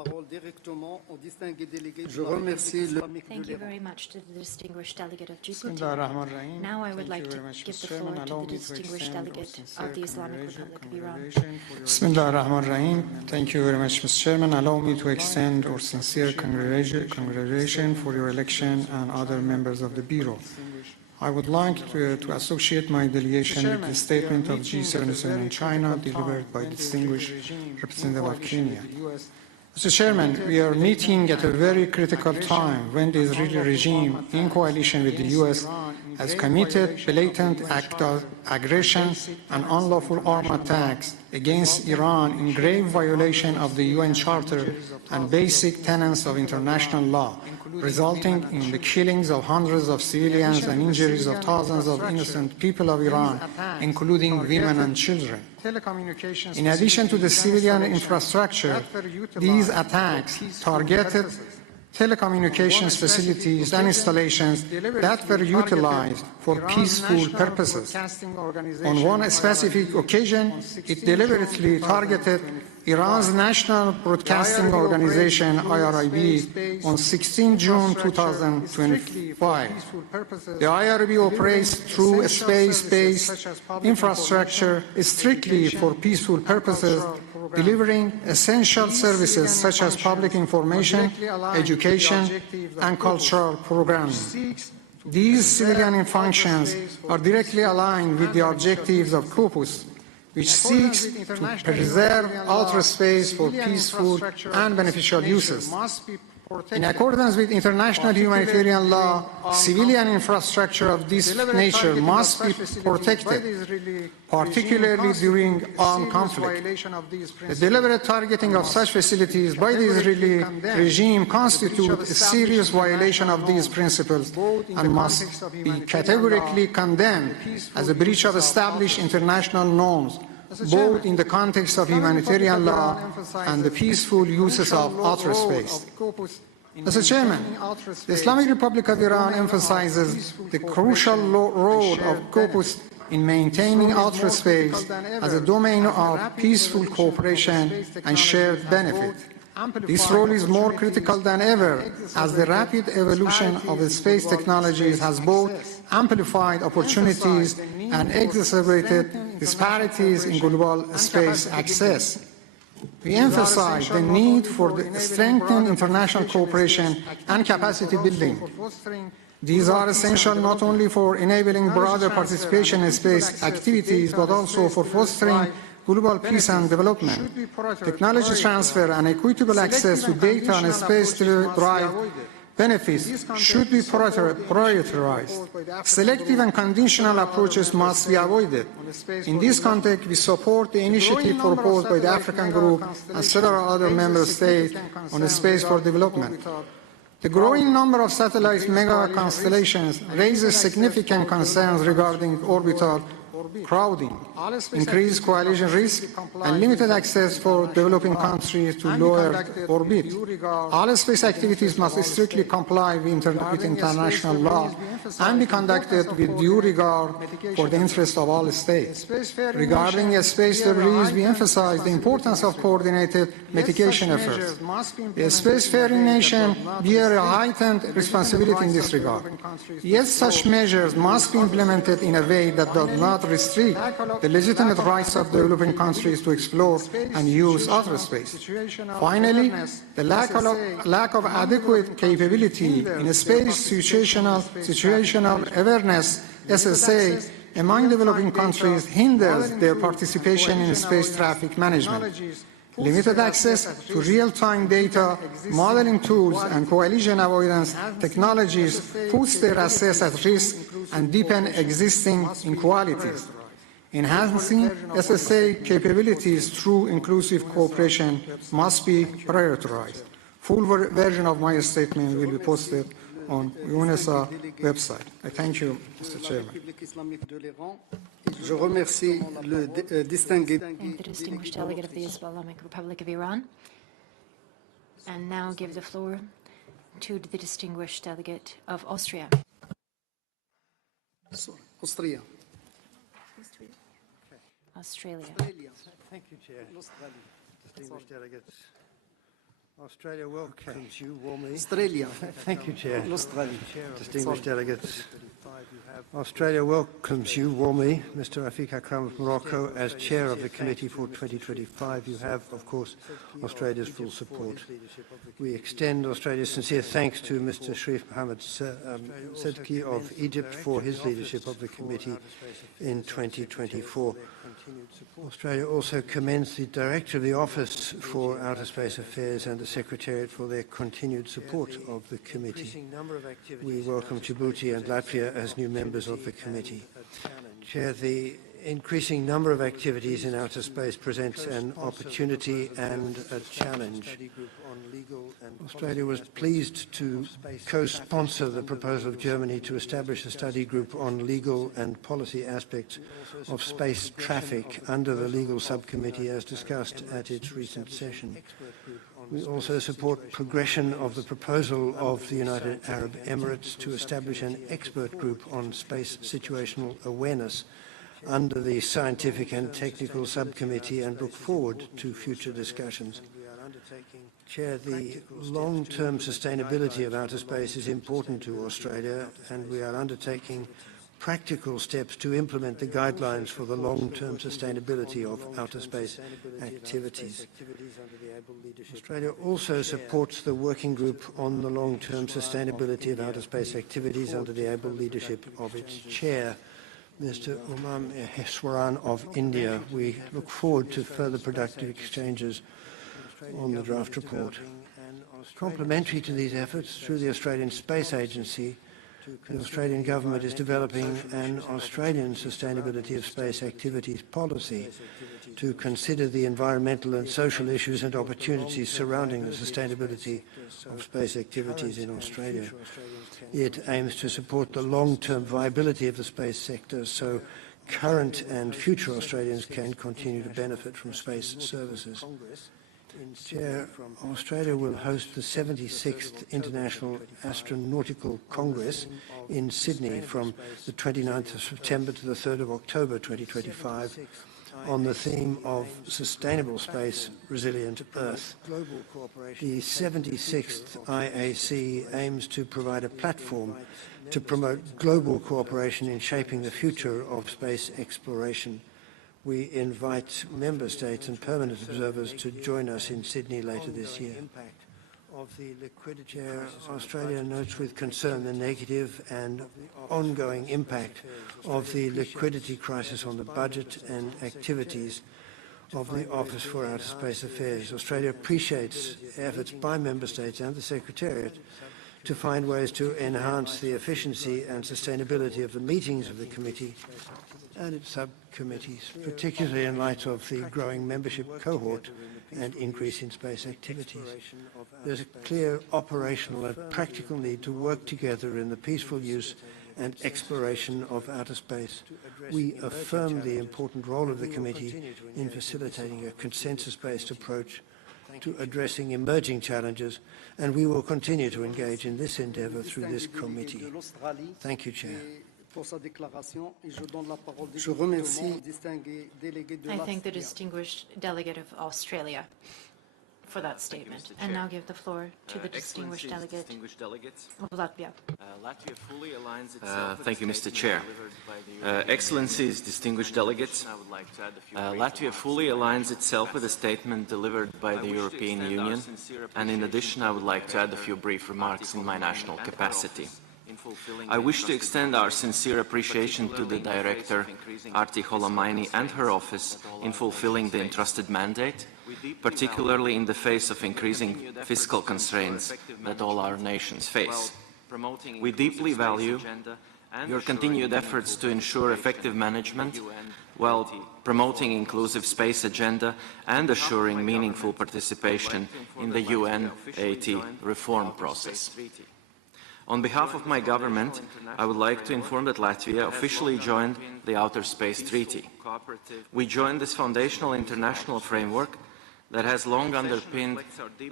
Thank you very much to the distinguished delegate of Djibouti. Now I would like to give the floor to the distinguished delegate of the Islamic Republic of Iran. Bismillah ar-Rahman ar-Rahim. Thank you very much, Mr. Chairman. Allow me to extend our sincere congratulations for your election and other members of the Bureau. I would like to associate my delegation with the statement of G77 in China delivered by the distinguished representative of Kenya. Mr. Chairman, we are meeting at a very critical time when the Israeli regime, in coalition with the U.S., has committed blatant acts of aggression and unlawful armed attacks against Iran in grave violation of the UN Charter and basic tenets of international law, resulting in the killings of hundreds of civilians and injuries of thousands of innocent people of Iran, including women and children. In addition to the civilian infrastructure, these attacks targeted telecommunications facilities and installations that were utilized for peaceful purposes. On one specific occasion, it deliberately targeted Iran's National Broadcasting Organization, IRIB, on 16 June 2025. The IRIB operates through a space-based infrastructure strictly for peaceful purposes, delivering essential services such as public information, education, and cultural programs. These civilian functions are directly aligned with the objectives of COPUOS, which seeks to preserve outer space for peaceful and beneficial uses. In accordance with international humanitarian law, civilian infrastructure of this nature must be protected, particularly during armed conflict. The deliberate targeting of such facilities by the Israeli regime constitutes a serious violation of these principles and must be categorically condemned as a breach of established international norms, both in the context of humanitarian law and the peaceful uses of outer space. Mr. Chairman, the Islamic Republic of Iran emphasizes the crucial role of COPUOS in maintaining outer space as a domain of peaceful cooperation and shared benefit. This role is more critical than ever as the rapid evolution of the space technologies has both amplified opportunities and exacerbated disparities in global space access. We emphasize the need for strengthened international cooperation and capacity building. These are essential not only for enabling broader participation in space activities, but also for fostering global peace and development. Technology transfer and equitable access to data and space-derived benefits should be prioritized. Selective and conditional approaches must be avoided. In this context, we support the initiative proposed by the African Group and several other member states on space for development. The growing number of satellite mega-constellations raises significant concerns regarding orbital crowding, increased coalition risk, and limited access for developing countries to lower orbit. All space activities must strictly comply with international law and be conducted with due regard for the interest of all states. Regarding space debris, we emphasize the importance of coordinated mitigation efforts. The spacefaring nation bears a heightened responsibility in this regard. Yet such measures must be implemented in a way that does not restrict the legitimate rights of developing countries to explore and use outer space. Finally, the lack of adequate capability in space situational awareness, SSA, among developing countries hinders their participation in space traffic management. Limited access to real-time data, modeling tools, and coalition avoidance technologies puts their access at risk and deepen existing inequalities. Enhancing SSA capabilities through inclusive cooperation must be prioritized. Full version of my statement will be posted on UNESA website. I thank you, Mr. Chairman. The distinguished delegate of the Islamic Republic of Iran. And now give the floor to the distinguished delegate of Austria. Austria. Australia. Thank you, Chair. Distinguished delegates. Australia welcomes you warmly. Australia. Thank you, Chair. Australia. Distinguished delegates. Australia welcomes you warmly, Mr. Rafiq Akram of Morocco, as Chair of the Committee for 2025. You have, of course, Australia's full support. We extend Australia's sincere thanks to Mr. Sharif Mohammed Sedki of Egypt for his leadership of the Committee in 2024. Australia also commends the Director of the Office for Outer Space Affairs and the Secretariat for their continued support of the Committee. We welcome Djibouti and Latvia as new members of the Committee. Chair, the increasing number of activities in outer space presents an opportunity and a challenge. Australia was pleased to co-sponsor the proposal of Germany to establish a study group on legal and policy aspects of space traffic under the legal subcommittee as discussed at its recent session. We also support progression of the proposal of the United Arab Emirates to establish an expert group on space situational awareness under the Scientific and Technical Subcommittee and look forward to future discussions. Chair, the long-term sustainability of outer space is important to Australia, and we are undertaking practical steps to implement the guidelines for the long-term sustainability of outer space activities. Australia also supports the working group on the long-term sustainability of outer space activities under the able leadership of its chair, Mr. Umam Heswaran of India. We look forward to further productive exchanges on the draft report. Complementary to these efforts, through the Australian Space Agency, the Australian Government is developing an Australian Sustainability of Space Activities policy to consider the environmental and social issues and opportunities surrounding the sustainability of space activities in Australia. It aims to support the long-term viability of the space sector so current and future Australians can continue to benefit from space services. Chair, Australia will host the 76th International Astronautical Congress in Sydney from the 29th of September to the 3rd of October 2025 on the theme of Sustainable Space, Resilient Earth. The 76th IAC aims to provide a platform to promote global cooperation in shaping the future of space exploration. We invite member states and permanent observers to join us in Sydney later this year. Chair, Australia notes with concern the negative and ongoing impact of the liquidity crisis on the budget and activities of the Office for Outer Space Affairs. Australia appreciates efforts by member states and the Secretariat to find ways to enhance the efficiency and sustainability of the meetings of the committee and its subcommittees, particularly in light of the growing membership cohort and increase in space activities. There's a clear operational and practical need to work together in the peaceful use and exploration of outer space. We affirm the important role of the committee in facilitating a consensus-based approach to addressing emerging challenges, and we will continue to engage in this endeavour through this committee. Thank you, Chair. I thank the distinguished delegate of Australia for that statement. And now give the floor to the distinguished delegate of Latvia. Thank you, Mr. Chair. Excellencies, distinguished delegates, Latvia fully aligns itself with the statement delivered by the European Union, and in addition, I would like to add a few brief remarks in my national capacity. I wish to extend our sincere appreciation to the Director, Arti Holamaini, and her office in fulfilling the entrusted mandate, particularly in the face of increasing fiscal constraints that all our nations face. We deeply value your continued efforts to ensure effective management while promoting inclusive space agenda and assuring meaningful participation in the UN-80 reform process. On behalf of my government, I would like to inform that Latvia officially joined the Outer Space Treaty. We joined this foundational international framework that has long underpinned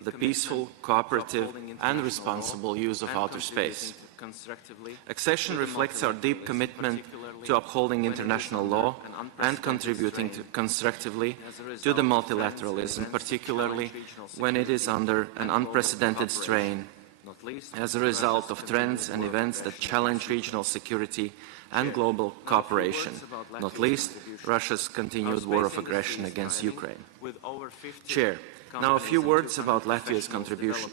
the peaceful, cooperative and responsible use of outer space. Accession reflects our deep commitment to upholding international law and contributing constructively to the multilateralism, particularly when it is under an unprecedented strain as a result of trends and events that challenge regional security and global cooperation, not least Russia's continued war of aggression against Ukraine. Chair, now a few words about Latvia's contribution.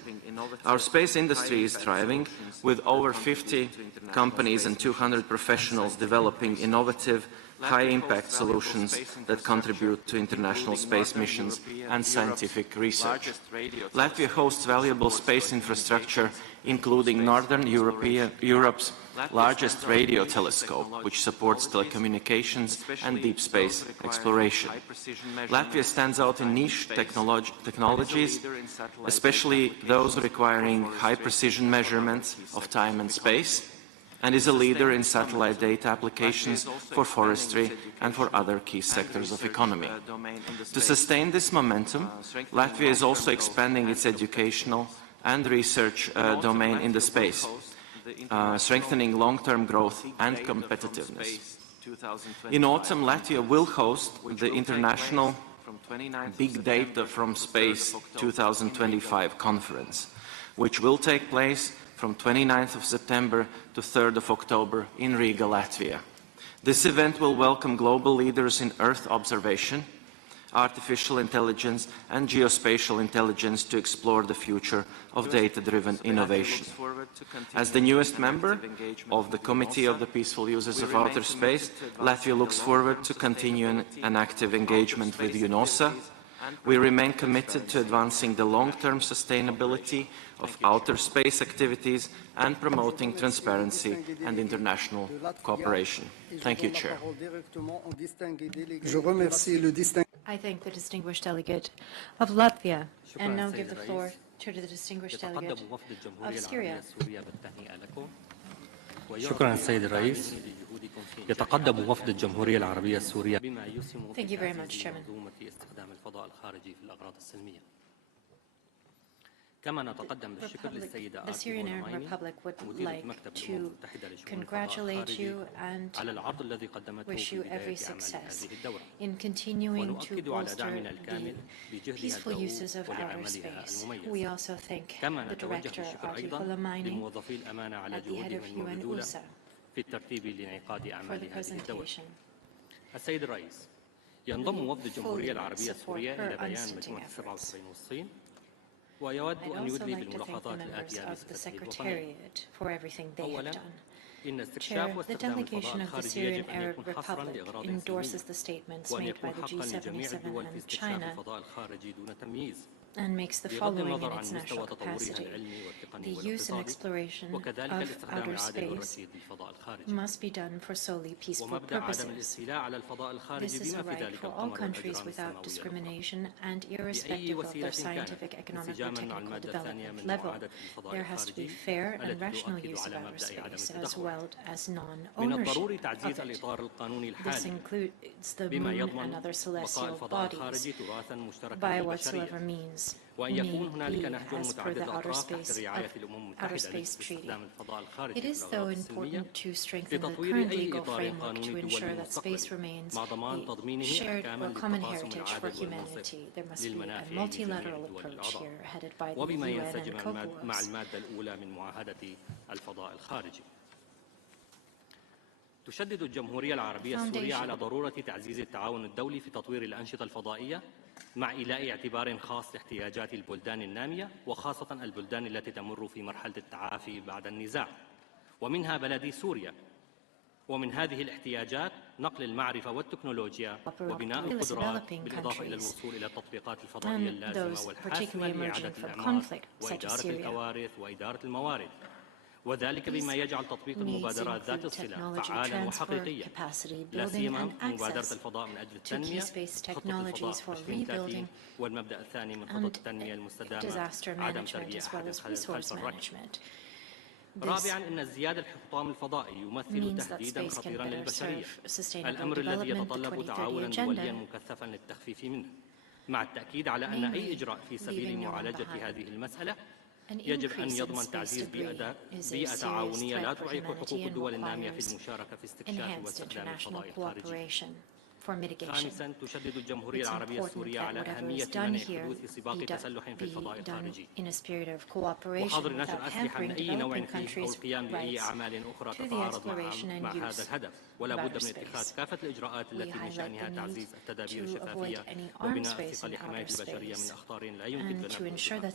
Our space industry is thriving, with over 50 companies and 200 professionals developing innovative, high-impact solutions that contribute to international space missions and scientific research. Latvia hosts valuable space infrastructure, including Northern Europe's largest radio telescope, which supports telecommunications and deep space exploration. Latvia stands out in niche technologies, especially those requiring high-precision measurements of time and space, and is a leader in satellite data applications for forestry and for other key sectors of economy. To sustain this momentum, Latvia is also expanding its educational and research domain in the space, strengthening long-term growth and competitiveness. In autumn, Latvia will host the International Big Data from Space 2025 conference, which will take place from 29th of September to 3rd of October in Riga, Latvia. This event will welcome global leaders in Earth observation, artificial intelligence and geospatial intelligence to explore the future of data-driven innovation. As the newest member of the Committee of the Peaceful Uses of Outer Space, Latvia looks forward to continuing an active engagement with UNOSA. We remain committed to advancing the long-term sustainability of outer space activities and promoting transparency and international cooperation. Thank you, Chair. I thank the distinguished delegate of Latvia and now give the floor to the distinguished delegate of Syria. شكرا السيد الرئيس. يتقدم وفد الجمهورية العربية السورية Thank you very much, Chairman. في استخدام الفضاء الخارجي في الأغراض السلمية. The Syrian Arab Republic would like to congratulate you and wish you every success in continuing to bolster the peaceful uses of outer space. We also thank the Director of Mining at the head of UN USA for the presentation. السيد الرئيس، ينضم وفد الجمهورية العربية السورية إلى بيان مجموعة 97 والصين ويود أن يدلي بالملاحظات الآتية للسفير الوطني. Chair, the delegation of the Syrian Arab Republic endorses the statements made by the G77 and China and makes the following in its national capacity. The use and exploration of outer space must be done for solely peaceful purposes. This is a right for all countries without discrimination and irrespective of their scientific, economic, or technical development level. There has to be fair and rational use of outer space as well as non-ownership of it. This includes the moon and other celestial bodies by whatsoever means may be as per the Outer Space Treaty. It is, though, important to strengthen the current legal framework to ensure that space remains a shared or common heritage for humanity. There must be a multilateral approach here headed by the UN and COPUOS. تشدد الجمهورية العربية السورية على ضرورة تعزيز التعاون الدولي في تطوير الأنشطة الفضائية مع إيلاء اعتبار خاص لاحتياجات البلدان النامية وخاصة البلدان التي تمر في مرحلة التعافي بعد النزاع ومنها بلدي سوريا. ومن هذه الاحتياجات نقل المعرفة والتكنولوجيا وبناء القدرات بالإضافة إلى الوصول إلى التطبيقات الفضائية اللازمة والحاسمة لإعادة الإعمار وإدارة الكوارث وإدارة الموارد. وذلك بما يجعل تطبيق المبادرات ذات الصلة فعالا وحقيقيا لا سيما مبادرة الفضاء من أجل التنمية خطة الفضاء 2030 والمبدأ الثاني من خطط التنمية المستدامة عدم ترجيع أحد خلف الركب. رابعا أن ازدياد الحطام الفضائي يمثل تهديدا خطيرا للبشرية الأمر الذي يتطلب تعاونا دوليا مكثفا للتخفيف منه. مع التأكيد على أن أي إجراء في سبيل معالجة هذه المسألة يجب أن يضمن تعزيز بيئة تعاونية لا تعيق حقوق الدول النامية في المشاركة في استكشاف واستخدام الفضاء الخارجي. خامساً تشدد الجمهورية العربية السورية على أهمية منع حدوث سباق تسلح في الفضاء الخارجي وحظر نشر أسلحة من أي نوع فيه أو القيام بأي أعمال أخرى تتعارض مع هذا الهدف ولا بد من اتخاذ كافة الإجراءات التي من شأنها تعزيز التدابير الشفافية وبناء الثقة لحماية البشرية من أخطار لا يمكن تجنبها.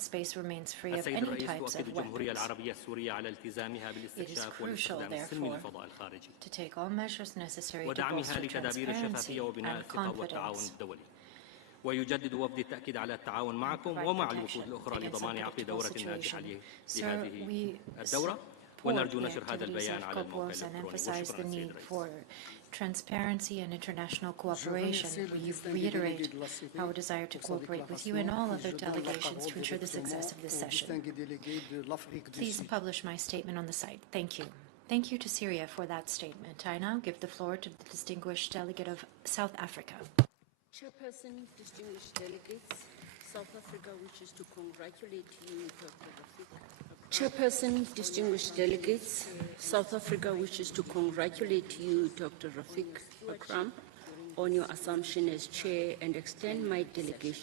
السيد الرئيس تؤكد الجمهورية العربية السورية على التزامها بالاستكشاف والاستخدام السلمي للفضاء الخارجي ودعمها لتدابير الشفافية وبناء الثقة والتعاون الدولي. ويجدد وفد التأكيد على التعاون معكم ومع الوفود الأخرى لضمان عقد دورة ناجحة لهذه الدورة ونرجو نشر هذا البيان على الموقع الإلكتروني. وشكرا سيد الرئيس. Transparency and international cooperation. We reiterate our desire to cooperate with you and all other delegations to ensure the success of this session. Please publish my statement on the site. Thank you. Thank you to Syria for that statement. I now give the floor to the distinguished delegate of South Africa. Chairperson, distinguished delegates, South Africa wishes to congratulate you, Dr. Rafik. Chairperson, distinguished delegates, South Africa wishes to congratulate you, Dr. Rafik Akram, on your assumption as chair and extend my delegation